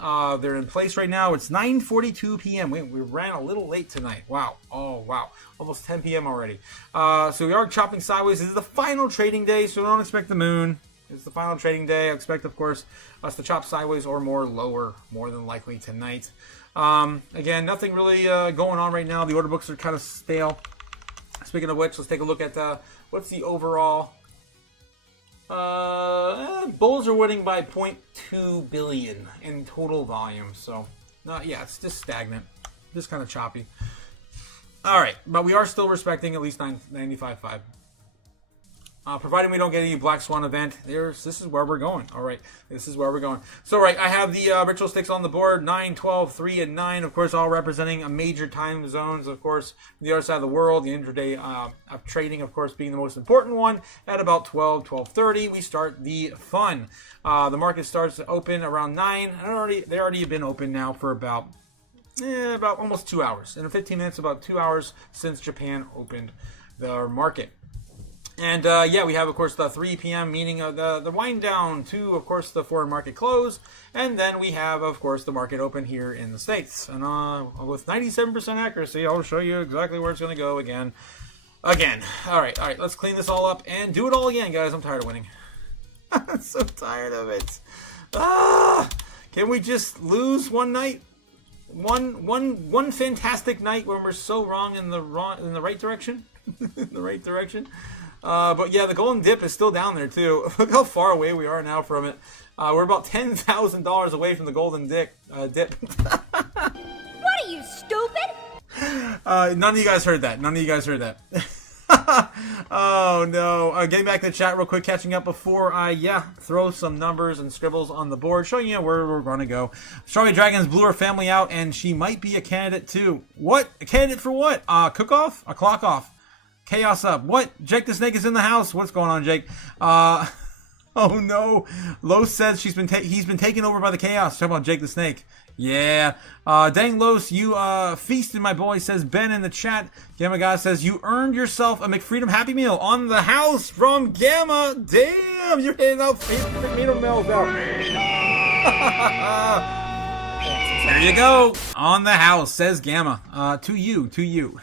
They're in place right now. It's 9:42 p.m. We ran a little late tonight. Wow. Oh, wow. Almost 10 p.m. already. So we are chopping sideways. This is the final trading day, so don't expect the moon. It's the final trading day. I expect, of course, us to chop sideways or lower, more than likely tonight. Again, nothing really going on right now. The order books are kind of stale. Speaking of which, let's take a look at what's the overall. Bulls are winning by 0.2 billion in total volume. So, it's just stagnant. Just kind of choppy. All right, but we are still respecting at least 95.5. Providing we don't get any Black Swan event, this is where we're going. All right, this is where we're going. So, I have the ritual sticks on the board, 9, 12, 3, and 9, of course, all representing major time zones, of course, the other side of the world, the intraday of trading, of course, being the most important one. At about 12:30, we start the fun. The market starts to open around 9. They already have been open now for about almost 2 hours. In 15 minutes, about 2 hours since Japan opened the market. And we have, of course, the 3 p.m. meaning of the wind down to, of course, the foreign market close. And then we have, of course, the market open here in the States. And with 97% accuracy, I'll show you exactly where it's going to go again. All right, let's clean this all up and do it all again, guys. I'm tired of winning. I'm so tired of it. Can we just lose one night? One fantastic night when we're so wrong in the right direction? In the right direction? The golden dip is still down there too. Look how far away we are now from it. We're about $10,000 away from the golden dip. What are you, stupid? None of you guys heard that. Oh no. Getting back to the chat real quick, catching up before I throw some numbers and scribbles on the board, showing you where we're going to go. Strawberry Dragons blew her family out, and she might be a candidate too. What? A candidate for what? Cook off? A clock off? Chaos up. What? Jake the Snake is in the house. What's going on, Jake? Oh no. Los says he's been taken over by the chaos. Talk about Jake the Snake. Yeah. Dang Los, you feasted, my boy, says Ben in the chat. Gamma Guy says you earned yourself a McFreedom Happy Meal on the house from Gamma. Damn, you're hitting out McFreedom meals out. There you go. On the house, says Gamma. To you.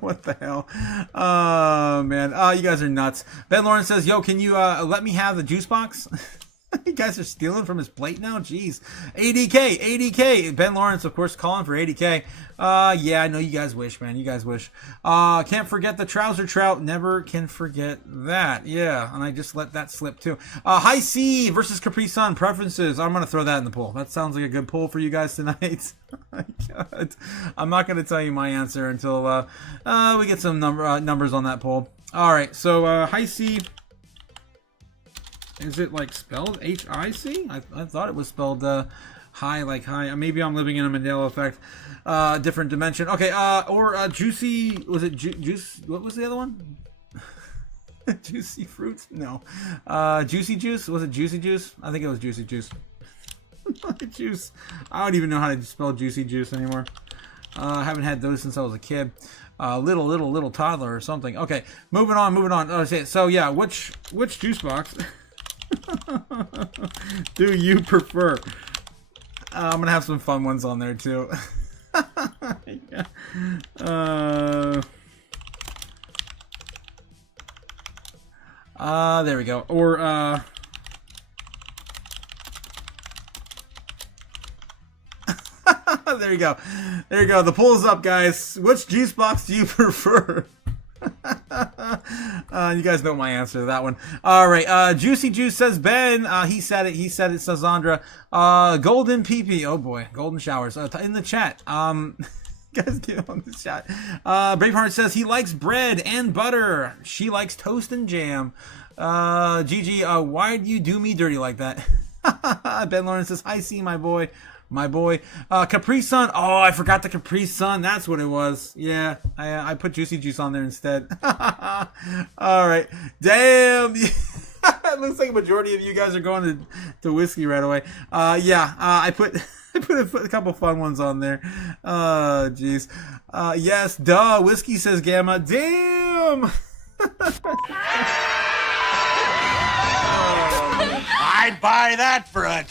What the hell? Oh, man. You guys are nuts. Ben Lawrence says, yo, can you let me have the juice box? You guys are stealing from his plate now? Jeez. ADK. Ben Lawrence, of course, calling for ADK. I know you guys wish, man. You guys wish. Can't forget the trouser trout. Never can forget that. Yeah, and I just let that slip, too. High C versus Capri Sun preferences. I'm going to throw that in the poll. That sounds like a good poll for you guys tonight. Oh my God. I'm not going to tell you my answer until we get some numbers on that poll. All right, so High C. Is it like spelled H-I-C? I thought it was spelled high, like high. Maybe I'm living in a Mandela effect. Different dimension. Okay, or Juicy, was it Juice? What was the other one? Juicy Fruits? No. Juicy Juice? Was it Juicy Juice? I think it was Juicy Juice. Juice. I don't even know how to spell Juicy Juice anymore. I haven't had those since I was a kid. Little toddler or something. Okay, moving on. So yeah, which juice box do you prefer? I'm gonna have some fun ones on there too. There we go. Or there you go. There you go. The poll's up, guys. Which juice box do you prefer? You guys know my answer to that one. All right. Juicy Juice says Ben. He said it. He said it. Says Andra. Golden PP. Oh boy. Golden showers. In the chat. Guys, get on the chat. Braveheart says he likes bread and butter. She likes toast and jam. Gigi. Why do you do me dirty like that? Ben Lawrence says, I see my boy. My boy. Capri Sun. Oh, I forgot the Capri Sun. That's what it was. Yeah, I put Juicy Juice on there instead. All right. Damn. It looks like a majority of you guys are going to whiskey right away. Yeah, I put a couple fun ones on there. Jeez. Yes, duh. Whiskey says Gamma. Damn. I'd buy that for $1.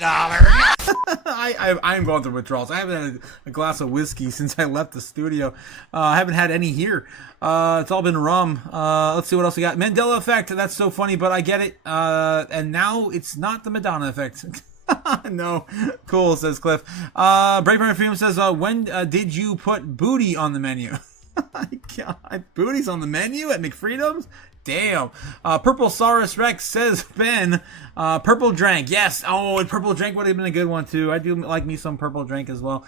I'm going through withdrawals. I haven't had a glass of whiskey since I left the studio. I haven't had any here. It's all been rum. Let's see what else we got. Mandela effect. That's so funny, but I get it. And now it's not the Madonna effect. No. Cool, says Cliff. Braveheart Freedom says, when did you put booty on the menu? God, booty's on the menu at McFreedom's? Damn. Purple Saurus Rex says, Ben, purple drank. Yes. Oh, and purple drank would have been a good one too. I do like me some purple drink as well.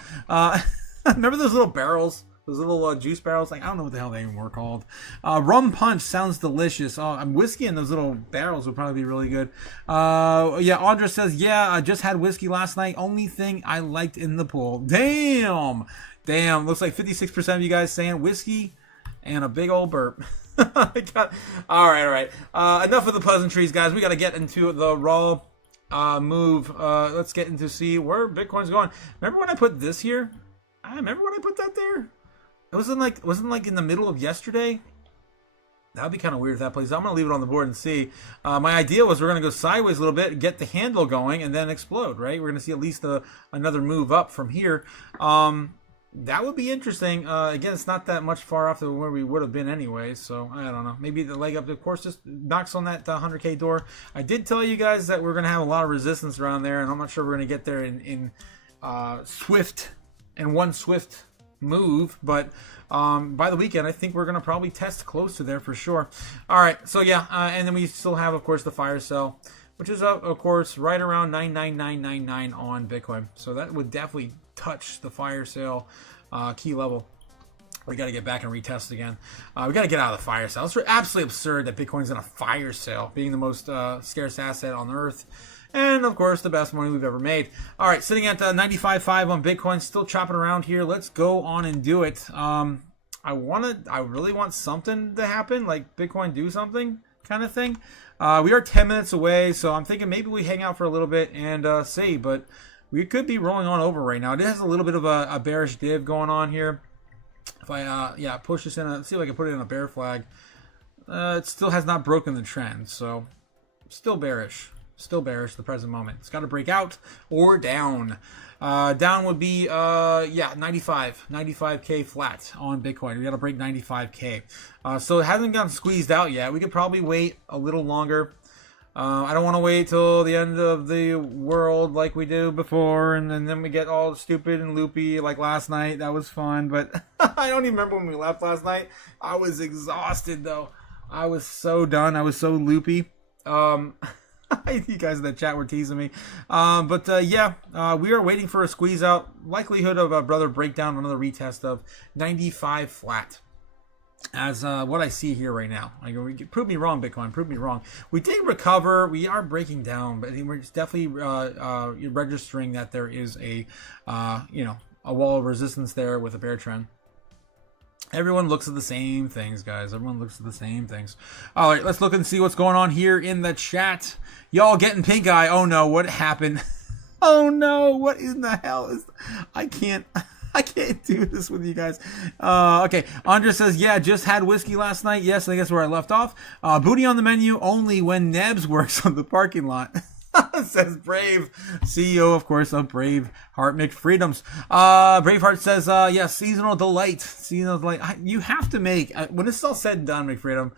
Remember those little barrels? Those little juice barrels? Like, I don't know what the hell they even were called. Rum punch sounds delicious. Oh, whiskey in those little barrels would probably be really good. Yeah, Audra says, yeah, I just had whiskey last night. Only thing I liked in the pool. Damn. Damn. Looks like 56% of you guys saying whiskey and a big old burp. All right. Enough of the pleasantries, guys. We got to get into the raw move. Let's get into see where Bitcoin's going. Remember when I put this here? I remember when I put that there. It wasn't like in the middle of yesterday. That'd be kind of weird if that plays. I'm gonna leave it on the board and see. My idea was we're gonna go sideways a little bit, get the handle going, and then explode. Right? We're gonna see at least another move up from here. That would be interesting. Again, it's not that much far off than where we would have been anyway, so I don't know. Maybe the leg up, of course, just knocks on that 100K door. I did tell you guys that we're going to have a lot of resistance around there, and I'm not sure we're going to get there in one swift move, but by the weekend, I think we're going to probably test close to there for sure. All right, so yeah, and then we still have, of course, the fire sale, which is, of course, right around 99999 on Bitcoin. So that would definitely touch the fire sale key level. We got to get back and retest again. We got to get out of the fire sale. It's absolutely absurd that Bitcoin's in a fire sale, being the most scarce asset on Earth. And, of course, the best money we've ever made. All right, sitting at 95.5 on Bitcoin, still chopping around here. Let's go on and do it. I really want something to happen, like Bitcoin do something kind of thing. We are 10 minutes away, so I'm thinking maybe we hang out for a little bit and see, but we could be rolling on over right now. It has a little bit of a bearish div going on here. If I push this in, see if I can put it in a bear flag. It still has not broken the trend, so still bearish. Still bearish at the present moment. It's got to break out or down. Down would be 95K flat on Bitcoin. We got to break 95K. So it hasn't gotten squeezed out yet. We could probably wait a little longer. I don't want to wait till the end of the world like we did before, and then we get all stupid and loopy like last night. That was fun, but I don't even remember when we left last night. I was exhausted though. I was so done. I was so loopy. You guys in the chat were teasing me. We are waiting for a squeeze out. Likelihood of a brother breakdown, another retest of 95 flat. As what I see here right now. Prove me wrong, Bitcoin. Prove me wrong. We did recover. We are breaking down, but we're definitely registering that there is a wall of resistance there with a bear trend. Everyone looks at the same things, guys. Everyone looks at the same things. All right, let's look and see what's going on here in the chat. Y'all getting pink eye. Oh, no. What happened? Oh, no. What in the hell is... I can't do this with you guys. Okay. Andrea says, yeah, just had whiskey last night. Yes, I guess where I left off. Booty on the menu only when Nebs works on the parking lot. Says Brave, CEO, of course, of Brave Heart McFreedoms. Braveheart says, yes, seasonal delight. Seasonal delight. You have to make, when it's all said and done, McFreedom,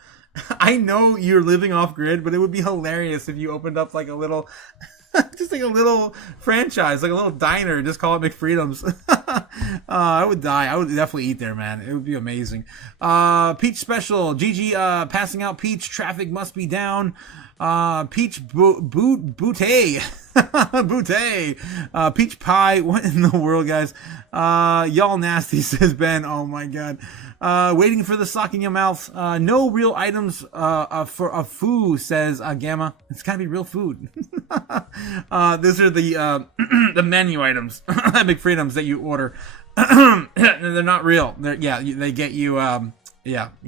I know you're living off grid, but it would be hilarious if you opened up like a little, just like a little franchise, like a little diner, just call it McFreedoms. I would die. I would definitely eat there, man. It would be amazing. Peach special. Gigi passing out Peach. Traffic must be down. Peach bootay. Bootay. Peach pie. What in the world, guys? Y'all nasty, says Ben. Oh my god. Waiting for the sock in your mouth. No real items for a foo, says Gamma. It's gotta be real food. These are the the menu items at McFreedoms that you order. They're not real. They get you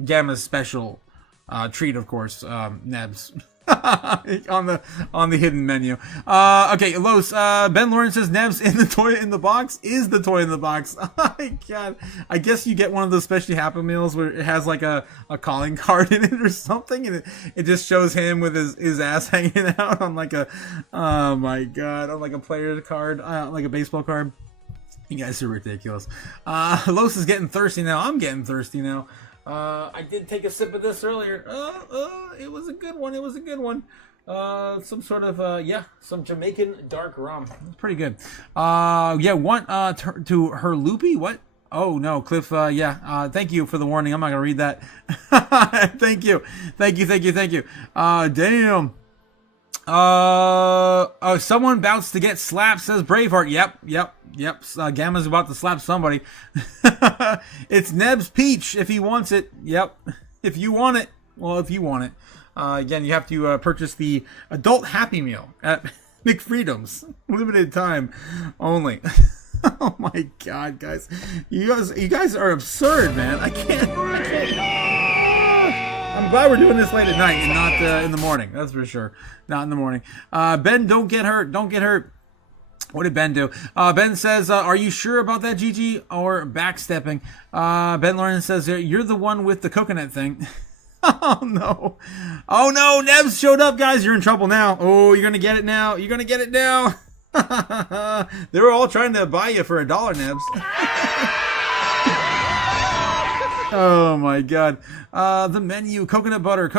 Gamma's special treat, of course, Nebs. on the hidden menu. Okay, Los, Ben Lawrence says Nebs in the toy in the box is the toy in the box. Oh my god. I guess you get one of those specially Happy Meals where it has like a calling card in it or something, and it just shows him with his ass hanging out on like a, oh my god, on like a player card, like a baseball card. You guys are ridiculous. Los is getting thirsty now. I'm getting thirsty now. I did take a sip of this earlier. It was a good one. It was a good one. Some sort of, some Jamaican dark rum. It's pretty good. To her loopy? What? Oh, no, Cliff, thank you for the warning. I'm not going to read that. Thank you. Damn. Someone bouts to get slapped, says Braveheart. Yep. Gamma's about to slap somebody. It's Neb's Peach if he wants it. Yep. If you want it. Well, if you want it. Again, you have to purchase the adult Happy Meal at McFreedoms. Limited time only. Oh my god, guys. You guys are absurd, man. I can't. I'm glad we're doing this late at night and not in the morning. That's for sure. Not in the morning. Ben, don't get hurt. Don't get hurt. What did Ben do? Ben says, are you sure about that, Gigi? Or backstepping? Ben Lawrence says, you're the one with the coconut thing. Oh, no. Oh, no. Nebs showed up, guys. You're in trouble now. Oh, you're going to get it now. You're going to get it now. They were all trying to buy you for $1, Nebs. Oh my god. The menu, coconut butter.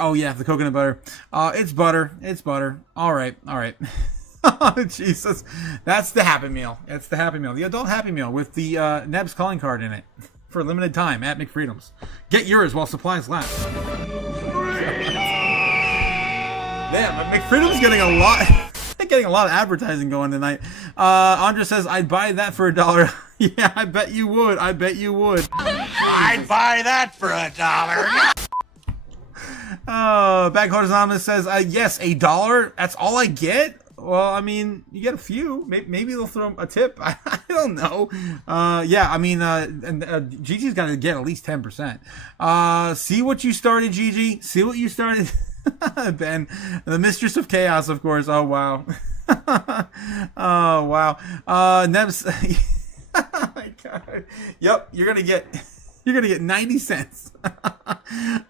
Oh yeah, the coconut butter. It's butter. Alright. Oh, Jesus. That's the Happy Meal. It's the Happy Meal. The adult Happy Meal with the Neb's calling card in it. For a limited time at McFreedoms. Get yours while supplies last. Damn, McFreedom's getting a lot of advertising going tonight. Andra says, I'd buy that for $1. Yeah, I bet you would. I'd I'd buy that for $1. Backhorse Anonymous says, yes, $1? That's all I get? Well, I mean, you get a few. Maybe they'll throw a tip. I don't know. Gigi's got to get at least 10%. See what you started, Gigi. See what you started. Ben, the Mistress of Chaos, of course. Oh, wow. Oh, wow. Nebs. Oh, my God. Yep, you're gonna get 90 cents.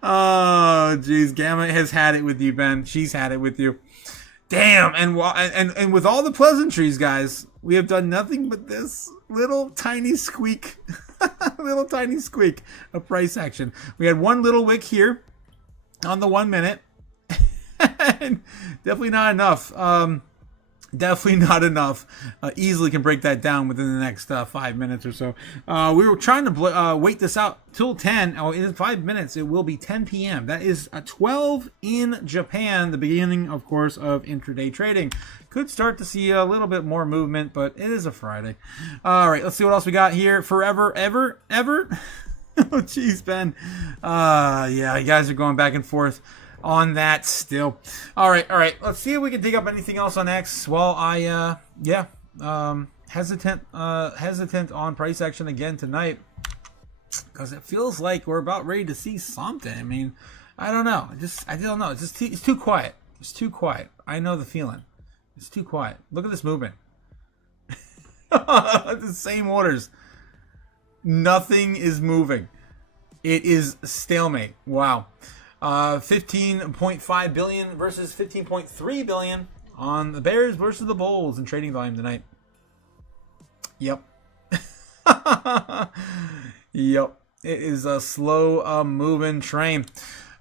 Oh, geez. Gamma has had it with you, Ben. She's had it with you. Damn, and with all the pleasantries, guys, we have done nothing but this little tiny squeak, of price action. We had one little wick here on the 1 minute, and definitely not enough. Easily can break that down within the next 5 minutes or so. We were trying to wait this out till 10. Oh, in 5 minutes, it will be 10 p.m. That is 12 in Japan, the beginning, of course, of intraday trading. Could start to see a little bit more movement, but it is a Friday. All right, let's see what else we got here. Forever, ever? Oh, jeez, Ben. Yeah, you guys are going back and forth on that still. All right. Let's see if we can dig up anything else on X. Well, hesitant on price action again tonight because it feels like we're about ready to see something. I mean, I don't know. I don't know. It's too quiet. It's too quiet. I know the feeling. It's too quiet. Look at this movement. The same orders. Nothing is moving. It is stalemate. Wow. 15.5 billion versus 15.3 billion on the Bears versus the Bulls in trading volume tonight. Yep. Yep. It is a slow moving train.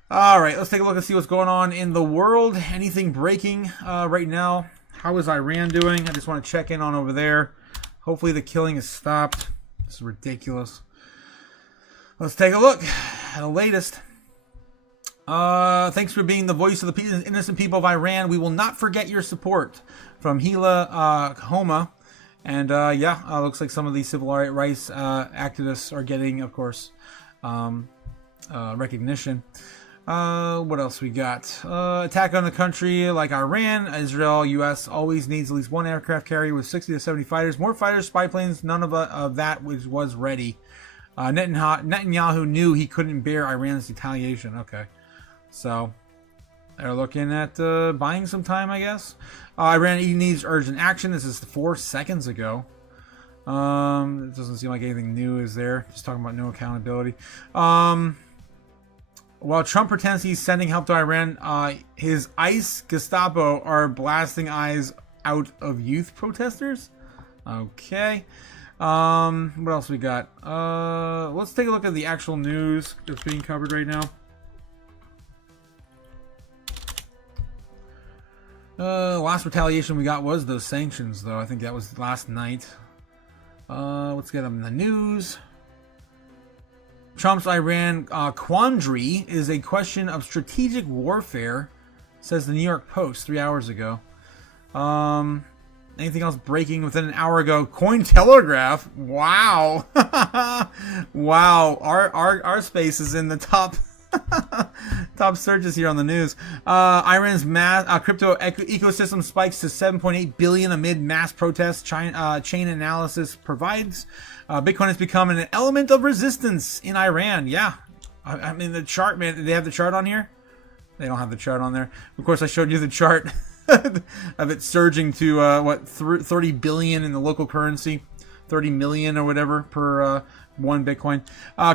All right, let's take a look and see what's going on in the world. Anything breaking right now? How is Iran doing? I just want to check in on over there. Hopefully the killing is stopped. This is ridiculous. Let's take a look at the latest. Thanks for being the voice of the innocent people of Iran. We will not forget your support. From Hila Homa. And yeah, looks like some of these civil rights activists are getting, of course, recognition. What else we got? Attack on the country like Iran, Israel, U.S. always needs at least one aircraft carrier with 60 to 70 fighters. More fighters, spy planes, none of that which was ready. Netanyahu knew he couldn't bear Iran's retaliation. Okay. So, they're looking at buying some time, I guess. Iran needs urgent action. This is 4 seconds ago. It doesn't seem like anything new is there. Just talking about no accountability. While Trump pretends he's sending help to Iran, his ICE Gestapo are blasting eyes out of youth protesters. Okay. What else we got? Let's take a look at the actual news that's being covered right now. Last retaliation we got was those sanctions, though. I think that was last night. Let's get them in the news. Trump's Iran quandary is a question of strategic warfare, says the New York Post 3 hours ago. Anything else breaking within an hour ago? Cointelegraph. Wow. Wow. Our space is in the top top searches here on the news. Iran's crypto ecosystem spikes to 7.8 billion amid mass protests. Chain analysis provides. Bitcoin has become an element of resistance in Iran. Yeah. I mean, the chart, man. Do they have the chart on here? They don't have the chart on there. Of course, I showed you the chart of it surging to, 30 billion in the local currency. 30 million or whatever per one Bitcoin.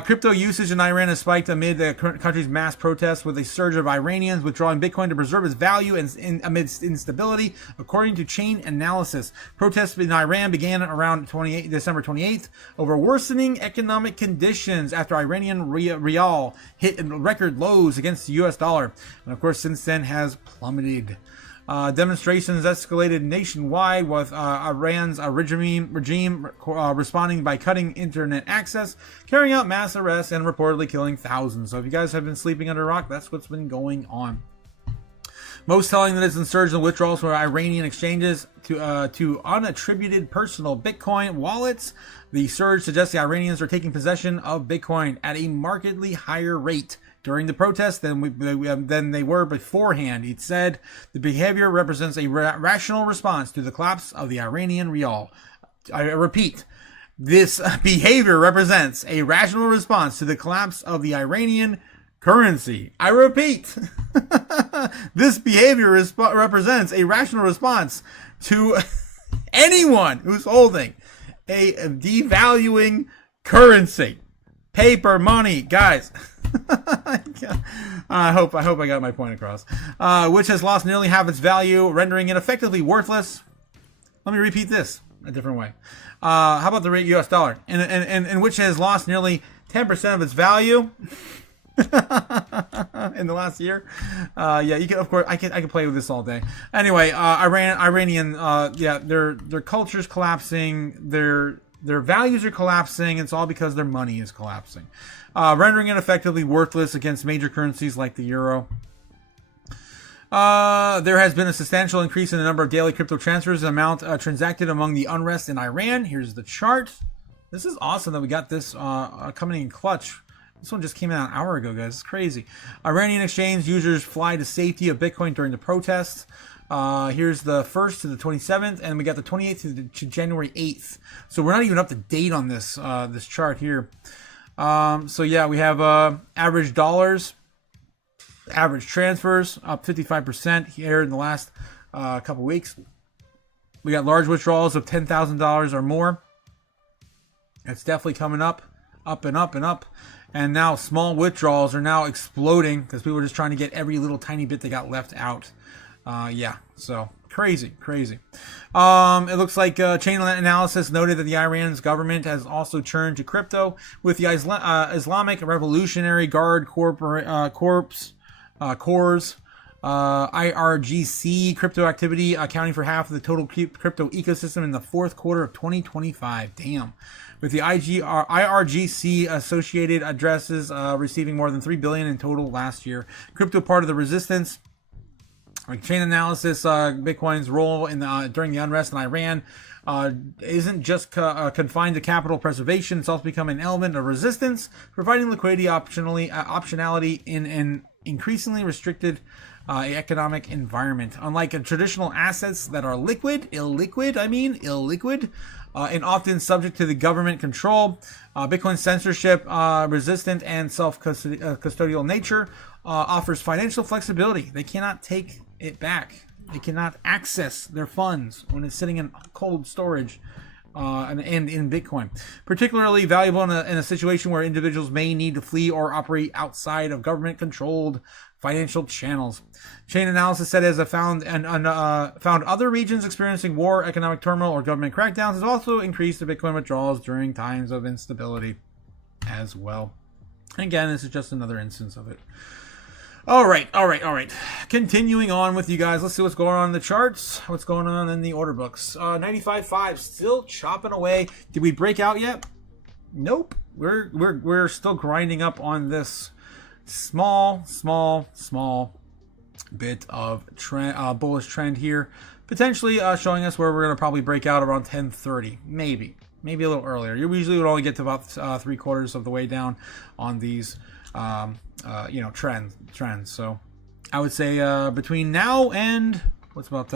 Crypto usage in Iran has spiked amid the country's mass protests, with a surge of Iranians withdrawing Bitcoin to preserve its value and amidst instability, according to Chain Analysis. Protests in Iran began around December 28th over worsening economic conditions after Iranian rial hit record lows against the U.S. dollar, and of course since then has plummeted. Demonstrations escalated nationwide, with Iran's regime responding by cutting internet access, carrying out mass arrests, and reportedly killing thousands. So if you guys have been sleeping under a rock, that's what's been going on. Most telling that it's insurgent withdrawals from Iranian exchanges to unattributed personal Bitcoin wallets. The surge suggests the Iranians are taking possession of Bitcoin at a markedly higher rate during the protest than they were beforehand. It said the behavior represents a rational response to the collapse of the Iranian rial. I repeat, this behavior represents a rational response to the collapse of the Iranian currency. I repeat, this behavior represents a rational response to anyone who's holding a devaluing currency. Paper money, guys. I hope I got my point across. Which has lost nearly half its value, rendering it effectively worthless. Let me repeat this a different way. How about the rate U.S. dollar? And which has lost nearly 10% of its value in the last year. Yeah, you can, of course, I can play with this all day. Anyway, Iranian, yeah, their culture's collapsing. Their values are collapsing. It's all because their money is collapsing, rendering it effectively worthless against major currencies like the euro. There has been a substantial increase in the number of daily crypto transfers, amount transacted among the unrest in Iran. Here's the chart. This is awesome that we got this coming in clutch. This one just came out an hour ago, guys. It's crazy. Iranian exchange users fly to safety of Bitcoin during the protests. Here's the 1st to the 27th, and we got the 28th to January 8th. So we're not even up to date on this this chart here. So yeah, we have average dollars, average transfers up 55% here in the last couple weeks. We got large withdrawals of $10,000 or more. It's definitely coming up and up and up. And now small withdrawals are now exploding because people are just trying to get every little tiny bit they got left out. Yeah, so Crazy. It looks like chain analysis noted that the Iran's government has also turned to crypto, with the Islamic Revolutionary Guard Corps, IRGC crypto activity accounting for half of the total crypto ecosystem in the fourth quarter of 2025. Damn. With the IRGC associated addresses receiving more than 3 billion in total last year. Crypto part of the resistance. Chain analysis, Bitcoin's role in during the unrest in Iran isn't just confined to capital preservation. It's also become an element of resistance, providing liquidity optionality in an increasingly restricted economic environment. Unlike traditional assets that are illiquid, and often subject to the government control, Bitcoin's censorship resistant and self-custodial nature offers financial flexibility. They cannot take it back. They cannot access their funds when it's sitting in cold storage and in Bitcoin. Particularly valuable in a situation where individuals may need to flee or operate outside of government-controlled financial channels. Chain analysis said as found other regions experiencing war, economic turmoil, or government crackdowns has also increased the Bitcoin withdrawals during times of instability as well. Again, this is just another instance of it. All right. Continuing on with you guys. Let's see what's going on in the charts. What's going on in the order books. 95.5 still chopping away. Did we break out yet? Nope. We're still grinding up on this small bit of trend, bullish trend here, potentially showing us where we're going to probably break out around 10:30, maybe a little earlier. You usually would only get to about 3/4 of the way down on these trends. So I would say between now and what's about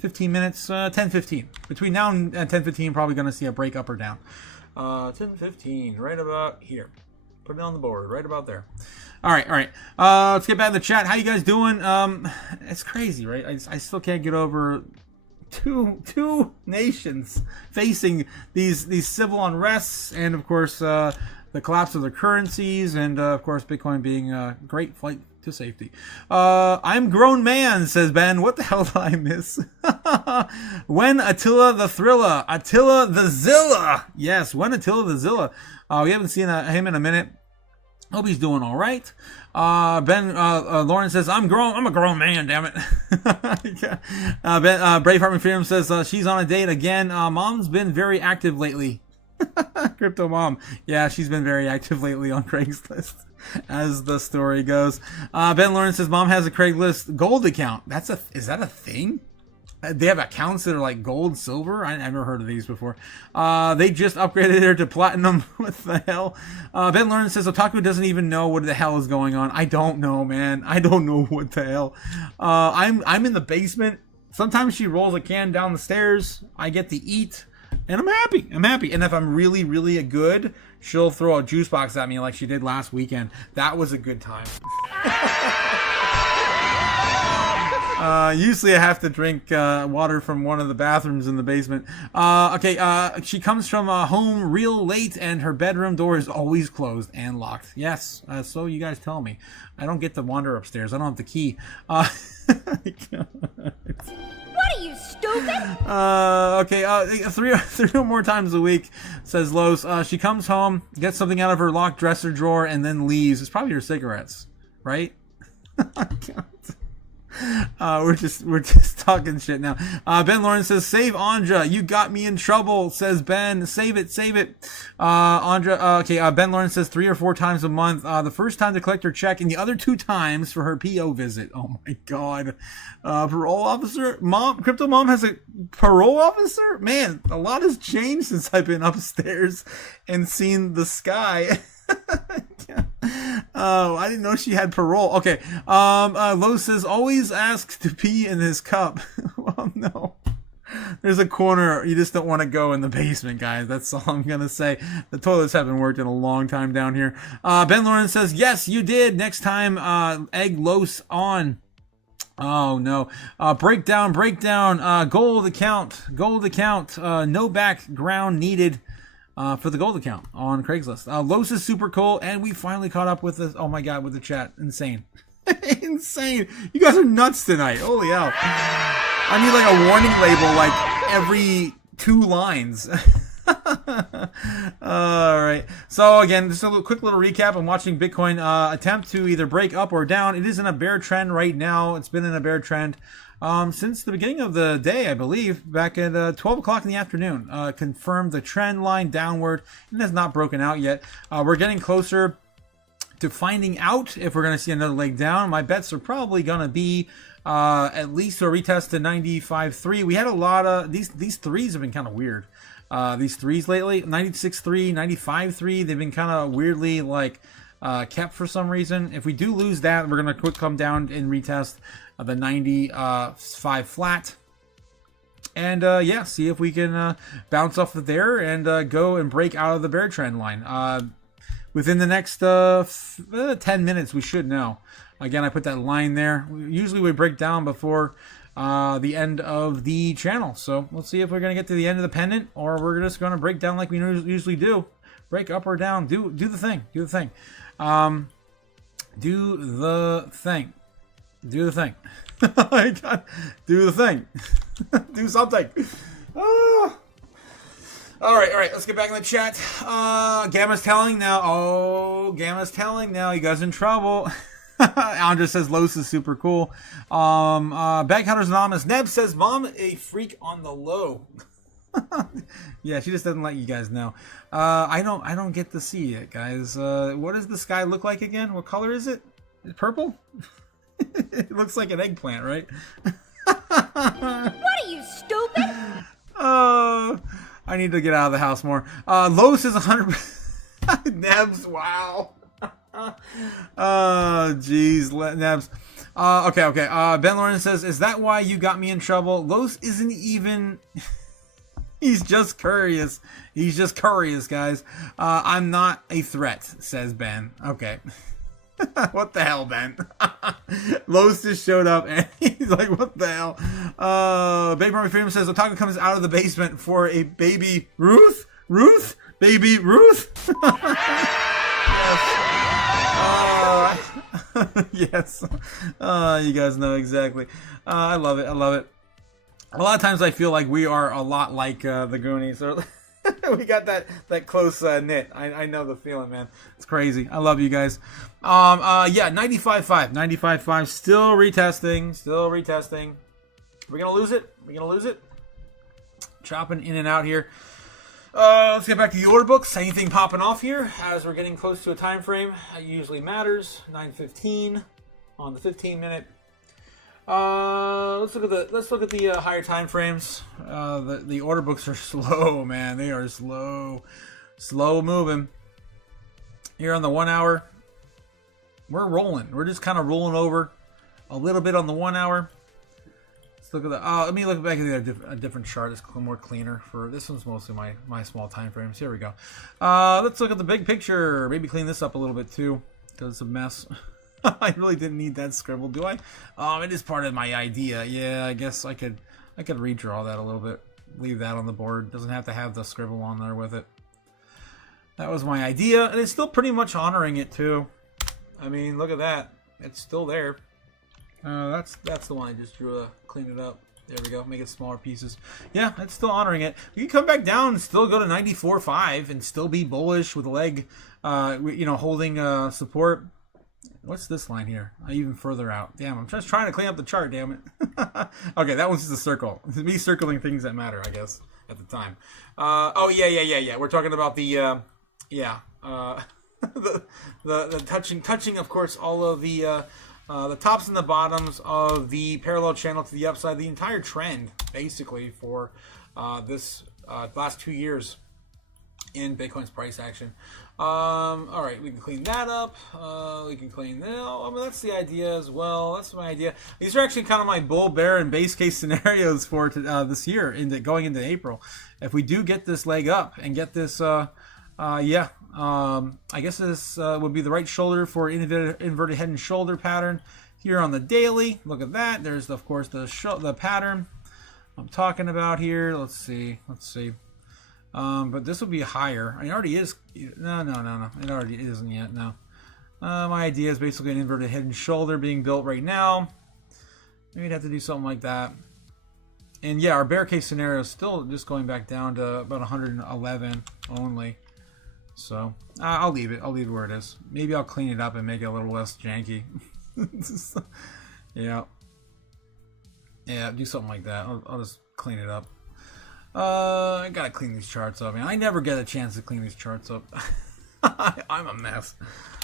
15 minutes, 10:15. Between now and 10:15, probably going to see a break up or down. 10:15, right about here. Put it on the board, right about there. All right. Let's get back to the chat. How you guys doing? It's crazy, right? I still can't get over two nations facing these civil unrests, and of course the collapse of their currencies, and of course Bitcoin being a great flight to safety. I'm grown man, says Ben. What the hell did I miss? When Attila the Thrilla, Attila the Zilla. Yes, when Attila the Zilla. We haven't seen him in a minute. Hope he's doing all right. Lauren says, I'm a grown man, damn it. Braveheart McFearum says, she's on a date again. Mom's been very active lately. Crypto mom. Yeah, she's been very active lately on Craigslist, as the story goes. Ben Lawrence says, mom has a Craigslist gold account. Is that a thing? They have accounts that are like gold, silver. I've never heard of these before. They just upgraded her to platinum. What the hell? Ben Lawrence says, Otaku doesn't even know what the hell is going on. I don't know, man. I don't know what the hell. I'm in the basement. Sometimes she rolls a can down the stairs. I get to eat. And I'm happy. And if I'm really, really good, she'll throw a juice box at me like she did last weekend. That was a good time. Usually I have to drink water from one of the bathrooms in the basement. She comes from home real late and her bedroom door is always closed and locked. Yes, so you guys tell me. I don't get to wander upstairs. I don't have the key. What are you, stupid? Three more times a week, says Los. She comes home, gets something out of her locked dresser drawer, and then leaves. It's probably her cigarettes, right? We're just talking shit now. Ben Lawrence says, save Andra. You got me in trouble, says Ben. Save it. Andra, Ben Lawrence says 3 or 4 times a month. The first time to collect her check and the other 2 times for her PO visit. Oh my God. Parole officer? Crypto Mom has a parole officer? Man, a lot has changed since I've been upstairs and seen the sky. Oh, I didn't know she had parole. Okay. Lo says, always ask to pee in his cup. Well, no. There's a corner you just don't want to go in the basement, guys. That's all I'm going to say. The toilets haven't worked in a long time down here. Ben Lawrence says, yes, you did. Next time, egg Los on. Oh, no. Breakdown. Gold account. No background needed. For the gold account on Craigslist. Los is super cool, and we finally caught up with this. Oh my God, with the chat. Insane. Insane. You guys are nuts tonight. Holy hell. I need like a warning label like every 2 lines. All right. So again, just a quick little recap. I'm watching Bitcoin attempt to either break up or down. It is in a bear trend right now. It's been in a bear trend since the beginning of the day, I believe, back at 12 o'clock in the afternoon. Confirmed the trend line downward and has not broken out yet. We're getting closer to finding out if we're going to see another leg down. My bets are probably going to be at least a retest to 95.3. We had a lot of these threes have been kind of weird. These threes lately, 96.3, 95.3, they've been kind of weirdly like kept for some reason. If we do lose that, we're going to quick come down and retest the 95 flat. And yeah, see if we can bounce off of there and go and break out of the bear trend line. Within the next 10 minutes, we should know. Again, I put that line there. Usually we break down before the end of the channel. So let's see if we're going to get to the end of the pennant or we're just going to break down like we usually do. Break up or down. Do the thing. Do the thing. Do the thing. Do the thing. Do the thing. Do something. All right. Let's get back in the chat. Gamma's telling now. Oh, Gamma's telling now. You guys in trouble. Andra says Los is super cool. Bag Hunters Anonymous. Neb says Mom a freak on the low. Yeah, she just doesn't let you guys know. I don't get to see it, guys. What does the sky look like again? What color is it? Purple? It looks like an eggplant, right? What are you, stupid? I need to get out of the house more. Los is 100%. Nebs, wow. Jeez, Nebs. Okay. Ben Lawrence says, is that why you got me in trouble? Los isn't even... He's just curious. He's just curious, guys. I'm not a threat, says Ben. Okay. What the hell, Ben? Los just showed up and he's like, what the hell? Baby Army Freedom says, Otaku comes out of the basement for a baby Ruth? Ruth? Baby Ruth? Yes. You guys know exactly. I love it. A lot of times I feel like we are a lot like the Goonies. We got that close knit. I know the feeling, man. It's crazy. I love you guys. Yeah, 95.5. Still retesting. We're gonna lose it. Chopping in and out here. Let's get back to the order books. Anything popping off here as we're getting close to a time frame? It usually matters. 9:15 on the 15-minute. Let's look at the higher time frames. The order books are slow, man. They are slow moving. Here on the 1 hour, we're rolling. We're just kind of rolling over a little bit on the 1 hour. Let's look at the. Let me look back at a different chart. It's more cleaner. For this one's mostly my small time frames. Here we go. Let's look at the big picture. Maybe clean this up a little bit too, because it's a mess. I really didn't need that scribble, do I? It is part of my idea. Yeah, I guess I could redraw that a little bit. Leave that on the board. Doesn't have to have the scribble on there with it. That was my idea, and it's still pretty much honoring it too. I mean, look at that. It's still there. That's the one I just drew. Clean it up. There we go. Make it smaller pieces. Yeah, it's still honoring it. We can come back down and still go to 94.5 and still be bullish with a leg, holding support. What's this line here? Even further out. Damn, I'm just trying to clean up the chart, damn it. Okay, that one's just a circle. It's me circling things that matter, I guess, at the time. Yeah. We're talking about the the touching, of course, all of the tops and the bottoms of the parallel channel to the upside, the entire trend, basically, for this last 2 years in Bitcoin's price action. All right, we can clean that up. We can clean that. I mean, that's the idea as well. That's my idea. These are actually kind of my bull, bear, and base case scenarios for this year, going into April. If we do get this leg up and get this, I guess this would be the right shoulder for inverted head and shoulder pattern here on the daily. Look at that. There's, of course, the pattern I'm talking about here. Let's see. But this will be higher. It already is. No. It already isn't yet. No. My idea is basically an inverted head and shoulder being built right now. Maybe I'd have to do something like that. And yeah, our bear case scenario is still just going back down to about 111 only. So I'll leave it. I'll leave it where it is. Maybe I'll clean it up and make it a little less janky. Yeah. Yeah, do something like that. I'll just clean it up. I gotta clean these charts up, man. I never get a chance to clean these charts up. I'm a mess.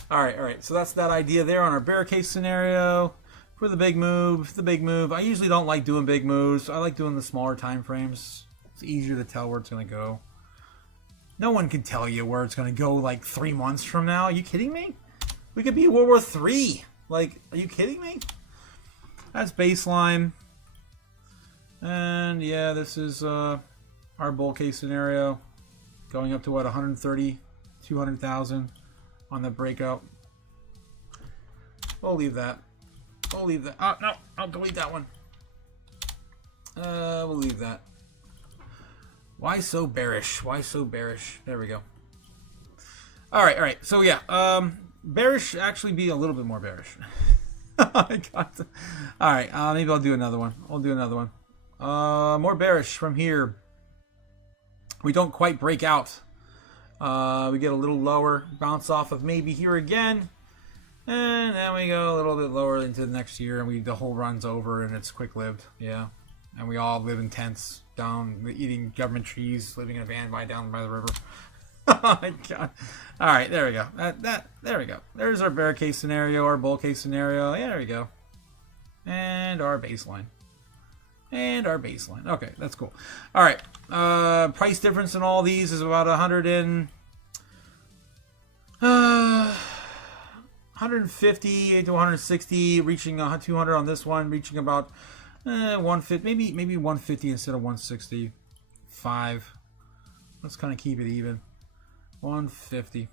All right. So that's that idea there on our bear case scenario. For the big move, I usually don't like doing big moves. I like doing the smaller time frames. It's easier to tell where it's going to go. No one can tell you where it's going to go like 3 months from now. Are you kidding me? We could be in World War III. Like, are you kidding me? That's baseline. And yeah, this is our bull case scenario. Going up to what, 130, 200,000 on the breakout. We'll leave that. We'll leave that. Oh, no. I'll delete that one. We'll leave that. Why so bearish? Why so bearish? There we go. All right. So, yeah. Bearish actually be a little bit more bearish. I got to. All right. Maybe I'll do another one. More bearish from here. We don't quite break out. We get a little lower. Bounce off of maybe here again. And then we go a little bit lower into the next year, and the whole run's over, and it's quick-lived. Yeah, and we all live in tents down, eating government trees, living in a van down by the river. Oh my God! All right, there we go. There we go. There's our bear case scenario, our bull case scenario. Yeah, there we go. And our baseline. Okay, that's cool. All right. Price difference in all these is about 150 to 160, reaching 200 on this one, reaching about 150, maybe 150 instead of 165. Let's kind of keep it even. 150,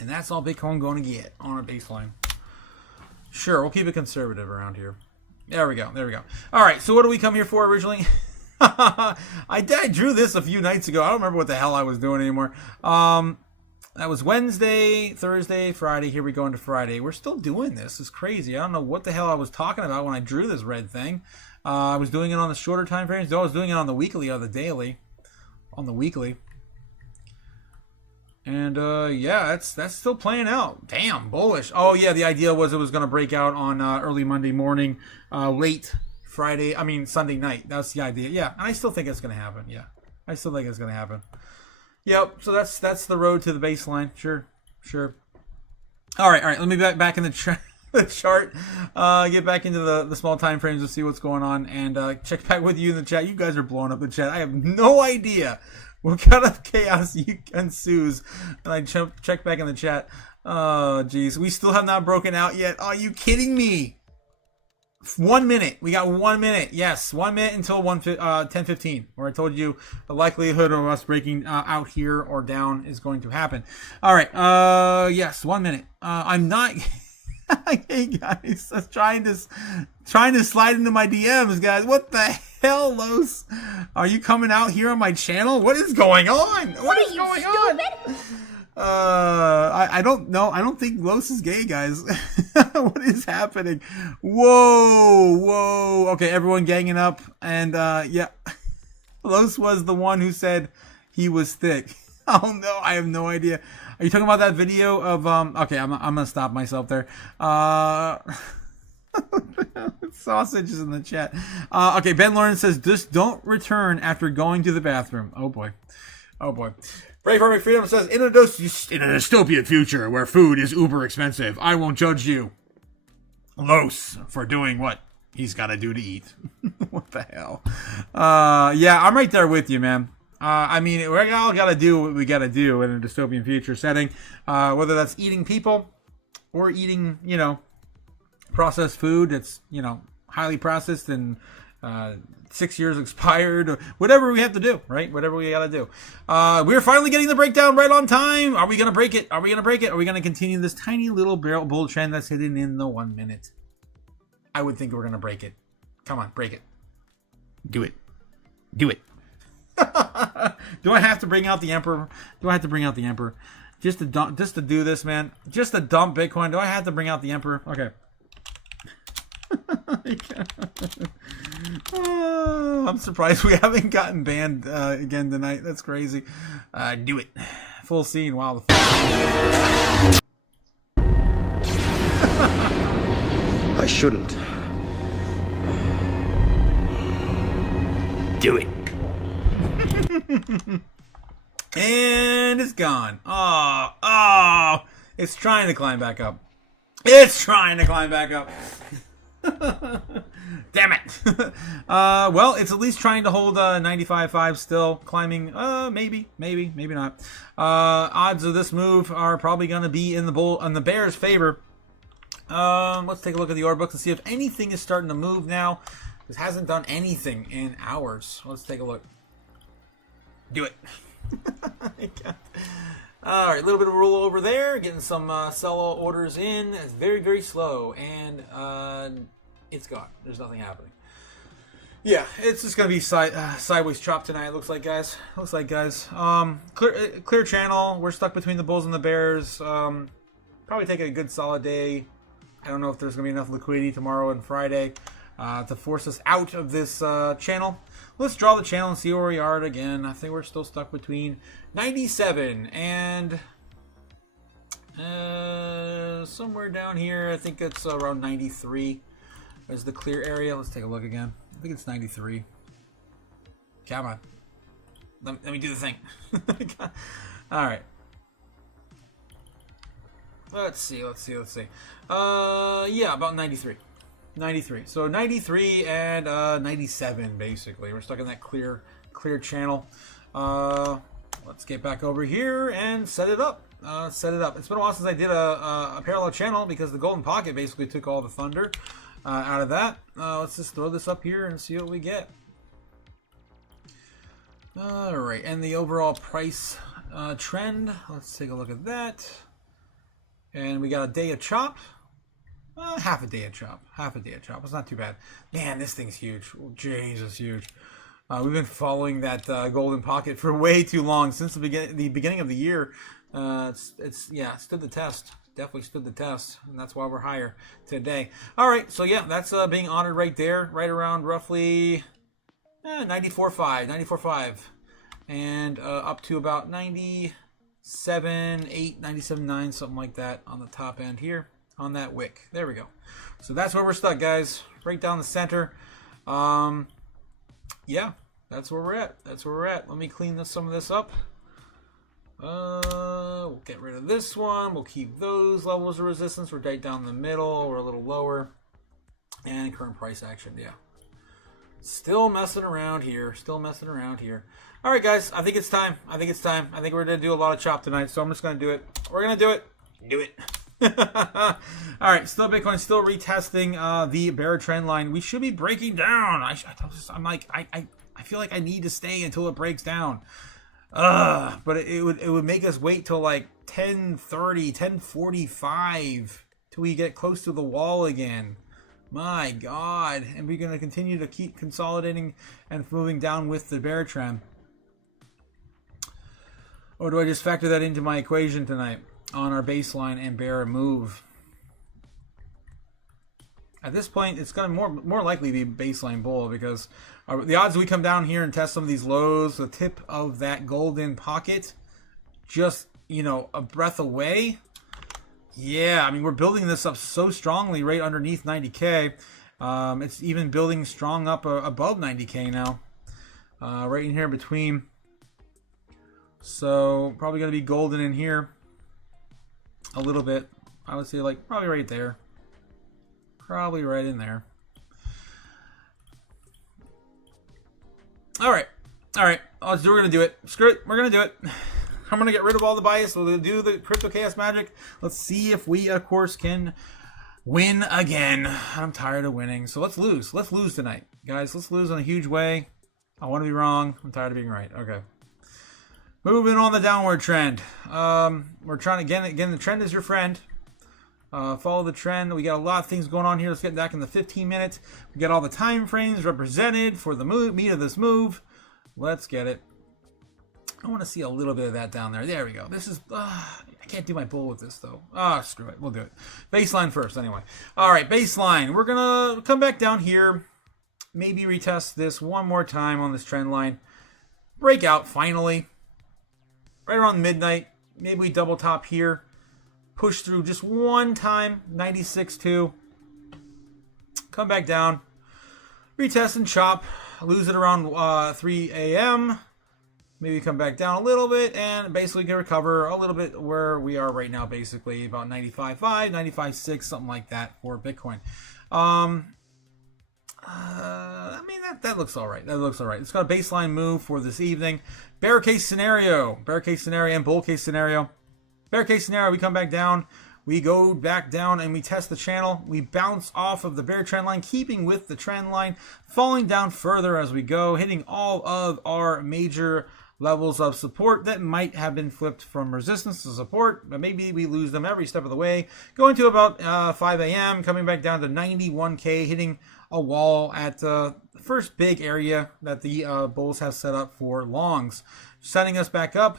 and that's all Bitcoin going to get on our baseline. Sure, we'll keep it conservative around here. There we go. All right, so what do we come here for originally? I drew this a few nights ago. I don't remember what the hell I was doing anymore. That was Wednesday, Thursday, Friday. Here we go into Friday. We're still doing this. It's crazy. I don't know what the hell I was talking about when I drew this red thing. I was doing it on the shorter time frames. I was doing it on the weekly or the daily. On the weekly. And yeah, that's still playing out. Damn, bullish. Oh yeah, the idea was it was going to break out on early Monday morning, late Sunday night. That's the idea. Yeah, and I still think it's going to happen. Yeah, I still think it's going to happen. Yep. So that's the road to the baseline. Sure. All right. Let me back in the chart. Get back into the small time frames to see what's going on, and check back with you in the chat. You guys are blowing up the chat. I have no idea what kind of chaos ensues. And I check back in the chat. Oh, geez. We still have not broken out yet. Are you kidding me? 1 minute. We got 1 minute. Yes, 1 minute until 10:15. Where I told you the likelihood of us breaking out here or down is going to happen. All right. Yes, 1 minute. I'm not. Hey guys, I'm trying to slide into my DMs, guys. What the hell, Los? Are you coming out here on my channel? What is going on? What is going on? I don't know. I don't think Los is gay, guys. What is happening? Whoa. Okay, everyone ganging up. And, yeah. Los was the one who said he was thick. Oh, no. I have no idea. Are you talking about that video of, okay, I'm going to stop myself there. Sausage is in the chat. Okay, Ben Lawrence says, just don't return after going to the bathroom. Oh, boy. Brave Army Freedom says, in a dystopian future where food is uber expensive, I won't judge you, Los, for doing what he's got to do to eat. What the hell? Yeah, I'm right there with you, man. I mean, we all got to do what we got to do in a dystopian future setting, whether that's eating people or eating, processed food that's, highly processed and 6 years expired, or whatever we have to do, right? Whatever we got to do. We're finally getting the breakdown right on time. Are we going to break it? Are we going to continue this tiny little bull trend that's hidden in the 1 minute? I would think we're going to break it. Come on, break it. Do it. Do I have to bring out the Emperor? Just to do this, man. Just to dump Bitcoin. Do I have to bring out the Emperor? Okay. Oh, I'm surprised we haven't gotten banned again tonight. That's crazy. Do it. Full scene. Wow. I shouldn't. Do it. And it's gone. Oh, it's trying to climb back up. It's trying to climb back up. Damn it. Well, it's at least trying to hold 95.5 still. Climbing, maybe not. Odds of this move are probably going to be in the Bears' favor. Let's take a look at the order book to see if anything is starting to move now. This hasn't done anything in hours. Let's take a look. Do it. All right, a little bit of roll over there. Getting some sell orders in. It's very, very slow, and it's gone. There's nothing happening. Yeah, it's just gonna be sideways chop tonight. Looks like, guys. Clear channel. We're stuck between the Bulls and the Bears. Probably taking a good solid day. I don't know if there's gonna be enough liquidity tomorrow and Friday to force us out of this channel. Let's draw the channel and see where we are again. I think we're still stuck between 97 and somewhere down here. I think it's around 93 is the clear area. Let's take a look again. I think it's 93. Come on. Let me do the thing. All right. Let's see. Yeah, about 93. 93. So 93 and 97 basically. We're stuck in that clear channel. Let's get back over here and set it up. It's been a while since I did a parallel channel because the golden pocket basically took all the thunder out of that. Let's just throw this up here and see what we get. All right, and the overall price trend. Let's take a look at that. And we got a day of chop. Half a day of chop. It's not too bad. Man, this thing's huge. Oh, Jesus, huge. We've been following that golden pocket for way too long, since the beginning of the year. It's stood the test. Definitely stood the test, and that's why we're higher today. All right, so yeah, that's being honored right there, right around roughly 94.5, and up to about 97.8, 97.9, something like that on the top end here. On that wick. There we go. So that's where we're stuck, guys. Right down the center. Yeah, that's where we're at. Let me clean some of this up. We'll get rid of this one. We'll keep those levels of resistance. We're right down the middle. We're a little lower. And current price action, yeah. Still messing around here. All right, guys. I think it's time. I think we're going to do a lot of chop tonight, so I'm just going to do it. We're going to do it. Do it. All right, still Bitcoin, still retesting the bear trend line. We should be breaking down. I feel like I need to stay until it breaks down. But it would make us wait till like 10:30, 10:45 till we get close to the wall again. My God, and we're gonna continue to keep consolidating and moving down with the bear trend. Or do I just factor that into my equation tonight? On our baseline and bear move. At this point, it's going to more likely be baseline bull because the odds we come down here and test some of these lows, the tip of that golden pocket, just, a breath away. Yeah, I mean, we're building this up so strongly right underneath 90K. It's even building strong up above 90K now. Right in here between. So probably going to be golden in here. A little bit. I would say like probably right there. Probably right in there. Alright. We're going to do it. Screw it. We're going to do it. I'm going to get rid of all the bias. We'll do the Crypto Chaos magic. Let's see if we, of course, can win again. I'm tired of winning. So let's lose. Let's lose tonight. Guys, let's lose in a huge way. I want to be wrong. I'm tired of being right. Okay. Moving on the downward trend. We're trying to, again, the trend is your friend. Follow the trend. We got a lot of things going on here. Let's get back in the 15 minutes. We got all the time frames represented for the meat of this move. Let's get it. I want to see a little bit of that down there. There we go. This is, I can't do my bull with this though. Screw it. We'll do it. Baseline first anyway. All right, baseline. We're going to come back down here. Maybe retest this one more time on this trend line. Breakout finally. Right around midnight. Maybe we double top here. Push through just one time. 96.2. Come back down. Retest and chop. Lose it around 3 a.m. Maybe come back down a little bit and basically can recover a little bit where we are right now, basically about 95.5, 95.6, something like that for Bitcoin. I mean, that looks all right. That looks all right. It's got a baseline move for this evening. Bear case scenario and bull case scenario. Bear case scenario, we come back down. We go back down and we test the channel. We bounce off of the bear trend line, keeping with the trend line, falling down further as we go, hitting all of our major levels of support that might have been flipped from resistance to support, but maybe we lose them every step of the way. Going to about 5 a.m., coming back down to 91K, hitting a wall at the first big area that the bulls have set up for longs, setting us back up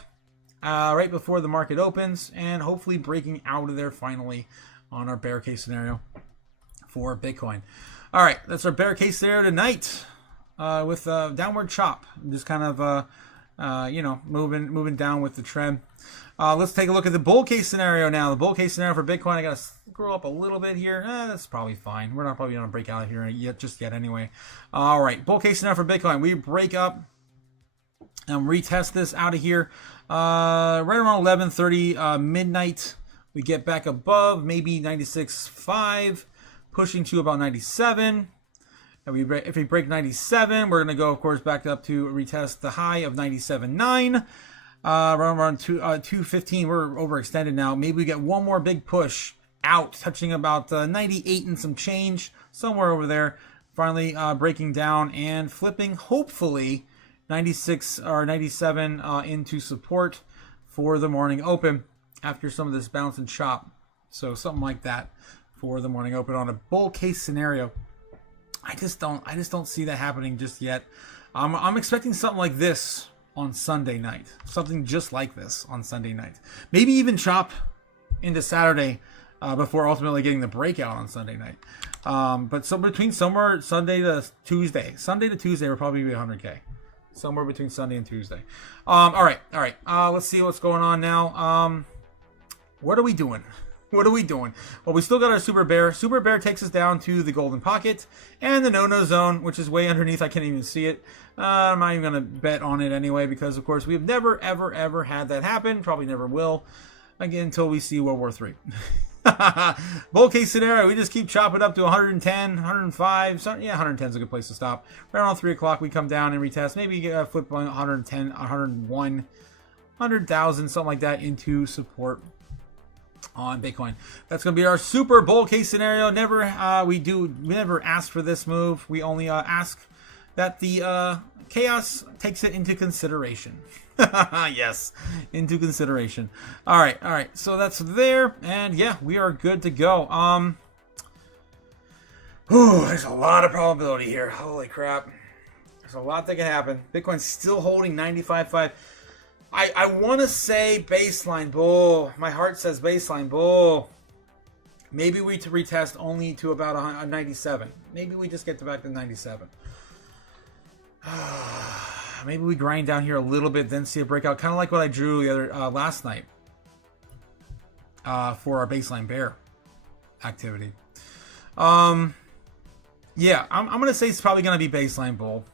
right before the market opens and hopefully breaking out of there finally on our bear case scenario for Bitcoin. All right, that's our bear case scenario tonight with downward chop, just kind of moving down with the trend. Let's take a look at the bull case scenario now. The bull case scenario for Bitcoin, I gotta scroll up a little bit here. That's probably fine. We're not probably gonna break out of here just yet anyway. All right, bull case scenario for Bitcoin. We break up and retest this out of here right around 11:30 midnight. We get back above maybe 96.5, pushing to about 97. And if we break 97, we're going to go, of course, back up to retest the high of 97.9. Around 215, we're overextended now. Maybe we get one more big push out, touching about 98 and some change, somewhere over there. Finally breaking down and flipping, hopefully, 96 or 97 into support for the morning open after some of this bounce and chop. So something like that for the morning open on a bull case scenario. I just don't see that happening just yet. I'm expecting something like this on Sunday night. Something just like this on Sunday night. Maybe even chop into Saturday before ultimately getting the breakout on Sunday night. But so between somewhere Sunday to Tuesday, we're probably 100K. Somewhere between Sunday and Tuesday. All right. Let's see what's going on now. What are we doing? What are we doing? Well, we still got our Super Bear. Super Bear takes us down to the Golden Pocket and the No-No Zone, which is way underneath. I can't even see it. I'm not even going to bet on it anyway because, of course, we've never, ever, ever had that happen. Probably never will again until we see World War III. Bull case scenario, we just keep chopping up to 110, 105. So, yeah, 110 is a good place to stop. Right around 3 o'clock, we come down and retest. Maybe flip 110, 101, 100,000, something like that into support on Bitcoin. That's going to be our super bull case scenario. We never ask for this move. We only ask that the chaos takes it into consideration. Yes, into consideration. All right. So that's there, and yeah, we are good to go. There's a lot of probability here. Holy crap. There's a lot that can happen. Bitcoin's still holding 95.5. I want to say baseline bull. My heart says baseline bull. Maybe we retest only to about a 97. Maybe we just get back to 97. Maybe we grind down here a little bit, then see a breakout, kind of like what I drew the other last night for our baseline bear activity. Yeah, I'm gonna say it's probably gonna be baseline bull.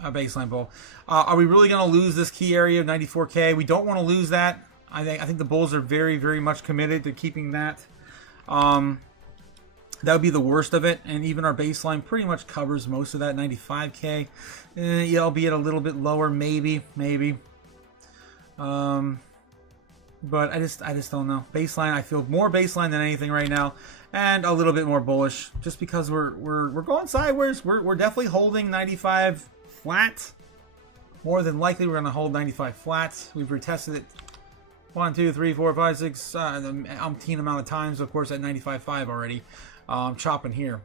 Baseline bull. Are we really going to lose this key area of 94K? We don't want to lose that. I think the bulls are very, very much committed to keeping that. That would be the worst of it, and even our baseline pretty much covers most of that 95K. Albeit a little bit lower, maybe. But I just don't know. Baseline, I feel more baseline than anything right now, and a little bit more bullish, just because we're going sideways. We're definitely holding 95 flat. More than likely, we're going to hold 95 flat. We've retested it 1, 2, 3, 4, 5, 6, the umpteen amount of times, of course, at 95.5 already. Chopping here.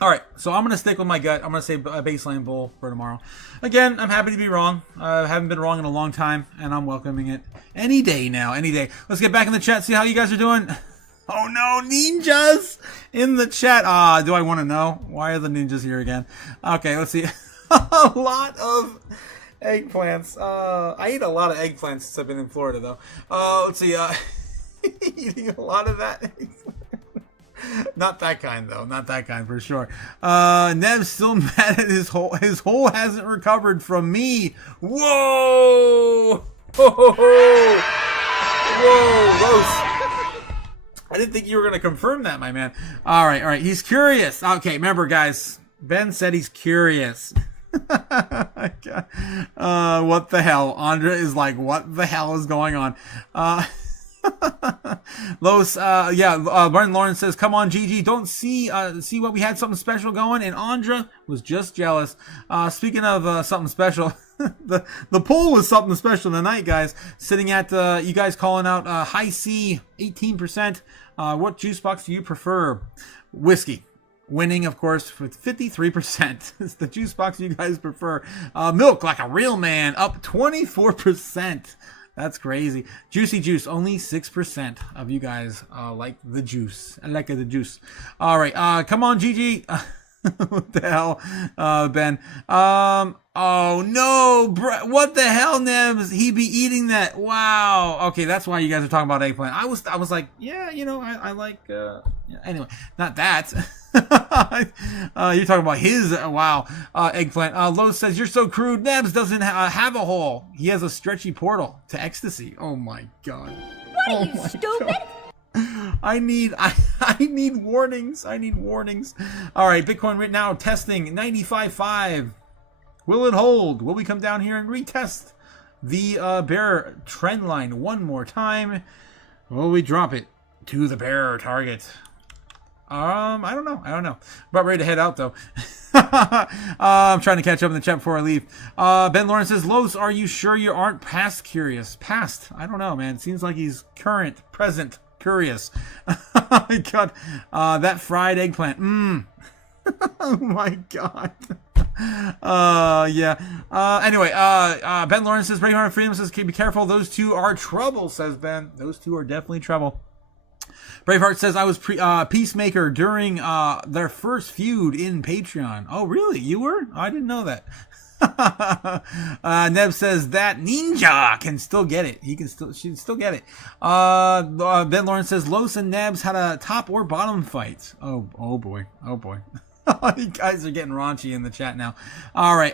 All right, so I'm going to stick with my gut. I'm going to say a baseline bull for tomorrow. Again, I'm happy to be wrong. I haven't been wrong in a long time, and I'm welcoming it any day now, any day. Let's get back in the chat, see how you guys are doing. Oh no, ninjas in the chat. Do I want to know? Why are the ninjas here again? Okay, let's see. A lot of eggplants. I eat a lot of eggplants since I've been in Florida, though. Let's see. Eating a lot of that. Not that kind, though. Not that kind, for sure. Nev's still mad at his hole. His hole hasn't recovered from me. Whoa! Whoa! Rose. I didn't think you were going to confirm that, my man. All right. He's curious. Okay, remember, guys. Ben said he's curious. What the hell? Andra is like, what the hell is going on? Los, Martin Lawrence says, come on, GG, don't see what we had something special going, and Andra was just jealous. Speaking of something special, the poll was something special tonight, guys. Sitting at you guys calling out high C 18%. What juice box do you prefer? Whiskey. Winning, of course, with 53%. It's the juice box you guys prefer. Milk like a real man, up 24%. That's crazy. Juicy juice, only 6% of you guys like the juice. I like the juice. All right, come on, GG. What the hell, Ben? Oh no, what the hell, Nebs? He be eating that? Wow. Okay, that's why you guys are talking about eggplant. I was like, yeah, I like. Yeah. Anyway, not that. You're talking about his eggplant. Lowe's says you're so crude. Nebs doesn't have a hole. He has a stretchy portal to ecstasy. Oh my god. What are you, stupid? God. I need warnings. I need warnings. All right, Bitcoin right now testing 95.5. Will it hold? Will we come down here and retest the bear trend line one more time? Will we drop it to the bear target? I don't know. About ready to head out though. I'm trying to catch up in the chat before I leave. Ben Lawrence says, Los, are you sure you aren't past curious? Past? I don't know, man. Seems like he's current, present, curious. Oh my god. That fried eggplant. Oh my god. Anyway, Ben Lawrence says, Braveheart and Freedom says, be careful. Those two are trouble, says Ben. Those two are definitely trouble. Braveheart says, I was Peacemaker during their first feud in Patreon. Oh, really? You were? I didn't know that. Neb says that ninja can still get it. She can still get it. Ben Lawrence says, Los and Nebs had a top or bottom fight. Oh boy. You guys are getting raunchy in the chat now. All right.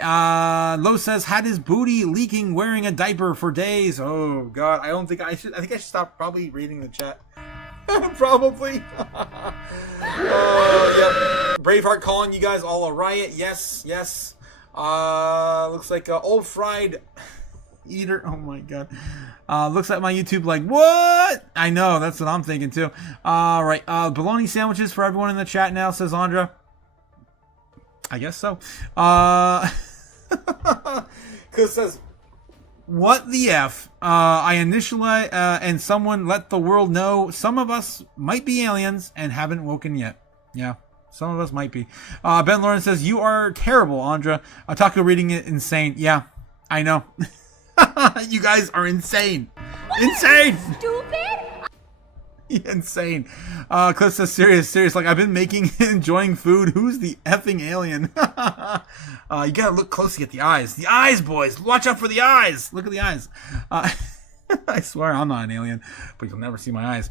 Los says, had his booty leaking wearing a diaper for days. Oh god. I think I should stop probably reading the chat. Probably. Yep. Braveheart calling you guys all a riot. Yes. Looks like old fried eater. Oh my god. Looks like my YouTube like, what? I know, that's what I'm thinking too. All right. Bologna sandwiches for everyone in the chat now, says Andra. I guess so. Cause says, what the F? I initially, and someone let the world know some of us might be aliens and haven't woken yet. Yeah, some of us might be. Ben Lawrence says, you are terrible, Andra. Otaku reading it insane. Yeah, I know. You guys are insane. Insane! Stupid? Insane. Cliff says, serious. Like, I've been enjoying food. Who's the effing alien? You gotta look closely at the eyes. The eyes, boys. Watch out for the eyes. Look at the eyes. I swear I'm not an alien, but you'll never see my eyes.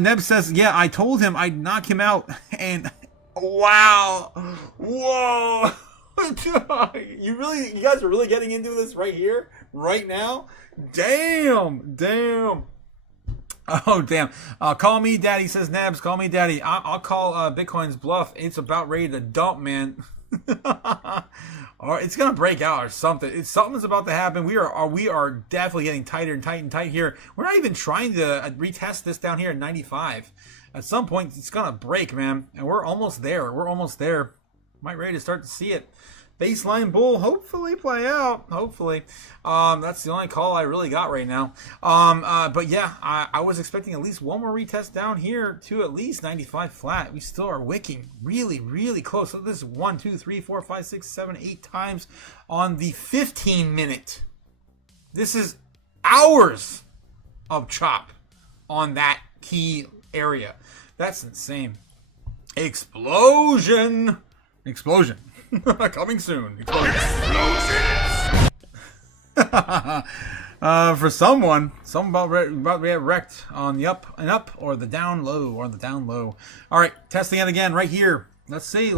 Neb says, yeah, I told him I'd knock him out. And wow. Whoa. You guys are really getting into this right here? Right now? Damn. Oh, damn. Call me daddy, says Nabs. Call me daddy. I'll call Bitcoin's bluff. It's about ready to dump, man. Or it's going to break out or something. Something's about to happen. We are definitely getting tighter and tight here. We're not even trying to retest this down here at 95. At some point, it's going to break, man. And we're almost there. Might ready to start to see it. baseline bull hopefully play out. Hopefully. That's the only call I really got right now. But yeah, I was expecting at least one more retest down here to at least 95 flat. We still are wicking really, really close. So this is 1, 2, 3, 4, 5, 6, 7, 8 times on the 15 minute. This is hours of chop on that key area. That's insane. Explosion. Coming soon. Explosion. For someone about to get wrecked on the up and up or the down low All right, testing it again right here. Let's see.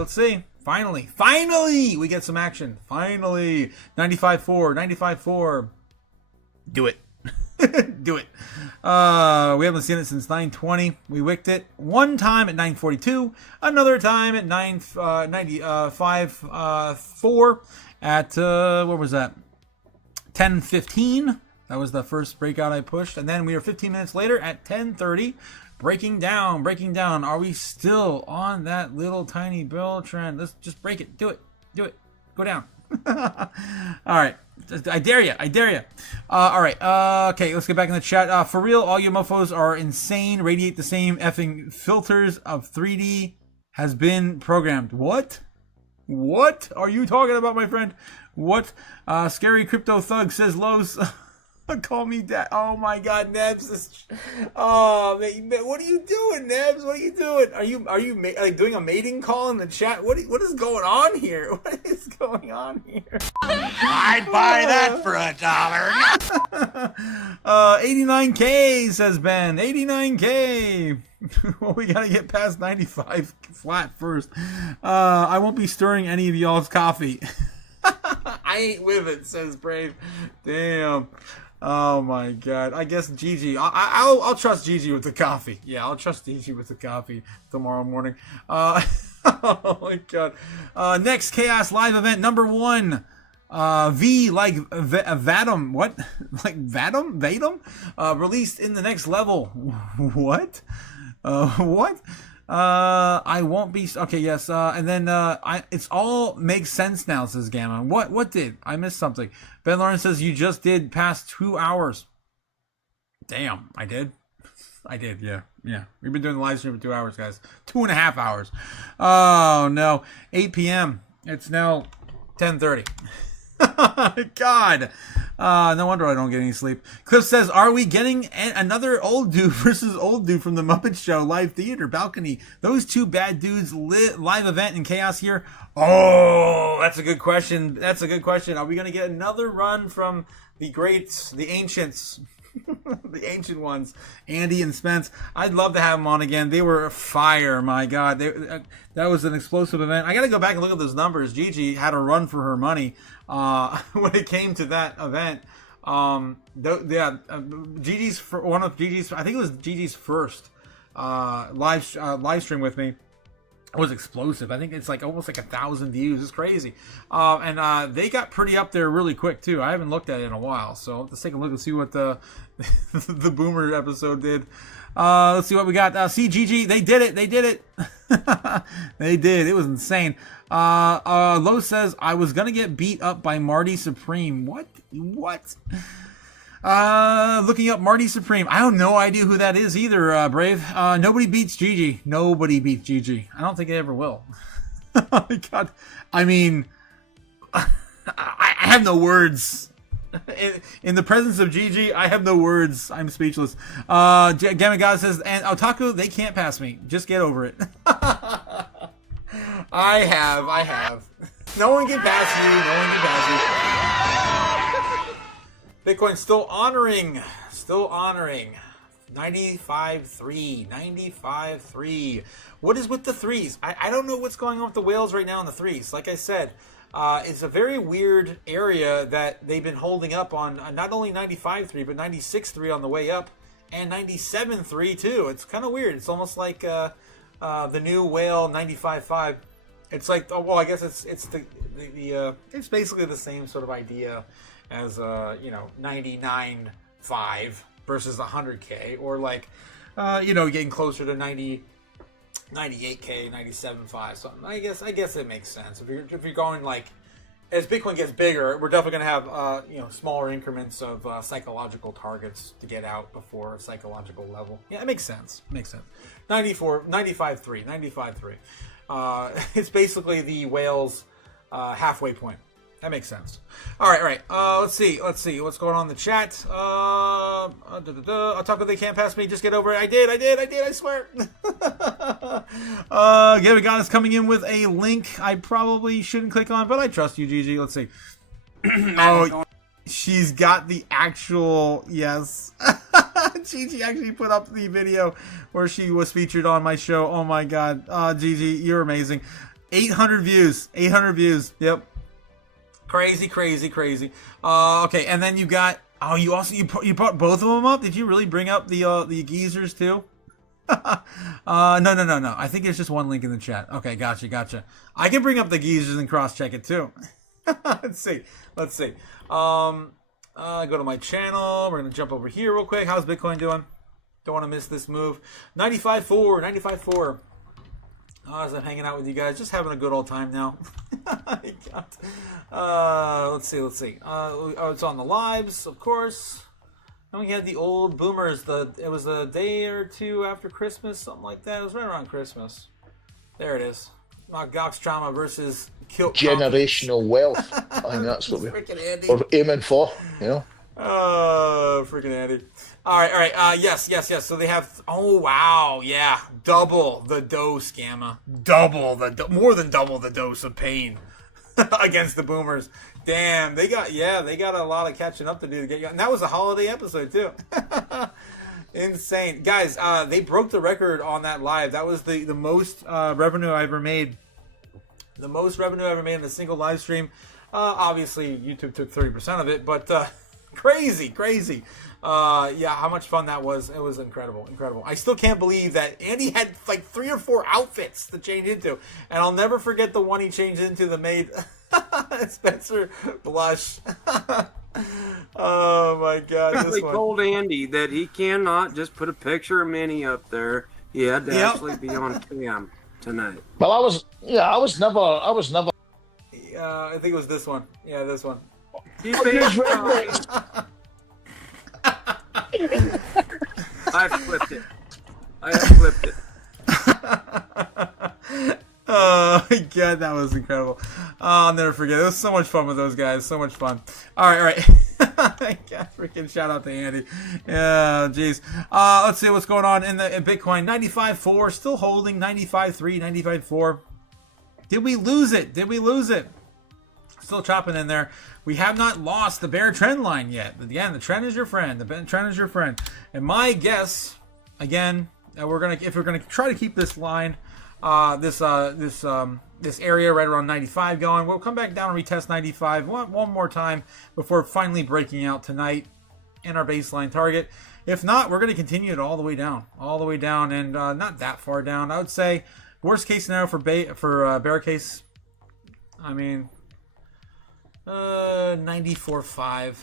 Finally, we get some action. Finally, 95.4, 95.4. Do it. Do it. We haven't seen it since 9:20. We wicked it one time at 9:42, another time at 95.4 at what was that? 10:15. That was the first breakout I pushed, and then we were 15 minutes later at 10:30. Breaking down. Are we still on that little tiny bill trend? Let's just break it. Do it. Go down. All right. I dare you. All right. Okay, let's get back in the chat. For real, all you mofos are insane. Radiate the same effing filters of 3D has been programmed. What are you talking about, my friend? What? Scary crypto thug says Los. Call me dad. Oh my God, Nebs. Oh man, what are you doing, Nebs? What are you doing? Are you like doing a mating call in the chat? What is going on here? What is going on here? I'd buy that for $1. 89K says Ben. 89K. Well, we gotta get past 95 flat first. I won't be stirring any of y'all's coffee. I ain't with it, says Brave. Damn. Oh my God. I guess Gigi. I'll trust Gigi with the coffee. Yeah, I'll trust Gigi with the coffee tomorrow morning. Oh my God. Next Chaos Live event number 1. V like Vatum. What? Like Vatum? Released in the next level. What? What? I won't be okay. Yes, and then it's all makes sense now. Says Gamma. What did I miss something? Ben Lawrence says you just did past 2 hours. Damn, I did. Yeah. We've been doing the live stream for 2 hours, guys. 2.5 hours. Oh no, 8 p.m. It's now 10:30. God. No wonder I don't get any sleep. Cliff says, are we getting another old dude versus old dude from the Muppet Show live theater balcony? Those two bad dudes live event in Chaos here? Oh, that's a good question. Are we going to get another run from the greats, the ancients, the ancient ones, Andy and Spence? I'd love to have them on again. They were fire. My God. That was an explosive event. I got to go back and look at those numbers. Gigi had a run for her money when it came to that event. Gigi's one of Gigi's, I think it was Gigi's first live stream with me. It was explosive. I think it's like almost like 1,000 views. It's crazy. And they got pretty up there really quick too. I haven't looked at it in a while, so let's take a look and see what the the Boomer episode did. Let's see what we got. See, Gigi, they did it. They did. It was insane. Lo says, I was gonna get beat up by Marty Supreme. What? Looking up Marty Supreme. I have no idea who that is either, Brave. Nobody beats Gigi. I don't think they ever will. Oh my God. I mean, I have no words. In the presence of Gigi, I have no words. I'm speechless. Gamma God says, and Otaku, they can't pass me. Just get over it. I have. No one can pass you. Bitcoin still honoring. 95.3. What is with the threes? I don't know what's going on with the whales right now in the threes. Like I said, it's a very weird area that they've been holding up on not only 95.3, but 96.3 on the way up, and 97.3 too. It's kind of weird. It's almost like the new whale 95.5. It's like, oh well, I guess it's it's basically the same sort of idea as 99.5 versus 100K, or like getting closer to 98K, 97.5 something. I guess it makes sense if you're going like as Bitcoin gets bigger, we're definitely going to have smaller increments of psychological targets to get out before a psychological level. Yeah, it makes sense. 95.3. It's basically the whale's halfway point. That makes sense. All right. Let's see what's going on in the chat. Otaku, they can't pass me. Just get over it. I did. I swear. Gavin God is coming in with a link I probably shouldn't click on, but I trust you, Gigi. Let's see. Oh, she's got the actual yes. Gigi actually put up the video where she was featured on my show. Oh my God, Gigi, you're amazing. 800 views. Yep. Crazy. Okay, and then you got. Oh, you brought both of them up. Did you really bring up the geezers too? No. I think there's just one link in the chat. Okay, gotcha. I can bring up the geezers and cross check it too. Let's see. Go to my channel. We're gonna jump over here real quick. How's Bitcoin doing? Don't want to miss this move. 95.4. As I'm hanging out with you guys, just having a good old time now. Let's see. It's on the lives, of course. And we had the old boomers. It was a day or two after Christmas, something like that. It was right around Christmas. There it is. Gox trauma versus generational wealth. I think that's what we're aiming for. Freaking Andy. All right. Yes. So they have. Oh wow, yeah, double the dose, Gamma. More than double the dose of pain against the boomers. Damn, they got a lot of catching up to do to get you. And that was a holiday episode too. Insane, guys. They broke the record on that live. That was the most revenue I ever made. The most revenue I ever made in a single live stream. Obviously, YouTube took 30% of it, but. Crazy. How much fun that was. It was incredible. I still can't believe that Andy had like 3 or 4 outfits to change into. And I'll never forget the one he changed into that made Spencer blush. Oh my God. This one. Told Andy that he cannot just put a picture of Minnie up there. He had to actually be on cam tonight. Well, I was never. I think it was this one. Yeah, this one. I flipped it. Oh my God, that was incredible. I'll never forget. It was so much fun with those guys. So much fun. All right. God, freaking shout out to Andy. Yeah, jeez. Let's see what's going on in Bitcoin. 95.4, still holding. 95.3, 95.4. Did we lose it? Still chopping in there. We have not lost the bear trend line yet. Again, the trend is your friend. And my guess, again, if we're gonna try to keep this line, this area right around 95 going, we'll come back down and retest 95 one more time before finally breaking out tonight in our baseline target. If not, we're gonna continue it all the way down, and not that far down. I would say worst case scenario for bear case. I mean. 94.5.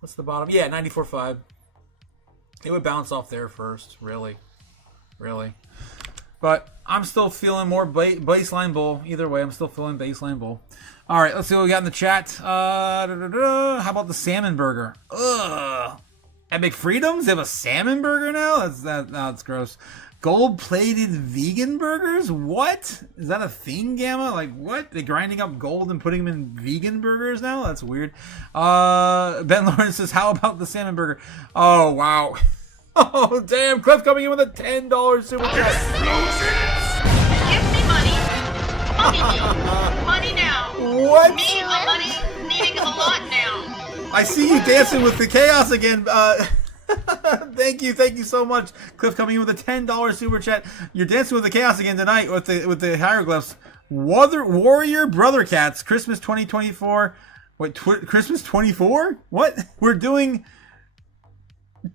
What's the bottom? Yeah, 94.5. It would bounce off there first, really. But I'm still feeling more baseline bull. Either way, I'm still feeling baseline bull. All right, let's see what we got in the chat. How about the salmon burger? Ugh. At McFreedom's, they have a salmon burger now? That's gross. Gold-plated vegan burgers? What? Is that a thing, Gamma? Like, what? They're grinding up gold and putting them in vegan burgers now? That's weird. Ben Lawrence says, how about the salmon burger? Oh, wow. Oh, damn. Cliff coming in with a $10 super chat. Give me money. Money now. What? Me, money, needing a lot now. I see you dancing with the chaos again. Thank you so much, Cliff, coming in with a $10 super chat. You're dancing with the chaos again tonight with the hieroglyphs. Warrior Brother Cats, Christmas 2024. Wait, Christmas 24? What? We're doing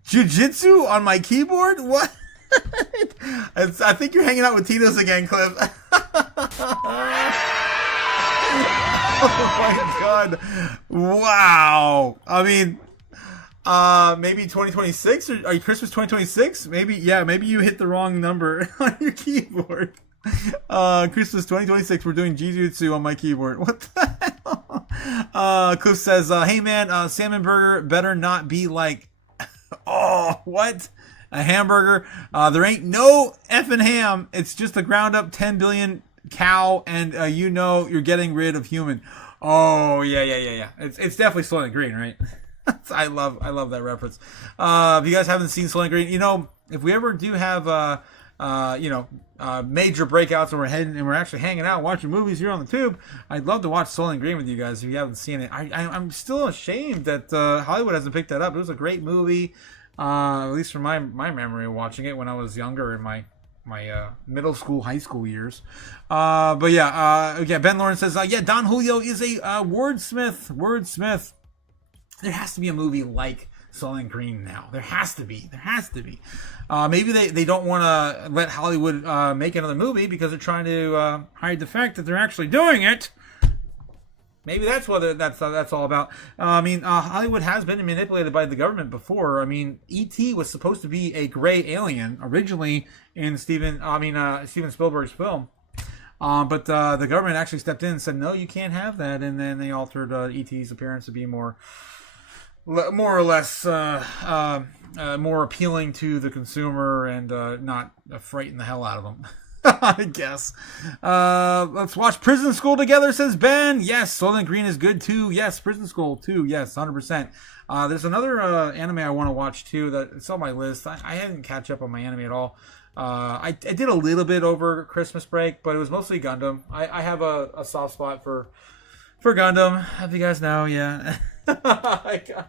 jiu-jitsu on my keyboard? What? I think you're hanging out with Tito's again, Cliff. Oh my God! Wow. I mean. Maybe 2026 or are you Christmas 2026? Maybe you hit the wrong number on your keyboard. Christmas 2026, we're doing Jiu-Jitsu on my keyboard. What the hell? Cliff says, hey man, salmon burger better not be like, oh, what? A hamburger? There ain't no effing ham. It's just a ground up 10 billion cow, and you know you're getting rid of human. Oh, yeah. It's definitely Soylent Green, right? I love that reference. If you guys haven't seen Soylent Green, you know, if we ever do have major breakouts and we're actually hanging out watching movies here on the tube, I'd love to watch Soylent Green with you guys if you haven't seen it. I'm still ashamed that Hollywood hasn't picked that up. It was a great movie, at least from my memory of watching it when I was younger in my middle school, high school years. But yeah, Ben Lawrence says, yeah, Don Julio is a wordsmith. There has to be a movie like Soylent Green now. There has to be. Maybe they don't want to let Hollywood make another movie because they're trying to hide the fact that they're actually doing it. Maybe that's what that's all about. I mean, Hollywood has been manipulated by the government before. I mean, E.T. was supposed to be a gray alien originally in Steven Spielberg's film. But the government actually stepped in and said, no, you can't have that. And then they altered E.T.'s appearance to be more or less more appealing to the consumer and not frighten the hell out of them. I guess. Let's watch Prison School together, says Ben. Yes, Soylent Green is good too. Yes, Prison School too. Yes, 100%. There's another anime I want to watch too that it's on my list. I didn't catch up on my anime at all. I did a little bit over Christmas break, but it was mostly Gundam. I have a soft spot for Gundam, if you guys know. Yeah. Yeah,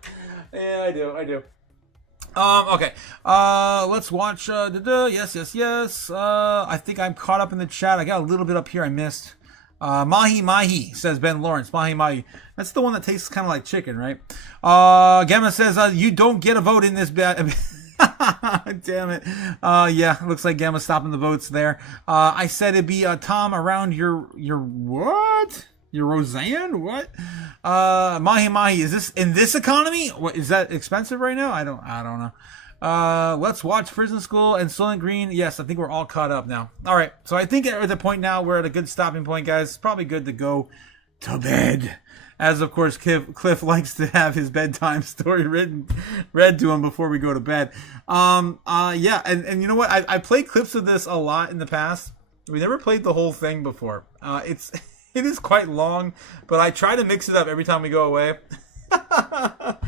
I do. Okay. Let's watch. Yes. I think I'm caught up in the chat. I got a little bit up here I missed. Mahi, says Ben Lawrence. Mahi. That's the one that tastes kind of like chicken, right? Gemma says, you don't get a vote in this bad. Damn it. Yeah, looks like Gemma's stopping the votes there. I said it'd be Tom around your what? Your Roseanne? What? Mahi, is this in this economy? What is that expensive right now? I don't know. Let's watch Prison School and Soylent Green. Yes, I think we're all caught up now. All right, so I think at the point now we're at a good stopping point, guys. It's probably good to go to bed, as of course Cliff likes to have his bedtime story read to him before we go to bed. Yeah, and you know what? I played clips of this a lot in the past. We never played the whole thing before. It is quite long, but I try to mix it up every time we go away. I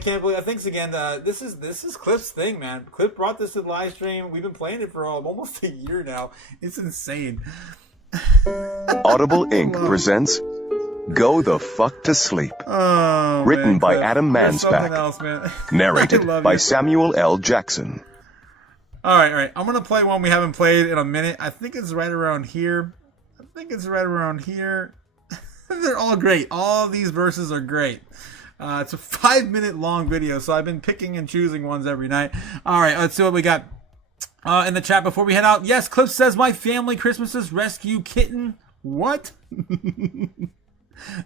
can't believe. Thanks again. This is Cliff's thing, man. Cliff brought this to the live stream. We've been playing it for almost a year now. It's insane. Audible Inc. presents Go the Fuck to Sleep. Oh, written man, by Cliff. Adam There's something Mansbach. else, man. Narrated I love by you. Samuel L. Jackson. All right. I'm gonna play one we haven't played in a minute. I think it's right around here. They're all great. All these verses are great. It's a 5-minute long video, so I've been picking and choosing ones every night. All right, let's see what we got in the chat before we head out. Yes, Cliff says, my family Christmases rescue kitten. What?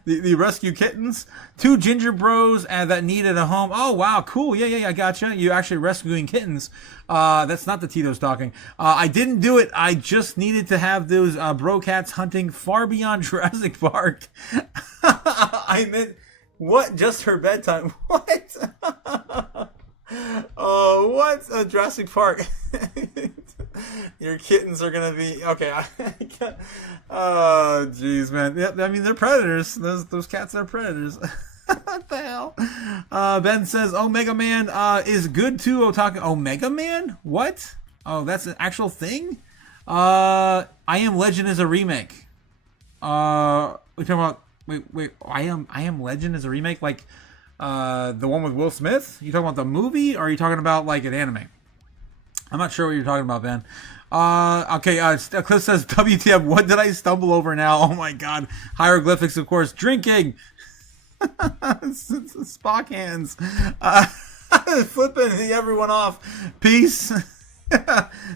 The rescue kittens. 2 ginger bros that needed a home. Oh, wow, cool. Yeah, I gotcha. You're actually rescuing kittens. That's not the Tito's talking. I didn't do it. I just needed to have those bro cats hunting far beyond Jurassic Park. I meant, what? Just her bedtime. What? Oh, what? Jurassic Park. Your kittens are gonna be okay. Oh, jeez, man. Yep, I mean they're predators. Those cats are predators. What the hell? Ben says Omega Man is good too. Otaku. Omega Man? What? Oh, that's an actual thing. I Am Legend is a remake. We're talking about. Wait. I Am Legend is a remake, like the one with Will Smith. You talking about the movie, or are you talking about like an anime? I'm not sure what you're talking about, Ben. Okay, Cliff says, WTF, what did I stumble over now? Oh my god. Hieroglyphics, of course. Drinking. Spock hands. Flipping everyone off. Peace.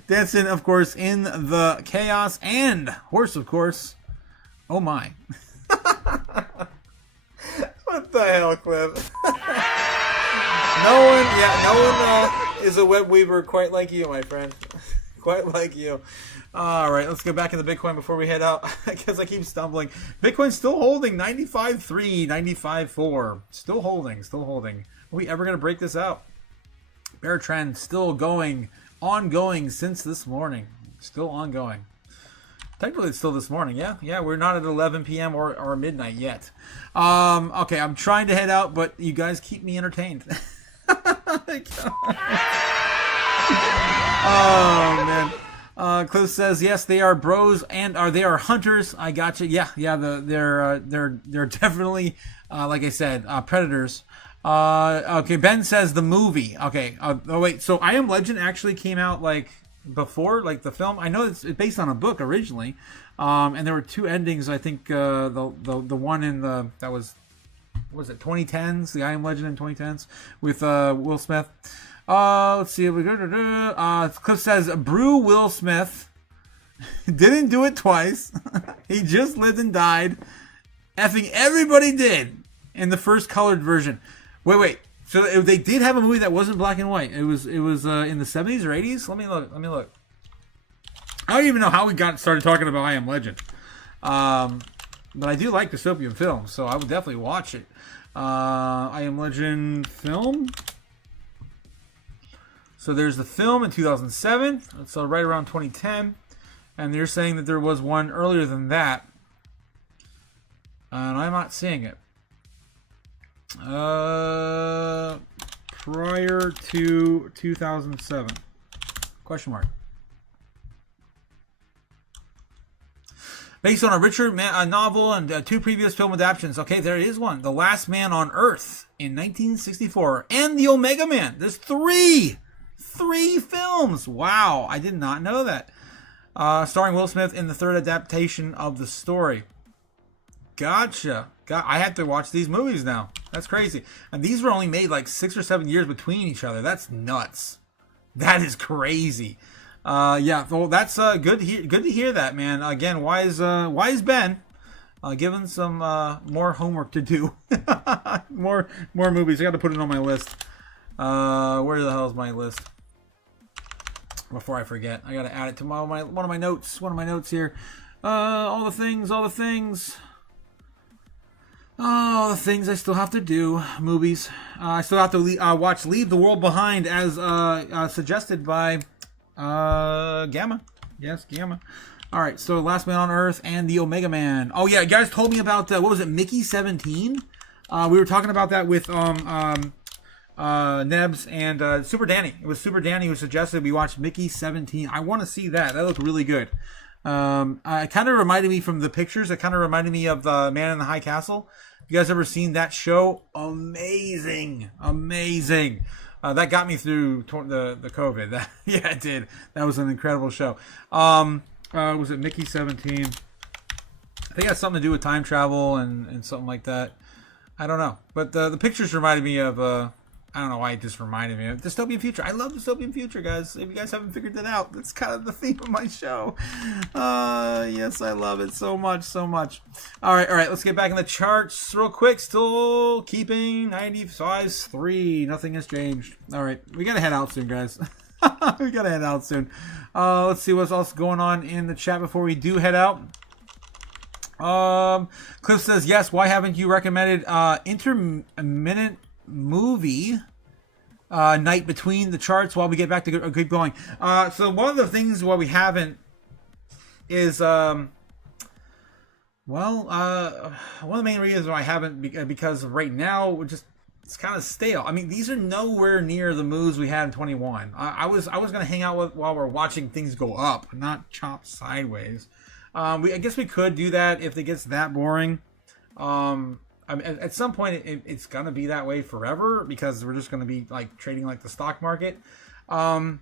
Dancing, of course, in the chaos. And horse, of course. Oh my. What the hell, Cliff? No one is a web weaver quite like you, my friend. Quite like you. All right, let's go back into Bitcoin before we head out because I keep stumbling. Bitcoin's still holding 95.3, 95.4. Still holding. Are we ever going to break this out? Bear trend still going, ongoing since this morning. Still ongoing. Technically, it's still this morning. Yeah. We're not at 11 p.m. or midnight yet. Okay, I'm trying to head out, but you guys keep me entertained. Oh man. Cliff says yes, they are bros and they are hunters. I gotcha. Yeah. They're definitely like I said, predators. Okay, Ben says the movie. Okay. Oh wait. So I Am Legend actually came out like before, like the film. I know it's based on a book originally, and there were two endings. I think the one in the that was 2010s, the I Am Legend in 2010s with Will Smith. Let's see. Cliff says Brew Will Smith didn't do it twice. He just lived and died. Effing everybody did in the first colored version. Wait. So they did have a movie that wasn't black and white. It was in the 70s or 80s. Let me look. I don't even know how we got started talking about I Am Legend. But I do like dystopian films, so I would definitely watch it. I Am Legend film. So there's the film in 2007. So right around 2010. And you're saying that there was one earlier than that. And I'm not seeing it. Prior to 2007? Question mark. Based on a Richard novel and two previous film adaptations. Okay, there is one. The Last Man on Earth in 1964. And The Omega Man. There's three films. Wow, I did not know that. Starring Will Smith in the third adaptation of the story. Gotcha. I have to watch these movies now. That's crazy. And these were only made like 6 or 7 years between each other. That's nuts. That is crazy. Yeah. Well, that's good. Good to hear that, man. Again, wise Ben, given some more homework to do. more movies. I got to put it on my list. Where the hell is my list? Before I forget, I got to add it to one of my notes. One of my notes here. All the things. Oh, the things I still have to do. Movies. I still have to watch Leave the World Behind as suggested by Gamma. Yes, Gamma. All right, so Last Man on Earth and The Omega Man. Oh, yeah, you guys told me about, what was it, Mickey 17? We were talking about that with Nebs and Super Danny. It was Super Danny who suggested we watch Mickey 17. I want to see that. That looked really good. It kind of reminded me from the pictures. It kind of reminded me of the Man in the High Castle. You guys ever seen that show? Amazing. That got me through the COVID. Yeah, it did. That was an incredible show. Was it Mickey 17? I think it had something to do with time travel and something like that. I don't know. But the pictures reminded me of... I don't know why it just reminded me of dystopian future. I love dystopian future, guys. If you guys haven't figured that out, that's kind of the theme of my show. Yes, I love it so much. All right. Let's get back in the charts real quick. Still keeping 95.3. Nothing has changed. All right, we gotta head out soon, guys. Let's see what's else going on in the chat before we do head out. Cliff says yes. Why haven't you recommended intermittent movie night between the charts while we get back to keep going? So one of the things why we haven't is one of the main reasons why I haven't because right now it's kind of stale. I mean, these are nowhere near the moves we had in 21. I was gonna hang out while we're watching things go up, not chop sideways. I guess we could do that if it gets that boring. I mean, at some point, it's going to be that way forever because we're just going to be like trading like the stock market. But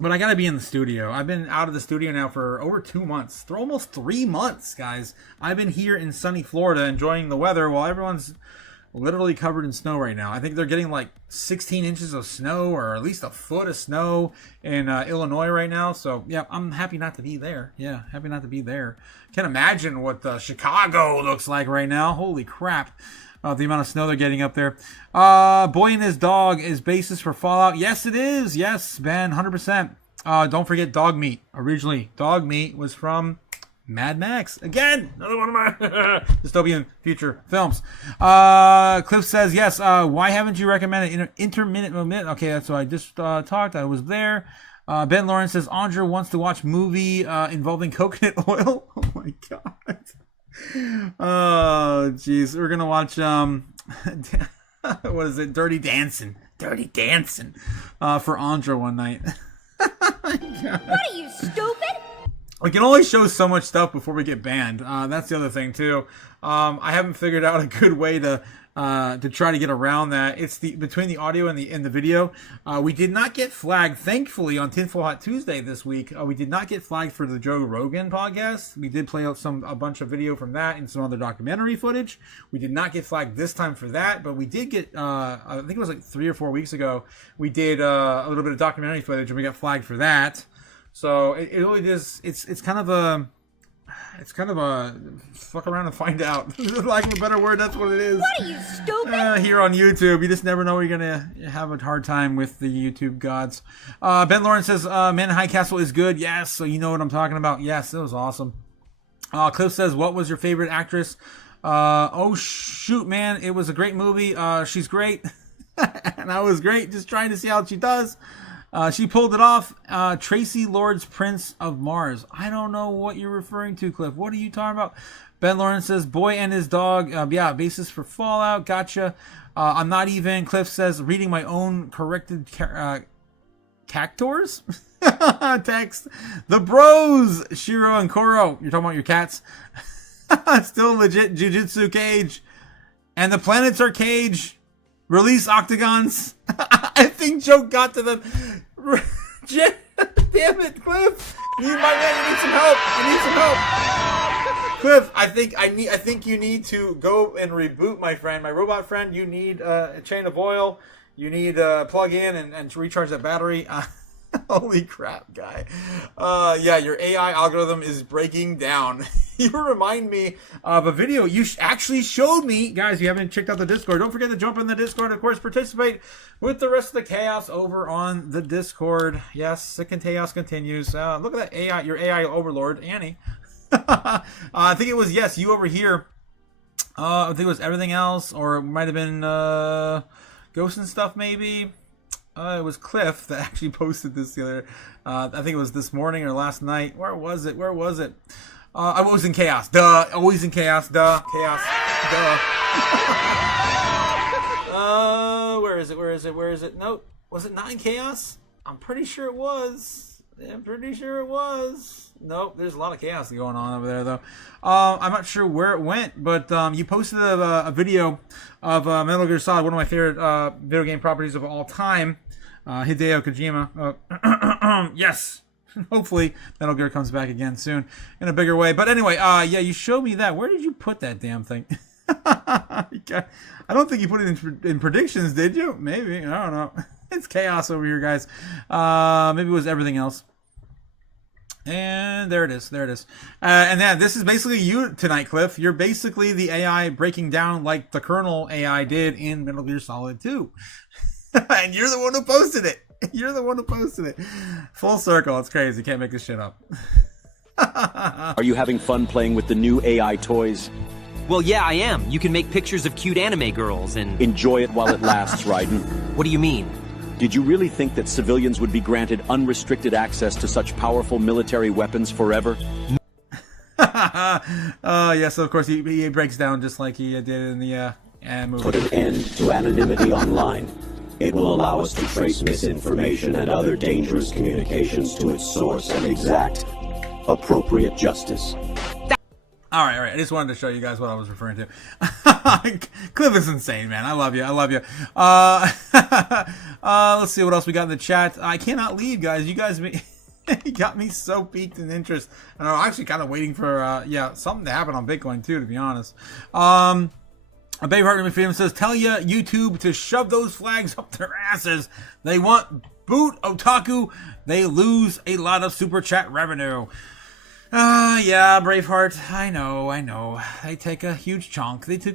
I got to be in the studio. I've been out of the studio now for over 2 months. For almost 3 months, guys. I've been here in sunny Florida enjoying the weather while everyone's literally covered in snow right now. I think they're getting like 16 inches of snow or at least a foot of snow in Illinois right now. So, yeah, I'm happy not to be there. Can't imagine what Chicago looks like right now. Holy crap. The amount of snow they're getting up there. Boy and His Dog is basis for Fallout. Yes, it is. Yes, Ben, 100%. Don't forget Dog Meat. Originally, Dog Meat was from Mad Max. Again, another one of my dystopian future films. Cliff says, yes, why haven't you recommended intermittent movement? Okay, that's what I just talked. I was there. Ben Lawrence says, Andra wants to watch movie involving coconut oil. Oh my god. Oh, jeez. We're going to watch, what is it? Dirty Dancing. Dirty Dancing for Andra one night. Oh my god. What are you, stupid? We can only show so much stuff before we get banned. That's the other thing too. I haven't figured out a good way to try to get around that. It's between the audio and the video. We did not get flagged, thankfully, on Tinfoil Hat Tuesday this week. We did not get flagged for the Joe Rogan podcast. We did play out a bunch of video from that and some other documentary footage. We did not get flagged this time for that, but we did get. I think it was like 3 or 4 weeks ago. We did a little bit of documentary footage and we got flagged for that. So it really just it's kind of a fuck around and find out. Lack of a better word, that's what it is. What are you, stupid? Here on YouTube, you just never know. You're gonna have a hard time with the YouTube gods. Ben Lawrence says, "Man in High Castle is good." Yes, so you know what I'm talking about. Yes, it was awesome. Cliff says, "What was your favorite actress?" Oh shoot, man, it was a great movie. She's great, and I was great. Just trying to see how she does. She pulled it off. Tracy Lord's Prince of Mars. I don't know what you're referring to, Cliff. What are you talking about? Ben Lawrence says, boy and his dog. Yeah, basis for Fallout. Gotcha. I'm not even. Cliff says, reading my own corrected cactors? Text. The bros, Shiro and Koro. You're talking about your cats? Still legit Jujutsu Cage. And the planets are cage. Release octagons. I think Joe got to them. Damn it, Cliff! My man, you need some help. You need some help. Cliff, I think you need to go and reboot, my friend, my robot friend. You need a chain of oil. You need to plug in and to recharge that battery. Holy crap, guy. Yeah, your AI algorithm is breaking down. You remind me of a video you actually showed me. Guys, you haven't checked out the Discord. Don't forget to jump in the Discord. Of course, participate with the rest of the chaos over on the Discord. Yes, Sick and Chaos continues. Look at that AI, your AI overlord, Annie. I think it was, yes, you over here. I think it was everything else, or it might have been Ghost and stuff, maybe. It was Cliff that actually posted this the other. I think it was this morning or last night. Where was it? Where was it? I was in chaos. Duh. Always in chaos. Duh. Chaos. Duh. Where is it? Where is it? Where is it? No. Was it not in chaos? I'm pretty sure it was. I'm pretty sure it was. Nope. There's a lot of chaos going on over there, though. I'm not sure where it went, but you posted a video of Metal Gear Solid, one of my favorite video game properties of all time. Hideo Kojima. Yes. Hopefully Metal Gear comes back again soon in a bigger way. But anyway, yeah, you showed me that. Where did you put that damn thing? I don't think you put it in predictions, did you? Maybe. I don't know. It's chaos over here, guys. Maybe it was everything else. And there it is. There it is. And then this is basically you tonight, Cliff. You're basically the AI breaking down like the kernel AI did in Metal Gear Solid 2. And you're the one who posted it. You're the one who posted it. Full circle. It's crazy. Can't make this shit up. Are you having fun playing with the new AI toys? Well, yeah, I am. You can make pictures of cute anime girls and... Enjoy it while it lasts, Raiden. What do you mean? Did you really think that civilians would be granted unrestricted access to such powerful military weapons forever? Yes, of course, he breaks down just like he did in the movie. Put an end to anonymity online. It will allow us to trace misinformation and other dangerous communications to its source and exact appropriate justice. All right. I just wanted to show you guys what I was referring to. Cliff is insane, man. I love you. Let's see what else we got in the chat. I cannot leave, guys. You guys you got me so piqued in interest. And I'm actually kind of waiting for, something to happen on Bitcoin, too, to be honest. A baby partner with freedom says, tell ya YouTube to shove those flags up their asses. They want boot otaku. They lose a lot of super chat revenue. Yeah, Braveheart. I know. They take a huge chunk. Let's see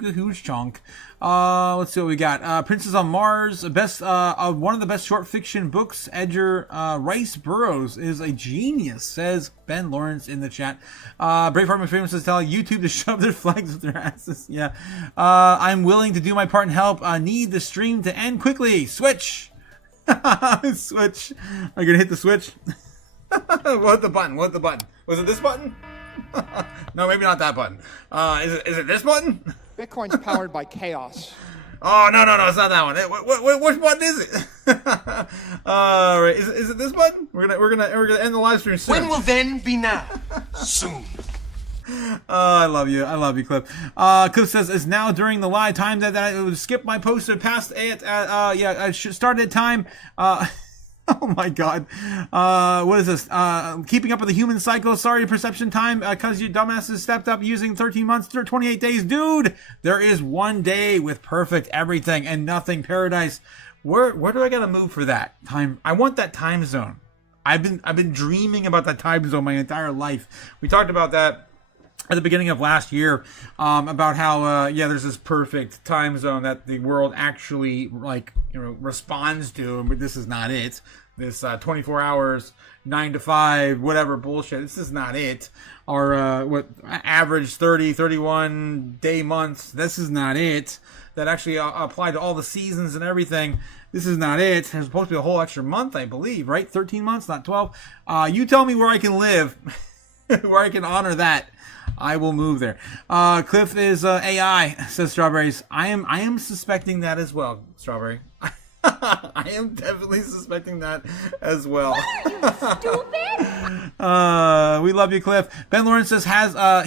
what we got. Princess on Mars, one of the best short fiction books. Edgar Rice Burroughs is a genius, says Ben Lawrence in the chat. Braveheart, my favorite, says tell YouTube to shove their flags with their asses. Yeah. I'm willing to do my part and help. Need the stream to end quickly. Switch. Switch. Are you gonna hit the switch? What the button? Was it this button? No, maybe not that button. Is it this button? Bitcoin's powered by chaos. Oh, no, it's not that one. Which button is it? Right. Is it this button? We're gonna end the live stream soon. When will then be now? Soon. I love you, Cliff. Cliff says it's now during the live time that I would skip my poster past it. I should start at time. Oh my God. What is this? Keeping up with the human cycle. Sorry, perception time. Cause you dumbasses stepped up using 13 months or 28 days. Dude, there is one day with perfect everything and nothing paradise. Where do I gotta move for that time? I want that time zone. I've been dreaming about that time zone my entire life. We talked about that at the beginning of last year, about how there's this perfect time zone that the world actually responds to, but this is not it. This 24 hours, 9 to 5, whatever bullshit. This is not it. Or average 30, 31 day months. This is not it. That actually apply to all the seasons and everything. This is not it. There's supposed to be a whole extra month, I believe, right? 13 months, not 12. You tell me where I can live, where I can honor that. I will move there. Cliff is AI, says Strawberries. I am suspecting that as well, Strawberry. I am definitely suspecting that as well. Stupid. We love you, Cliff. Ben Lawrence says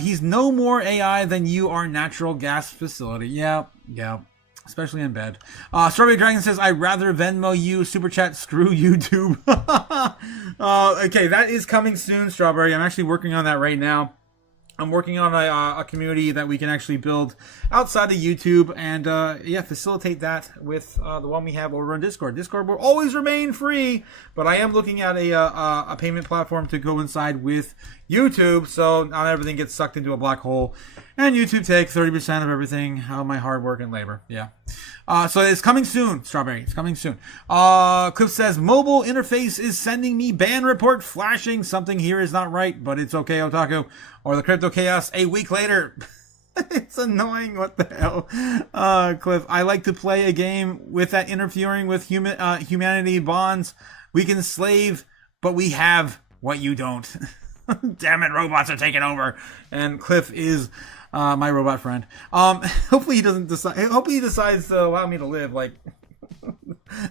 he's no more AI than you are natural gas facility. Yeah. Especially in bed. Strawberry Dragon says, I'd rather Venmo you. Super chat, screw YouTube. Okay, that is coming soon, Strawberry. I'm actually working on that right now. I'm working on a community that we can actually build outside of YouTube and facilitate that with the one we have over on Discord. Discord will always remain free, but I am looking at a payment platform to coincide with YouTube, so not everything gets sucked into a black hole. And YouTube takes 30% of everything, my hard work and labor. Yeah. So it's coming soon, Strawberry. It's coming soon. Cliff says, mobile interface is sending me ban report flashing. Something here is not right, but it's okay, Otaku. Or the Crypto Chaos a week later. It's annoying. What the hell? Cliff, I like to play a game with that interfering with humanity bonds. We can slave, but we have what you don't. Damn it, robots are taking over. And Cliff is my robot friend. Hopefully he doesn't decide. Hopefully he decides to allow me to live.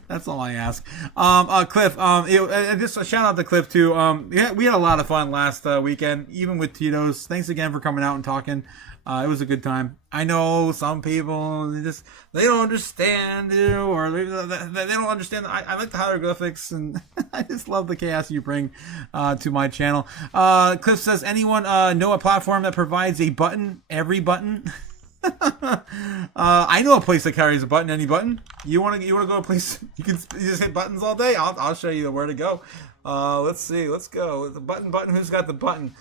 That's all I ask. Cliff, just a shout out to Cliff too. We had a lot of fun last weekend, even with Tito's. Thanks again for coming out and talking. It was a good time. I know some people they don't understand you, or they don't understand. I like the hieroglyphics, and I just love the chaos you bring to my channel. Cliff says, anyone know a platform that provides a button every button? I know a place that carries a button any button. You want to go to a place you just hit buttons all day? I'll show you where to go. Let's see. Let's go. The button. Who's got the button?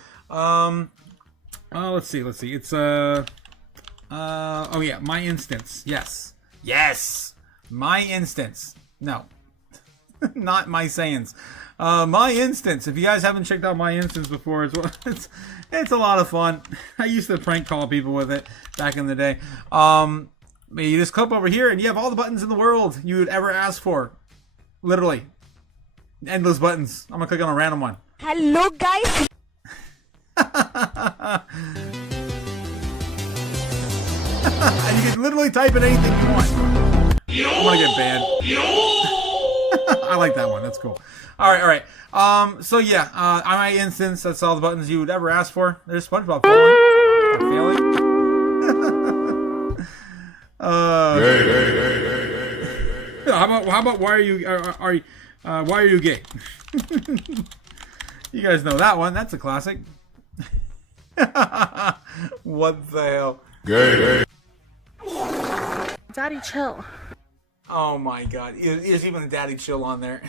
Let's see. It's oh yeah, my instance. Yes, my instance. No, not my sayings. My instance. If you guys haven't checked out my instance before, it's a lot of fun. I used to prank call people with it back in the day. You just click over here and you have all the buttons in the world you would ever ask for. Literally, endless buttons. I'm gonna click on a random one. Hello, guys. And you can literally type in anything you want. I'm gonna get banned. I like that one. That's cool. All right. So yeah, on my instance, that's all the buttons you would ever ask for. There's SpongeBob falling or failing. How about why are you gay? You guys know that one. That's a classic. What the hell? Gay. Daddy, chill. Oh my God! Is even a daddy chill on there?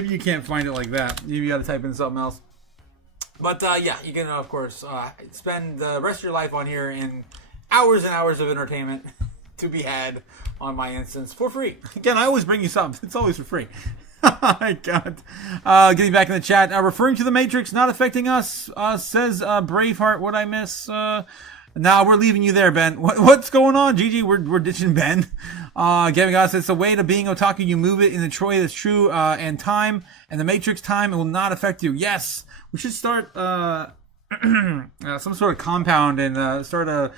maybe you can't find it like that. You got to type in something else. But yeah, you can of course spend the rest of your life on here in hours and hours of entertainment to be had on my instance for free. Again, I always bring you something. It's always for free. Oh my God. Getting back in the chat. Referring to the Matrix not affecting us, says Braveheart. What'd I miss? Now we're leaving you there, Ben. What's going on, Gigi? We're ditching Ben. Giving us, it's a way to being otaku. You move it in the Troy that's true, and time, and the Matrix time, it will not affect you. Yes, we should start some sort of compound and start a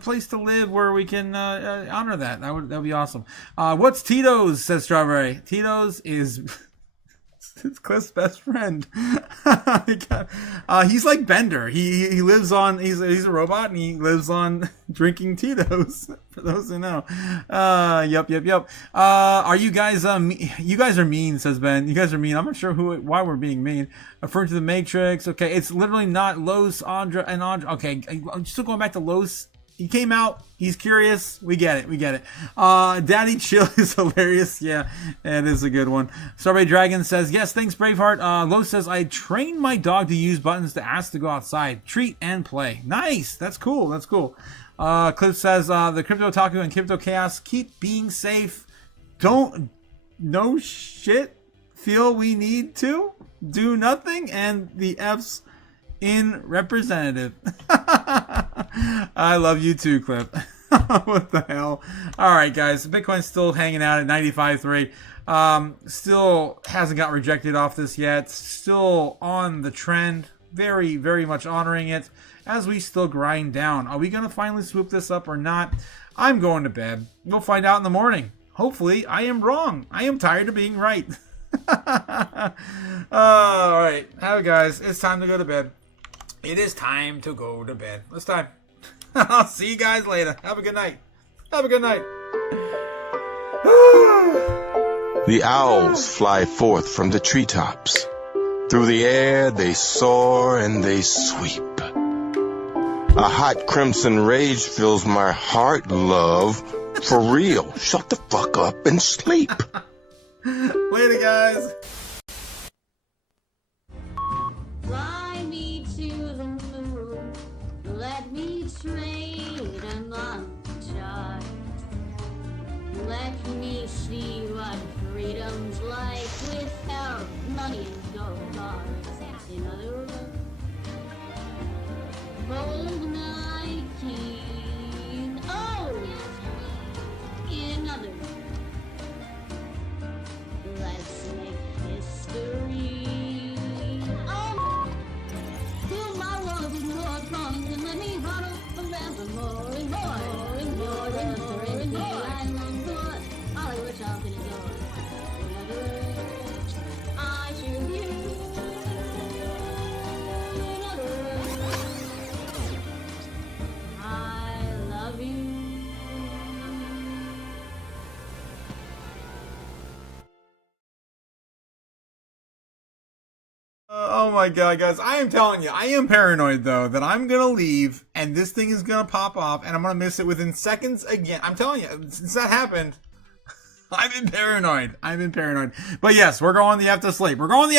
place to live where we can honor that. That'd be awesome. What's Tito's? Says Strawberry. Tito's is it's Cliff's best friend. He's like Bender. He lives on. He's a robot and he lives on drinking Tito's. For those who know. Yep. Are you guys you guys are mean, says Ben. You guys are mean. I'm not sure why we're being mean. Referring to the Matrix. Okay, it's literally not Los, Andra, and Andra. Okay, I'm still going back to Los. He came out. He's curious. We get it. Daddy Chill is hilarious. Yeah, it is a good one. Strawberry Dragon says, yes, thanks, Braveheart. Lo says, I trained my dog to use buttons to ask to go outside, treat, and play. Nice. That's cool. Cliff says, the Crypto Otaku and Crypto Chaos, keep being safe. Don't no shit feel we need to do nothing, and the F's in representative. I love you too, Cliff. What the hell? All right, guys. Bitcoin's still hanging out at 95.3. Still hasn't got rejected off this yet. Still on the trend. Very, very much honoring it as we still grind down. Are we going to finally swoop this up or not? I'm going to bed. We'll find out in the morning. Hopefully, I am wrong. I am tired of being right. All right. Have guys. It's time to go to bed. It is time to go to bed. It's time. I'll see you guys later. Have a good night. The owls fly forth from the treetops. Through the air they soar and they sweep. A hot crimson rage fills my heart, love. For real. Shut the fuck up and sleep. Later, guys. Fly me to the moon, let me trade among the stars. Let me see what freedom's like without money and gold bars. In other words, bold night king. Oh! In other words, let's make history. Oh! Fill my world with more songs and let me huddle forever more and more and more and more and more. I long for Hollywood shopping and door. In other words, I choose you. In other words, I love you. Oh my God, guys. I am telling you, I am paranoid, though, that I'm going to leave and this thing is going to pop off and I'm going to miss it within seconds again. I'm telling you, since that happened, I've been paranoid. But yes, we're going the F to sleep. Well,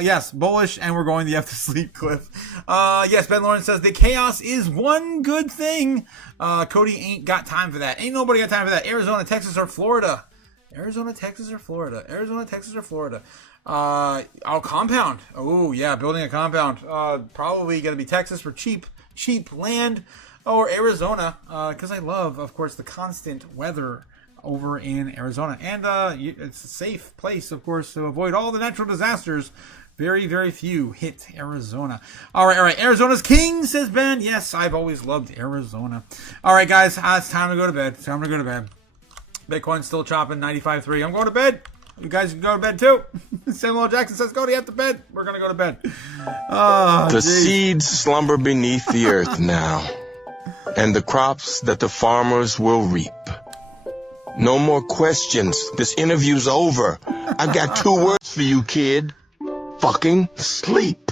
yes, bullish, and we're going the F to sleep, Cliff. Yes, Ben Lawrence says the chaos is one good thing. Cody ain't got time for that. Ain't nobody got time for that. Arizona, Texas, or Florida. Compound. Oh, yeah, building a compound. Probably going to be Texas for cheap land, or Arizona, because I love, of course, the constant weather over in Arizona. And it's a safe place, of course, to avoid all the natural disasters. Very, very few hit Arizona. All right. Arizona's king, says Ben. Yes, I've always loved Arizona. All right, guys, it's time to go to bed. Bitcoin's still chopping 95.3. I'm going to bed. You guys can go to bed too. Samuel Jackson says, Cody, after bed. We're going to go to bed. The seeds slumber beneath the earth now, and the crops that the farmers will reap. No more questions. This interview's over. I got 2 words for you, kid. Fucking sleep.